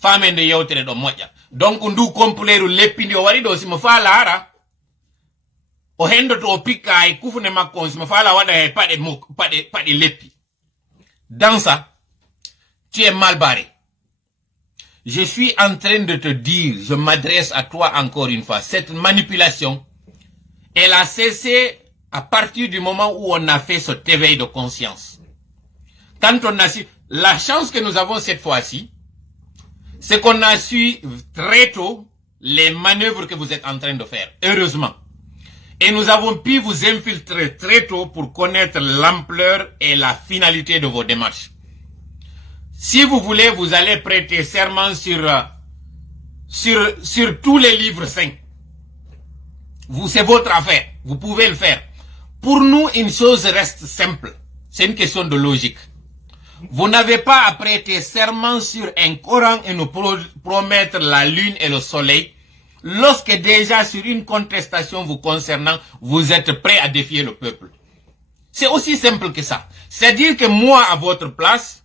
famende yewtere ɗo moƴƴa donc ndu compleru leppindi o waɗi ɗo simo faala ara o hendoto o pikka e kufune makko on simo faala waɗa e paɗe leppi dans ça tu es mal barré. Je suis en train de te dire, je m'adresse à toi encore une fois, cette manipulation, elle a cessé à partir du moment où on a fait cet éveil de conscience. Quand on a su, la chance que nous avons cette fois-ci, c'est qu'on a su très tôt les manœuvres que vous êtes en train de faire, heureusement. Et nous avons pu vous infiltrer très tôt pour connaître l'ampleur et la finalité de vos démarches. Si vous voulez, vous allez prêter serment sur tous les livres saints. C'est votre affaire. Vous pouvez le faire. Pour nous, une chose reste simple. C'est une question de logique. Vous n'avez pas à prêter serment sur un Coran et nous promettre la lune et le soleil lorsque déjà sur une contestation vous concernant, vous êtes prêt à défier le peuple. C'est aussi simple que ça. C'est-à-dire que moi, à votre place,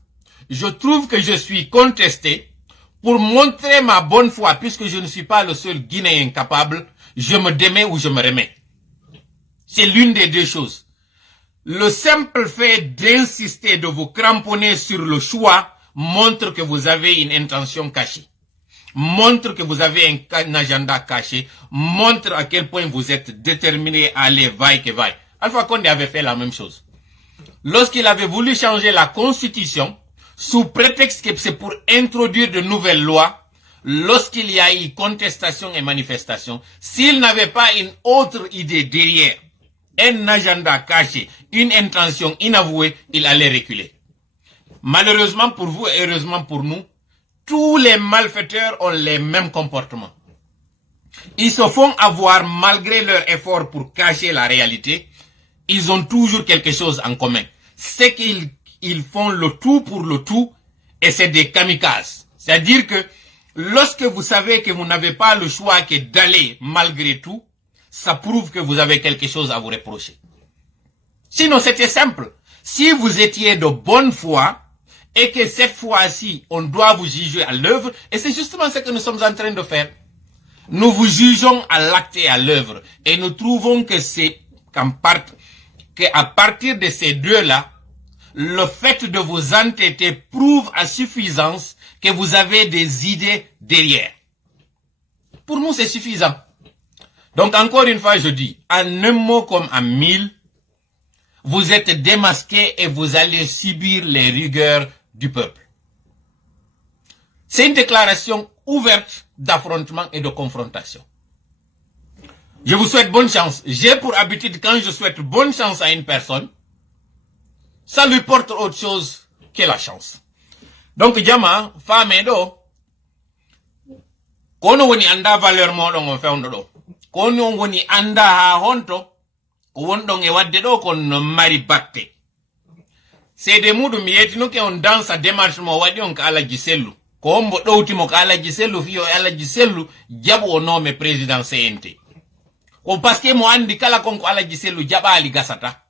je trouve que je suis contesté pour montrer ma bonne foi, puisque je ne suis pas le seul Guinéen capable, je me démets ou je me remets. C'est l'une des deux choses. Le simple fait d'insister, de vous cramponner sur le choix, montre que vous avez une intention cachée. Montre que vous avez un agenda caché. Montre à quel point vous êtes déterminé à aller vaille que vaille. Alpha Condé avait fait la même chose. Lorsqu'il avait voulu changer la constitution, sous prétexte que c'est pour introduire de nouvelles lois, lorsqu'il y a eu contestation et manifestation, s'il n'avait pas une autre idée derrière, un agenda caché, une intention inavouée, il allait reculer. Malheureusement pour vous et heureusement pour nous, tous les malfaiteurs ont les mêmes comportements. Ils se font avoir malgré leur effort pour cacher la réalité. Ils ont toujours quelque chose en commun. C'est qu'ils font le tout pour le tout et c'est des kamikazes. C'est-à-dire que lorsque vous savez que vous n'avez pas le choix que d'aller malgré tout, ça prouve que vous avez quelque chose à vous reprocher. Sinon, c'était simple. Si vous étiez de bonne foi, et que cette fois-ci, on doit vous juger à l'œuvre, et c'est justement ce que nous sommes en train de faire. Nous vous jugeons à l'acte et à l'œuvre, et nous trouvons que c'est qu'à partir de ces deux-là, le fait de vous entêter prouve à suffisance que vous avez des idées derrière. Pour nous, c'est suffisant. Donc, encore une fois, je dis, en un mot comme en mille, vous êtes démasqués et vous allez subir les rigueurs du peuple. C'est une déclaration ouverte d'affrontement et de confrontation. Je vous souhaite bonne chance. J'ai pour habitude, quand je souhaite bonne chance à une personne, ça lui porte autre chose que la chance. Donc, Jama, femme do, kono woni anda valeur moɗon on fewno ɗo. Kono woni anda ha honto, ko wonɗon e wadde ɗo kon mari batte. Seede muɗum yetinoke on dansa démarche mo waɗi on ko Alaji Sellu. Ko on mbo ɗowtimo ko Alaji Sellu fiyo e Alaji Sellu jaɓo o nome président CNT. Ko parce que mo andi kala konko Alaji Sellu jaɓali gasata.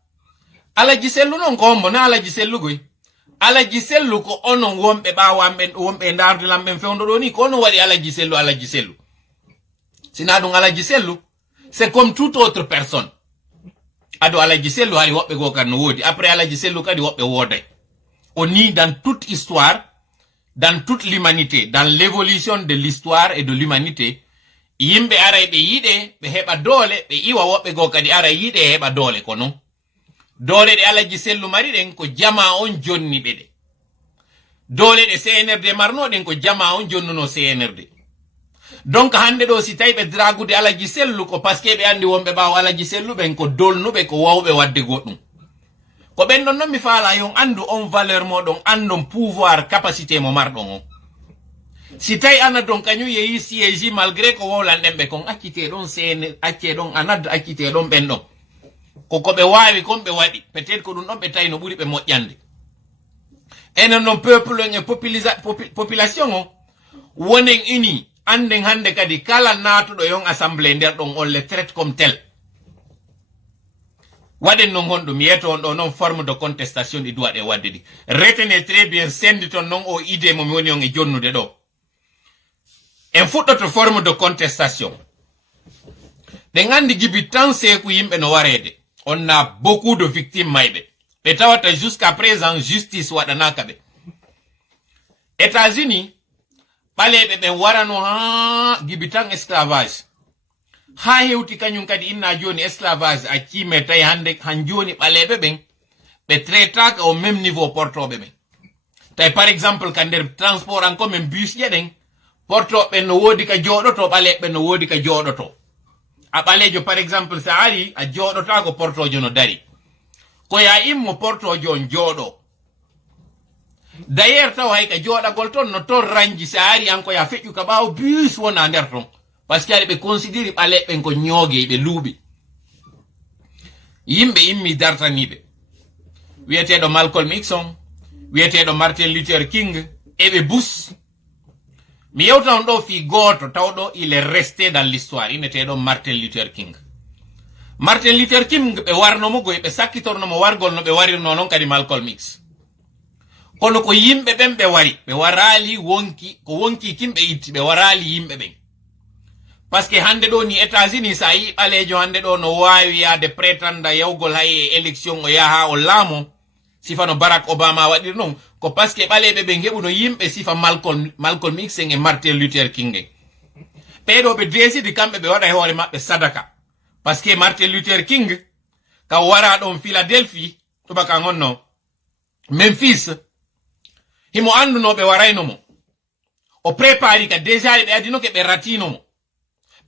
Alaji Sellu non ko on na Alaji Sellu goy. Alaji Sellu ko onon womɓe ɓawamɓe womɓe dardulamɓe fewndo ɗo ni ko ono waɗi Alaji Sellu Alaji Sellu. Sina ɗum Alaji Sellu, c'est comme toute autre personne. Ado Alaji Sellu hari woɓɓe go kan no wodi. Après Alaji Sellu kadi woɓɓe woday. On nie dans toute histoire, dans toute l'humanité, dans l'évolution de l'histoire et de l'humanité, yimɓe aray ɓe yiɗe ɓe heɓa doole ɓe iwa woɓɓe go kadi aray yiɗe heɓa doole ko non. Doole ɗe Alaji Sellu mari ɗen ko jama on jonni ɓe ɗe. Doole ɗe CNRD marno ɗen ko jama on jonnuno CNRD. Donc hande ɗo si tawi ɓe dragude Alaji Sellu ko parce que ɓe andi wonɓe ɓawo Alaji Sellu ɓen ko dolnuɓe ko wawɓe wadde goɗɗum. Ko ɓen ɗon noon mi faala yon andu on valeur moɗon andon pouvoir capacité mo marɗon on. Si tawi ana don kañum yeehi siégi malgré ko wowlanɗen ɓe kon accite ɗon acce ɗon anad accite ɗon ɓen ɗon. Ko ɓe wawi kon ɓe waɗi peut être ko ɗum ɗon ɓe tawi no ɓuri ɓe moƴƴande. Enen noon peuple en e population o wonen uni anden hande kadi kala natuɗo yon assemblée nder ɗon on le traite comme tel. Waɗen non honɗum yeto on ɗo non forme de contestation ɗi duwaɗe wadde ɗi. Retenez très bien sendi ton non o idée mo mi woni on e jonnude ɗo. En fuɗɗoto forme de contestation. Ɗe gandi gibi tan seeku yimɓe no warede. On a beaucoup de victimes mayɓe. Ɓe tawata jusqu'à présent justice waɗanaka ɓe. États-Unis ɓaleɓe ɓen warano ha gibi tan esclavage. Ha hewti kañum kadi inna joni esclavage a cime tawi hande han joni ɓaleɓe ɓen ɓe traitaka au même niveau portoɓe ɓen. Tawi par exemple ka nder transport en commun bus ƴeɗen portoɓe no wodi ka jooɗoto ɓaleɓe no wodi ka jooɗoto. A ɓalejo par exemple sa ari a jooɗota ko portojo no dari. Ko ya immo portojo on jooɗo. D'ailleurs taw hay ka jooɗagol ton no ton ranji sa ari an ko ya feƴƴu ka ɓawo bus wona nder ton. Parce que ɓe considéri ɓaleɓen ko ñoogue ɓe luuɓi. Yimɓe immi dartaniɓe. Wiyeteɗo Malcolm X on, wiyeteɗo Martin Luther King, eɓe Bush. Mi yewta on ɗo fi goto tawɗo il est resté dans l'histoire, ineteɗo Martin Luther King. Martin Luther King ɓe warnomo goy ɓe sakkitornomo wargol no ɓe warirno non kadi Malcolm X. kono ko yimbe ben be wari be warali wonki ko wonki kimbe itti be warali yimbe ben parce que hande do ni États-Unis sa yi balejo hande do no wawi yaade prétenda yawgol hay élection o yaha o lamo sifano Barack Obama wadir non ko parce que balebe be ngebu no yimbe sifa Malcolm X et Martin Luther King pedo be décide kambe be wada hore mabbe sadaka parce que Martin Luther King ka wara don Philadelphie to baka ngonno Memphis himo andu no be warayno mo o prépari ka déjà be adino ke be ratino mo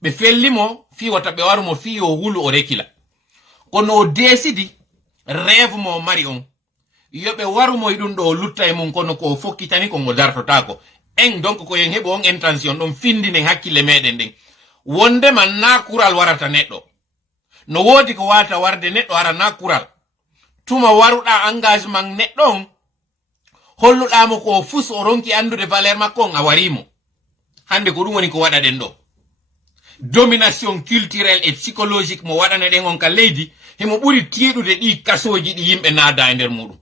be fellimo fi wata be warumo fi o hulu o rekila kono décide rêve mo mari on yobe warumo idun do lutta e mun kono ko fokkitani ko mo dartotako en donc ko yen hebo on intention don findine hakkile meden den wonde man na kural warata neddo no wodi ko wata warde neddo ara na kural tuma waruda engagement neddo holluda mo ko fus o ronki andude valeur makko a warimo hande ko dum woni ko wada den do domination culturelle et psychologique mo wadana den on ka leydi himo buri tiedude di kasoji di yimbe naada e nder mudum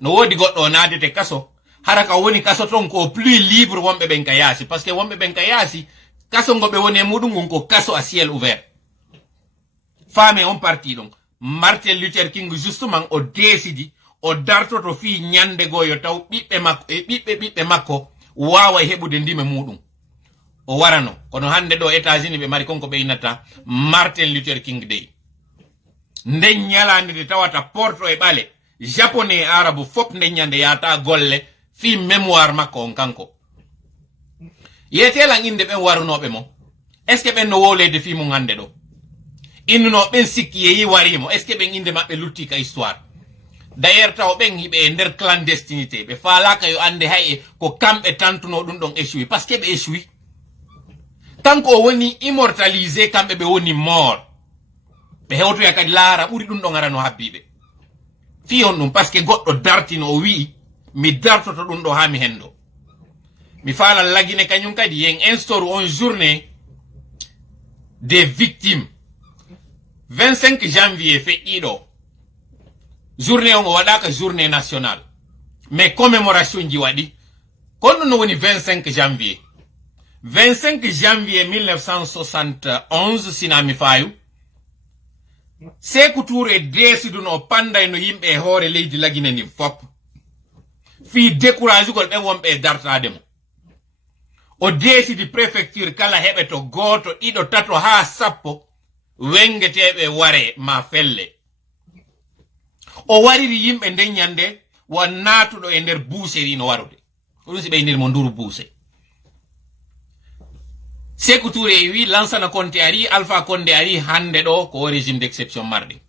no wodi goddo naadete kaso haraka woni kaso ton ko plus libre wonbe ben kayasi parce que wonbe ben kayasi kaso ngobe woni mudum ko kaso à ciel ouvert femme on parti donc Martin Luther King justement o décidi o dartoto fi nyande goyo taw bibbe makko e bibbe makko wawa hebude ndime mudum o warano kono hande do États-Unis be mari konko be inata Martin Luther King Day nde nyalande de tawata porto e bale japonais arabu fop nde nyande yata golle fi mémoire makko on kanko yetela inde ben warunobe mo est ce que ben no wolede fi mu hande do inno ben sikki yi warimo est ce que ben inde mabbe lutti ka histoire d'ailleurs taw ben hibe e nder clandestinité be falaka yo ande hay ko kambe tantuno dum don échoui parce que be échoui tanko woni immortalisé kambe be woni mort be hewto yakadi laara buri dum don arano habbibe fi on dum parce que goddo dartino o wi mi dartoto dum do ha mi hendo mi fala lagine kanyum kadi yen instaure on journée des victimes 25 janvier fe ido journée on wadaka journée nationale mais commémoration ji wadi kono no woni 25 janvier 25 janvier 1971 sinami fayu Sékou Touré desiduno panday no yimbe hoore leydi lagine ni fop fi décourage gol be wonbe dartade mo o desidi préfecture kala hebeto goto ido tato ha sappo wengetebe ware ma felle o wariri yimbe den nyande wa natudo e nder buuseri no warude ko si be ndir mo nduru buuse Sékou Touré wi Lansana Conté ari Alpha Condé ari hande do ko régime d'exception mardi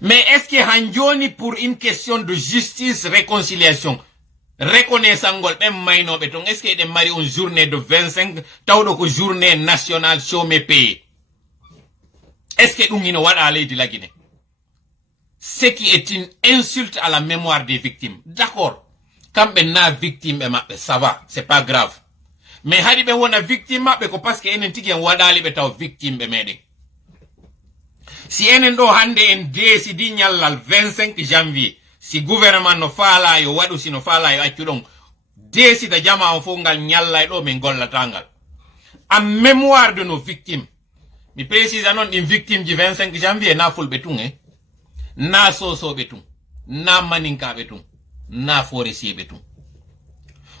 mais est-ce que hanjoni pour une question de justice réconciliation reconnaissangol ben mayno beton est-ce que de mari une journée de 25 tawdo ko journée nationale chômé payé est-ce que dum ino wada leydi lagine ce qui est une insulte à la mémoire des victimes d'accord kambe na victime e mabbe ça va c'est pas grave mais hadi be wona victime mabbe ko parce que enen tigi en wadali be taw victime be meden si enen do hande en décidi nyallal 25 janvier si gouvernement no faala yo wadu si no faala yo accu don décida jama on fo ngal nyalla do men gollatangal en mémoire de nos victimes mi précise non une victime du 25 janvier na fulbe tun na soso betun na maninka betun na forestier betun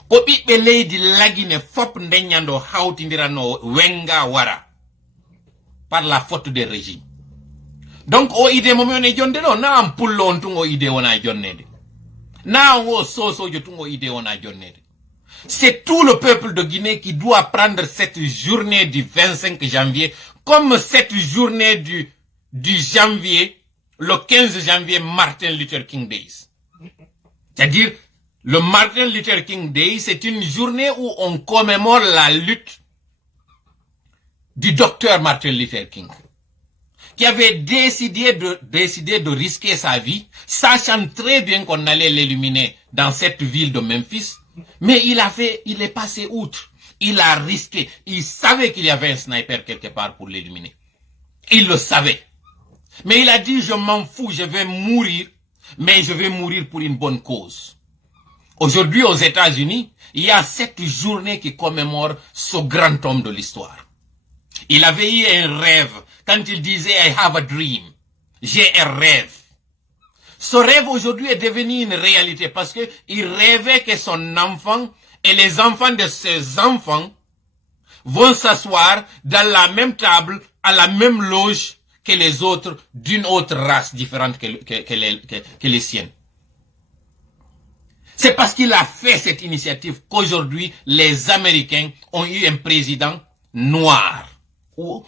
ko bibbe leydi lagine fop ndenyando hawtindirano wenga wara par la faute des régimes donc o idée mo men jonde do na am pullo on tungo idée wona jonnede na o soso jo tungo idée wona jonnede c'est tout le peuple de Guinée qui doit prendre cette journée du 25 janvier comme cette journée du janvier le 15 janvier Martin Luther King Days c'est-à-dire le Martin Luther King Day, c'est une journée où on commémore la lutte du docteur Martin Luther King, qui avait décidé de risquer sa vie, sachant très bien qu'on allait l'éliminer dans cette ville de Memphis, mais il est passé outre, il a risqué, il savait qu'il y avait un sniper quelque part pour l'éliminer. Il le savait. Mais il a dit, je m'en fous, je vais mourir, mais je vais mourir pour une bonne cause. Aujourd'hui, aux États-Unis, il y a cette journée qui commémore ce grand homme de l'histoire. Il avait eu un rêve quand il disait « I have a dream ». J'ai un rêve. Ce rêve aujourd'hui est devenu une réalité parce que il rêvait que son enfant et les enfants de ses enfants vont s'asseoir dans la même table, à la même loge que les autres d'une autre race différente que les siennes. C'est parce qu'il a fait cette initiative qu'aujourd'hui, les Américains ont eu un président noir, ou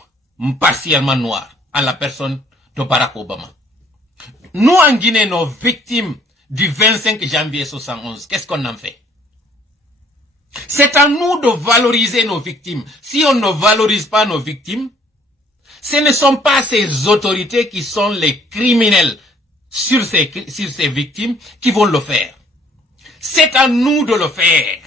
partiellement noir, à la personne de Barack Obama. Nous, en Guinée, nos victimes du 25 janvier 71, qu'est-ce qu'on en fait? C'est à nous de valoriser nos victimes. Si on ne valorise pas nos victimes, ce ne sont pas ces autorités qui sont les criminels sur ces victimes qui vont le faire. C'est à nous de le faire.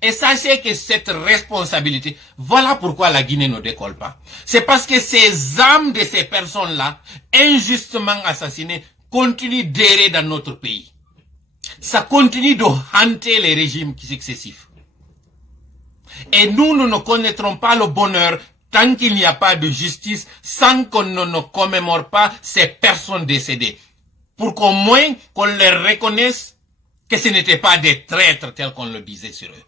Et sachez que cette responsabilité, voilà pourquoi la Guinée ne décolle pas. C'est parce que ces âmes de ces personnes-là, injustement assassinées, continuent d'errer dans notre pays. Ça continue de hanter les régimes successifs. Et nous ne connaîtrons pas le bonheur tant qu'il n'y a pas de justice, sans qu'on ne commémore pas ces personnes décédées. Pour qu'au moins qu'on les reconnaisse que ce n'étaient pas des traîtres tels qu'on le disait sur eux.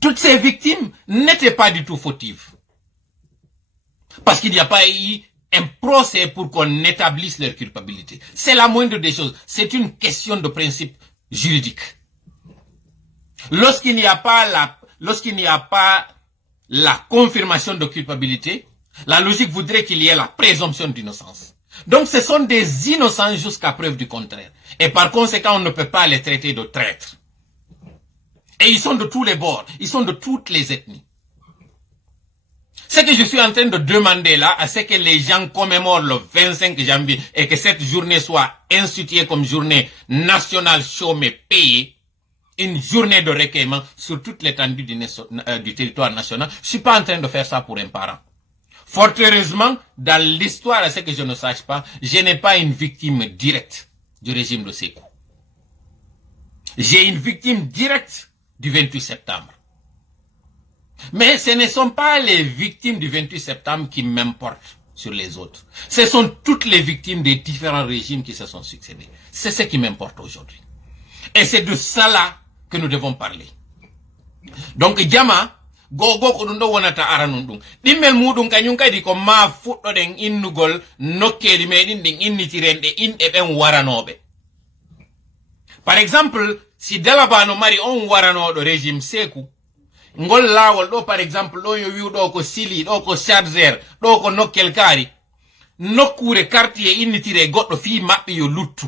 Toutes ces victimes n'étaient pas du tout fautives. Parce qu'il n'y a pas eu un procès pour qu'on établisse leur culpabilité. C'est la moindre des choses. C'est une question de principe juridique. Lorsqu'il n'y a pas la confirmation de culpabilité, la logique voudrait qu'il y ait la présomption d'innocence. Donc ce sont des innocents jusqu'à preuve du contraire. Et par conséquent, on ne peut pas les traiter de traîtres. Et ils sont de tous les bords, ils sont de toutes les ethnies. Ce que je suis en train de demander là, c'est que les gens commémorent le 25 janvier et que cette journée soit instituée comme journée nationale chômée payée, une journée de recueillement sur toute l'étendue du territoire national. Je suis pas en train de faire ça pour un parent. Fort heureusement, dans l'histoire, à ce que je ne sache pas, je n'ai pas une victime directe du régime de Sékou. J'ai une victime directe du 28 septembre. Mais ce ne sont pas les victimes du 28 septembre qui m'importent sur les autres. Ce sont toutes les victimes des différents régimes qui se sont succédés. C'est ce qui m'importe aujourd'hui. Et c'est de cela que nous devons parler. Donc, Jama, gogo ko ɗum ɗo wonata aranum ɗum ɗimmel muɗum kañum kadi ko ma fuɗɗoɗen innugol nokkeli meɗin ɗin innitiren ɗe inɗe ɓen waranoɓe. Par exemple, si Dalabano mari on waranoɗo régime Sékou, ngol lawol ɗo par exemple ɗo yo wiwɗo ko Sili, ɗo ko Charger, ɗo ko nokkel kaari, nokkure quartier innitire goɗɗo fi maɓɓe yo luttu.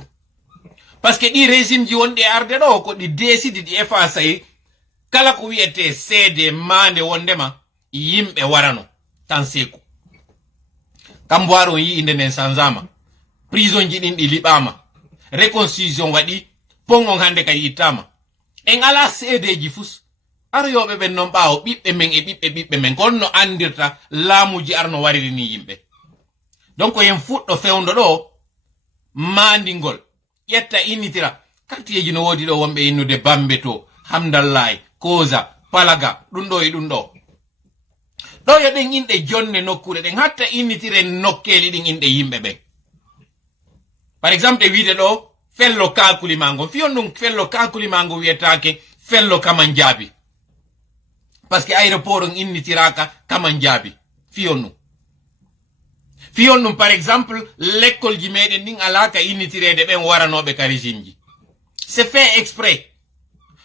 Parce que ɗi régime ji wonɗi arde ɗo ko ɗi décide ɗi effaçayi kala ko wiyete seede mande wondema yimɓe warano tan Sékou. Kamboaro yi inde nden sanzama. Prison ji ɗin ɗi liɓama. Réconciliation waɗi, pongon hande kadi ittama. En ala seedeji fus. Aryoɓe ɓen non ɓaawo ɓiɓɓe men e ɓiɓɓe men kon no andirta laamuji arno waririni yimɓe. Donc yen fuɗɗo fewndo ɗo mandingol ƴetta innitira quartieji no woodi ɗo wonɓe innude Bambeto, Hamdallahi, Koza, Palaga, ɗum ɗo e ɗum ɗo. Ɗo yo ɗen inɗe jonne nokkure ɗen hatta innitire nokkeli ɗin inɗe yimɓe ɓen. Par exemple e wiide ɗo fello Kakulimango. Fiyon ɗum fello Kakulimango wiyetake fello Kamanjabi. Parce que aéroport on innitiraka Kamanjabi. Fiyon ɗum. Fiyon ɗum par exemple l'école ji meɗen ɗin alaka innitirede ɓen waranoɓe ka régime ji. C'est fait exprès.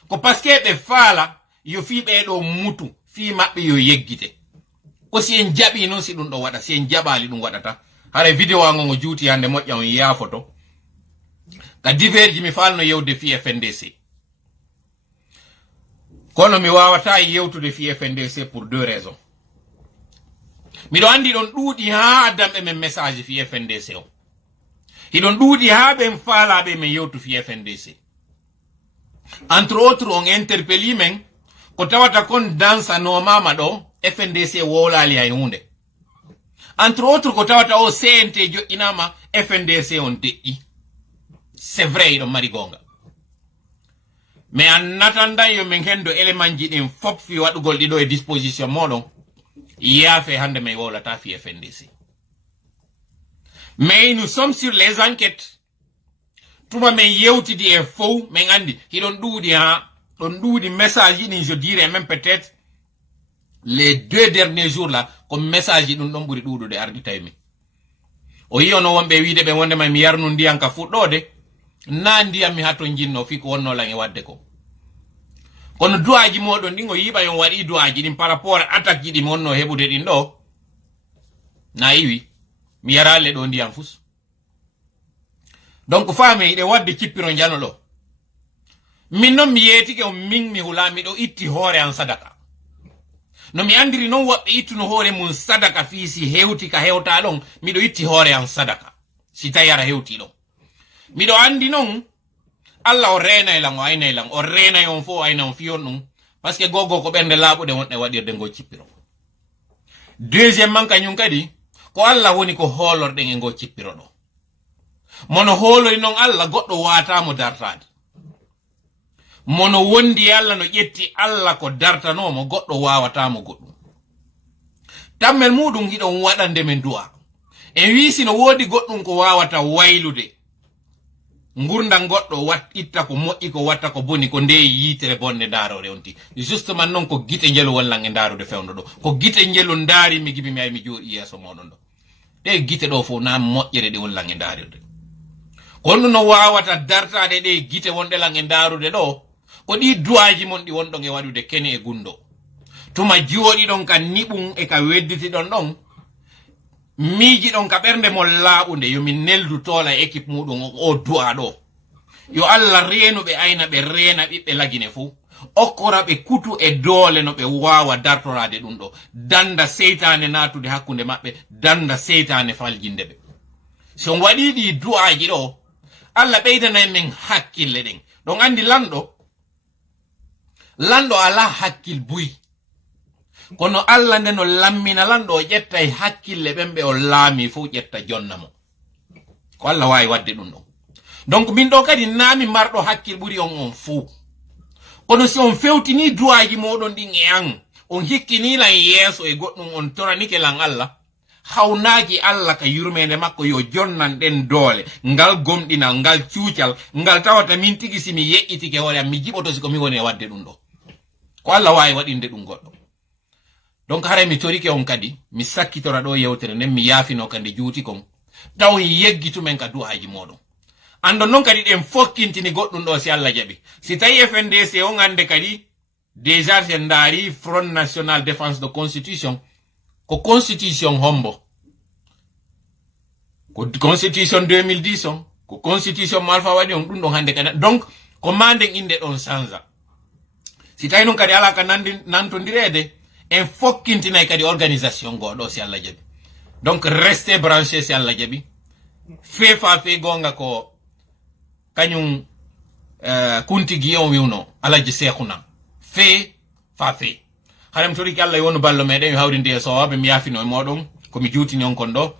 Ko parce que ɓe faala yo fi ɓeɗo mutu fi maɓɓe yo yeggite. Ko si en jaɓi noon si ɗum ɗo waɗa, si en jaɓali ɗum waɗata. Hara vidéo ango ngo juuti hande moƴƴa on yaafoto. Ka diverji mi falno yewde fi FNDC. Kono mi wawata yewtude fi FNDC pour deux raisons. Miɗo andi ɗon ɗuuɗi ha addamɓe men message fi FNDC o. Hiɗon ɗuuɗi ha ɓen faalaɓe men yewtu fi FNDC. Entre autres on interpelli men ko tawata kon dansa nomama ɗo FNDC wolali hay hunde. Entre autres ko tawata o CNT joƴƴinama FNDC on deƴƴi. C'est vrai ɗon mari gonga. mais an natanda yo men hendo élément ji ɗin fop fi waɗugol ɗiɗo e disposition moɗon yaafe hande may wowlata fi FNDC. Mais nous sommes sur les enquêtes. Tuma men yewtidi e faux men andi hiɗon ɗuuɗi ha ɗon ɗuuɗi message ɗin je dirais même peut-être les 2 derniers jours là comme message ɗum ɗon ɓuri ɗuuɗude ardi tawmi o yi ono wonɓe wiide ɓe wondema mi yarnu ndiyam ka fuɗɗode na ndiyam mi hatto jinno fi ko wonno lan e wadde ko kono duwaji moɗon ɗin o yiɓa yon waɗi duwaji ɗin par rapport attaque ji ɗi wonno heɓude ɗin ɗo na iwi mi yarale ɗo ndiyam fus donc faame yiɗe wadde cippiro jano ɗo min noon mi yeetike o min mi hula miɗo itti hoore an sadaka no mi andiri noon woɓɓe ittuno hoore mum sadaka fii si hewti ka hewta ɗon miɗo itti hoore an sadaka si tawi ara hewti ɗon miɗo andi noon Allah o reenay lan o aynay lan o reenay on fo o ayna on fiyon ɗum par ce que gogo ko ɓernde laaɓuɗe wonɗe waɗirde ngo cippiro deuxiément kañum kadi ko Allah woni ko hoolorɗen e ngo cippiro ɗo mono hoolori noon Allah goɗɗo watamo dartade mono wondi Allah no ƴetti Allah ko dartanomo goɗɗo wawatamo goɗɗum tammel muɗum hiɗon waɗande men du'a en wiisi no woodi goɗɗum ko wawata waylude ngurdam goɗɗo itta ko moƴƴi ko watta ko boni ko nde yitere bonde darore onti justement noon ko gite njelu wallan e darude fewndo ɗo ko gite njelu ndaari mi gibi mi ay mi jooɗi yeeso moɗon ɗo ɗe gite ɗo fof na moƴƴere ɗe wallan e darude kono no wawata dartade ɗe gite wonɗe lan e darude ɗo ko ɗi duwaji mon ɗi wonɗon e waɗude kene e gundo tuma jooɗi ɗon ka niɓum e ka wedditi ɗon ɗon miiji ɗon ka ɓernde mo laaɓunde yomi neldu toola équipe muɗum o du'a ɗo yo Allah reenuɓe ayna ɓe reena ɓiɓɓe lagine fuu okkora ɓe kutu e doole no ɓe wawa dartorade ɗum ɗo danda seytane natude hakkunde maɓɓe danda seytane faljinde ɓe so waɗi ɗi du'aji ɗo Allah ɓeydanay men hakkille ɗen ɗon andi lanɗo ala hakkil buyi kono Allah nde no lammina lanɗo o ƴettay hakkille ɓen ɓe o laami fuu ƴetta jonna mo ko Allah wawi wadde ɗum ɗon donc min ɗo kadi naami marɗo hakkil ɓuri on fuu kono si on fewtini duwaji moɗon ɗin e an on hikkinilan yeeso e goɗɗum on toranike lan Allah hawnaji Allah ka yurmede makko yo jonnan ɗen doole ngal gomɗinal ngal cuucal ngal tawata min tigi simi yeƴƴitike hoore am mi jiɓoto siko mi woni e wadde ɗum ɗo ko Allah wawi waɗinde ɗum goɗɗo donc hara mi torike on kadi mi sakkitora ɗo yewtere nden mi yaafino kadi juuti kon taw yeggitumen ka du'aji moɗon andon noon kadi ɗen fokkintini goɗɗum ɗo si Allah jaɓi si tawi FNDC on ande kadi déjà sen ndaari Front National Défense de Constitution ko constitution hombo ko constitution 2010 on ko constitution malfa waɗi on ɗum ɗon hande kadi donc ko manden inde ɗon sanza si tawi noon kadi ala ka nantodirede en fokkintinay kadi organisation goɗo si Allah jaɓi donc restez branché si Allah jaɓi feefa fe gonga ko kañum kuntigi on wiwno alaji sekhuna fe fa fe harem toriki Allah wonu ballo meɗen hawrinde e sowaɓe mi yaafino e moɗon komi juutini on kon ɗo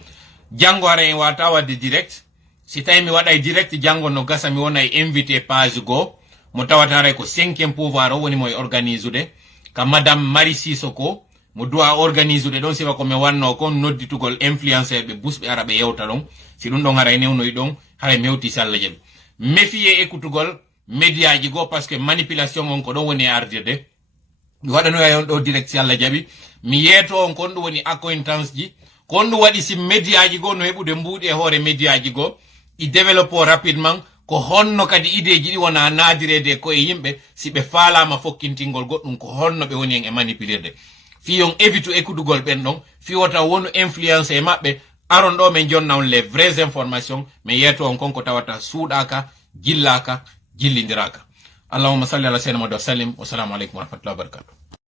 janggo ara en wata wadde direct si tawi mi waɗay direct janggo no gasa mi wona e invité page go mo tawatare ko 5e pouvoir o woni mo e organise ude ka madame Marie Sissoko mo duwa organise ude ɗon sifa ko mi wanno kon nodditugol influenceur ɓe busɓe ara ɓe yewta ɗon si ɗum ɗon ara e newnoyi ɗon hara mewti si Allah jaɓi méfier écoutugol média ji go par ce que manipulation on ko ɗon woni e ardirde mi waɗanoya on ɗo direct si Allah jaɓi mi yeeto on kon ɗum woni accointance ji kon ɗum waɗi si média ji go no heɓude mbuuɗi e hoore média ji go i développe rapidement ko honno kadi ideji ɗi wona naadirede ko e yimɓe si ɓe faalama fokkintingol goɗɗum ko honno ɓe woni en e manipulirde fiyon évitu écoutugol ɓen ɗon fiwota wonu influence e maɓɓe aron ɗo min jonna on les vraies informations mi yeeto on konko tawata suuɗaka jillaka jillidiraka allahumma salli ala sayyidina Muhammad wa sallim wa salamu aleykum wa rahmatullahi wa barakatuh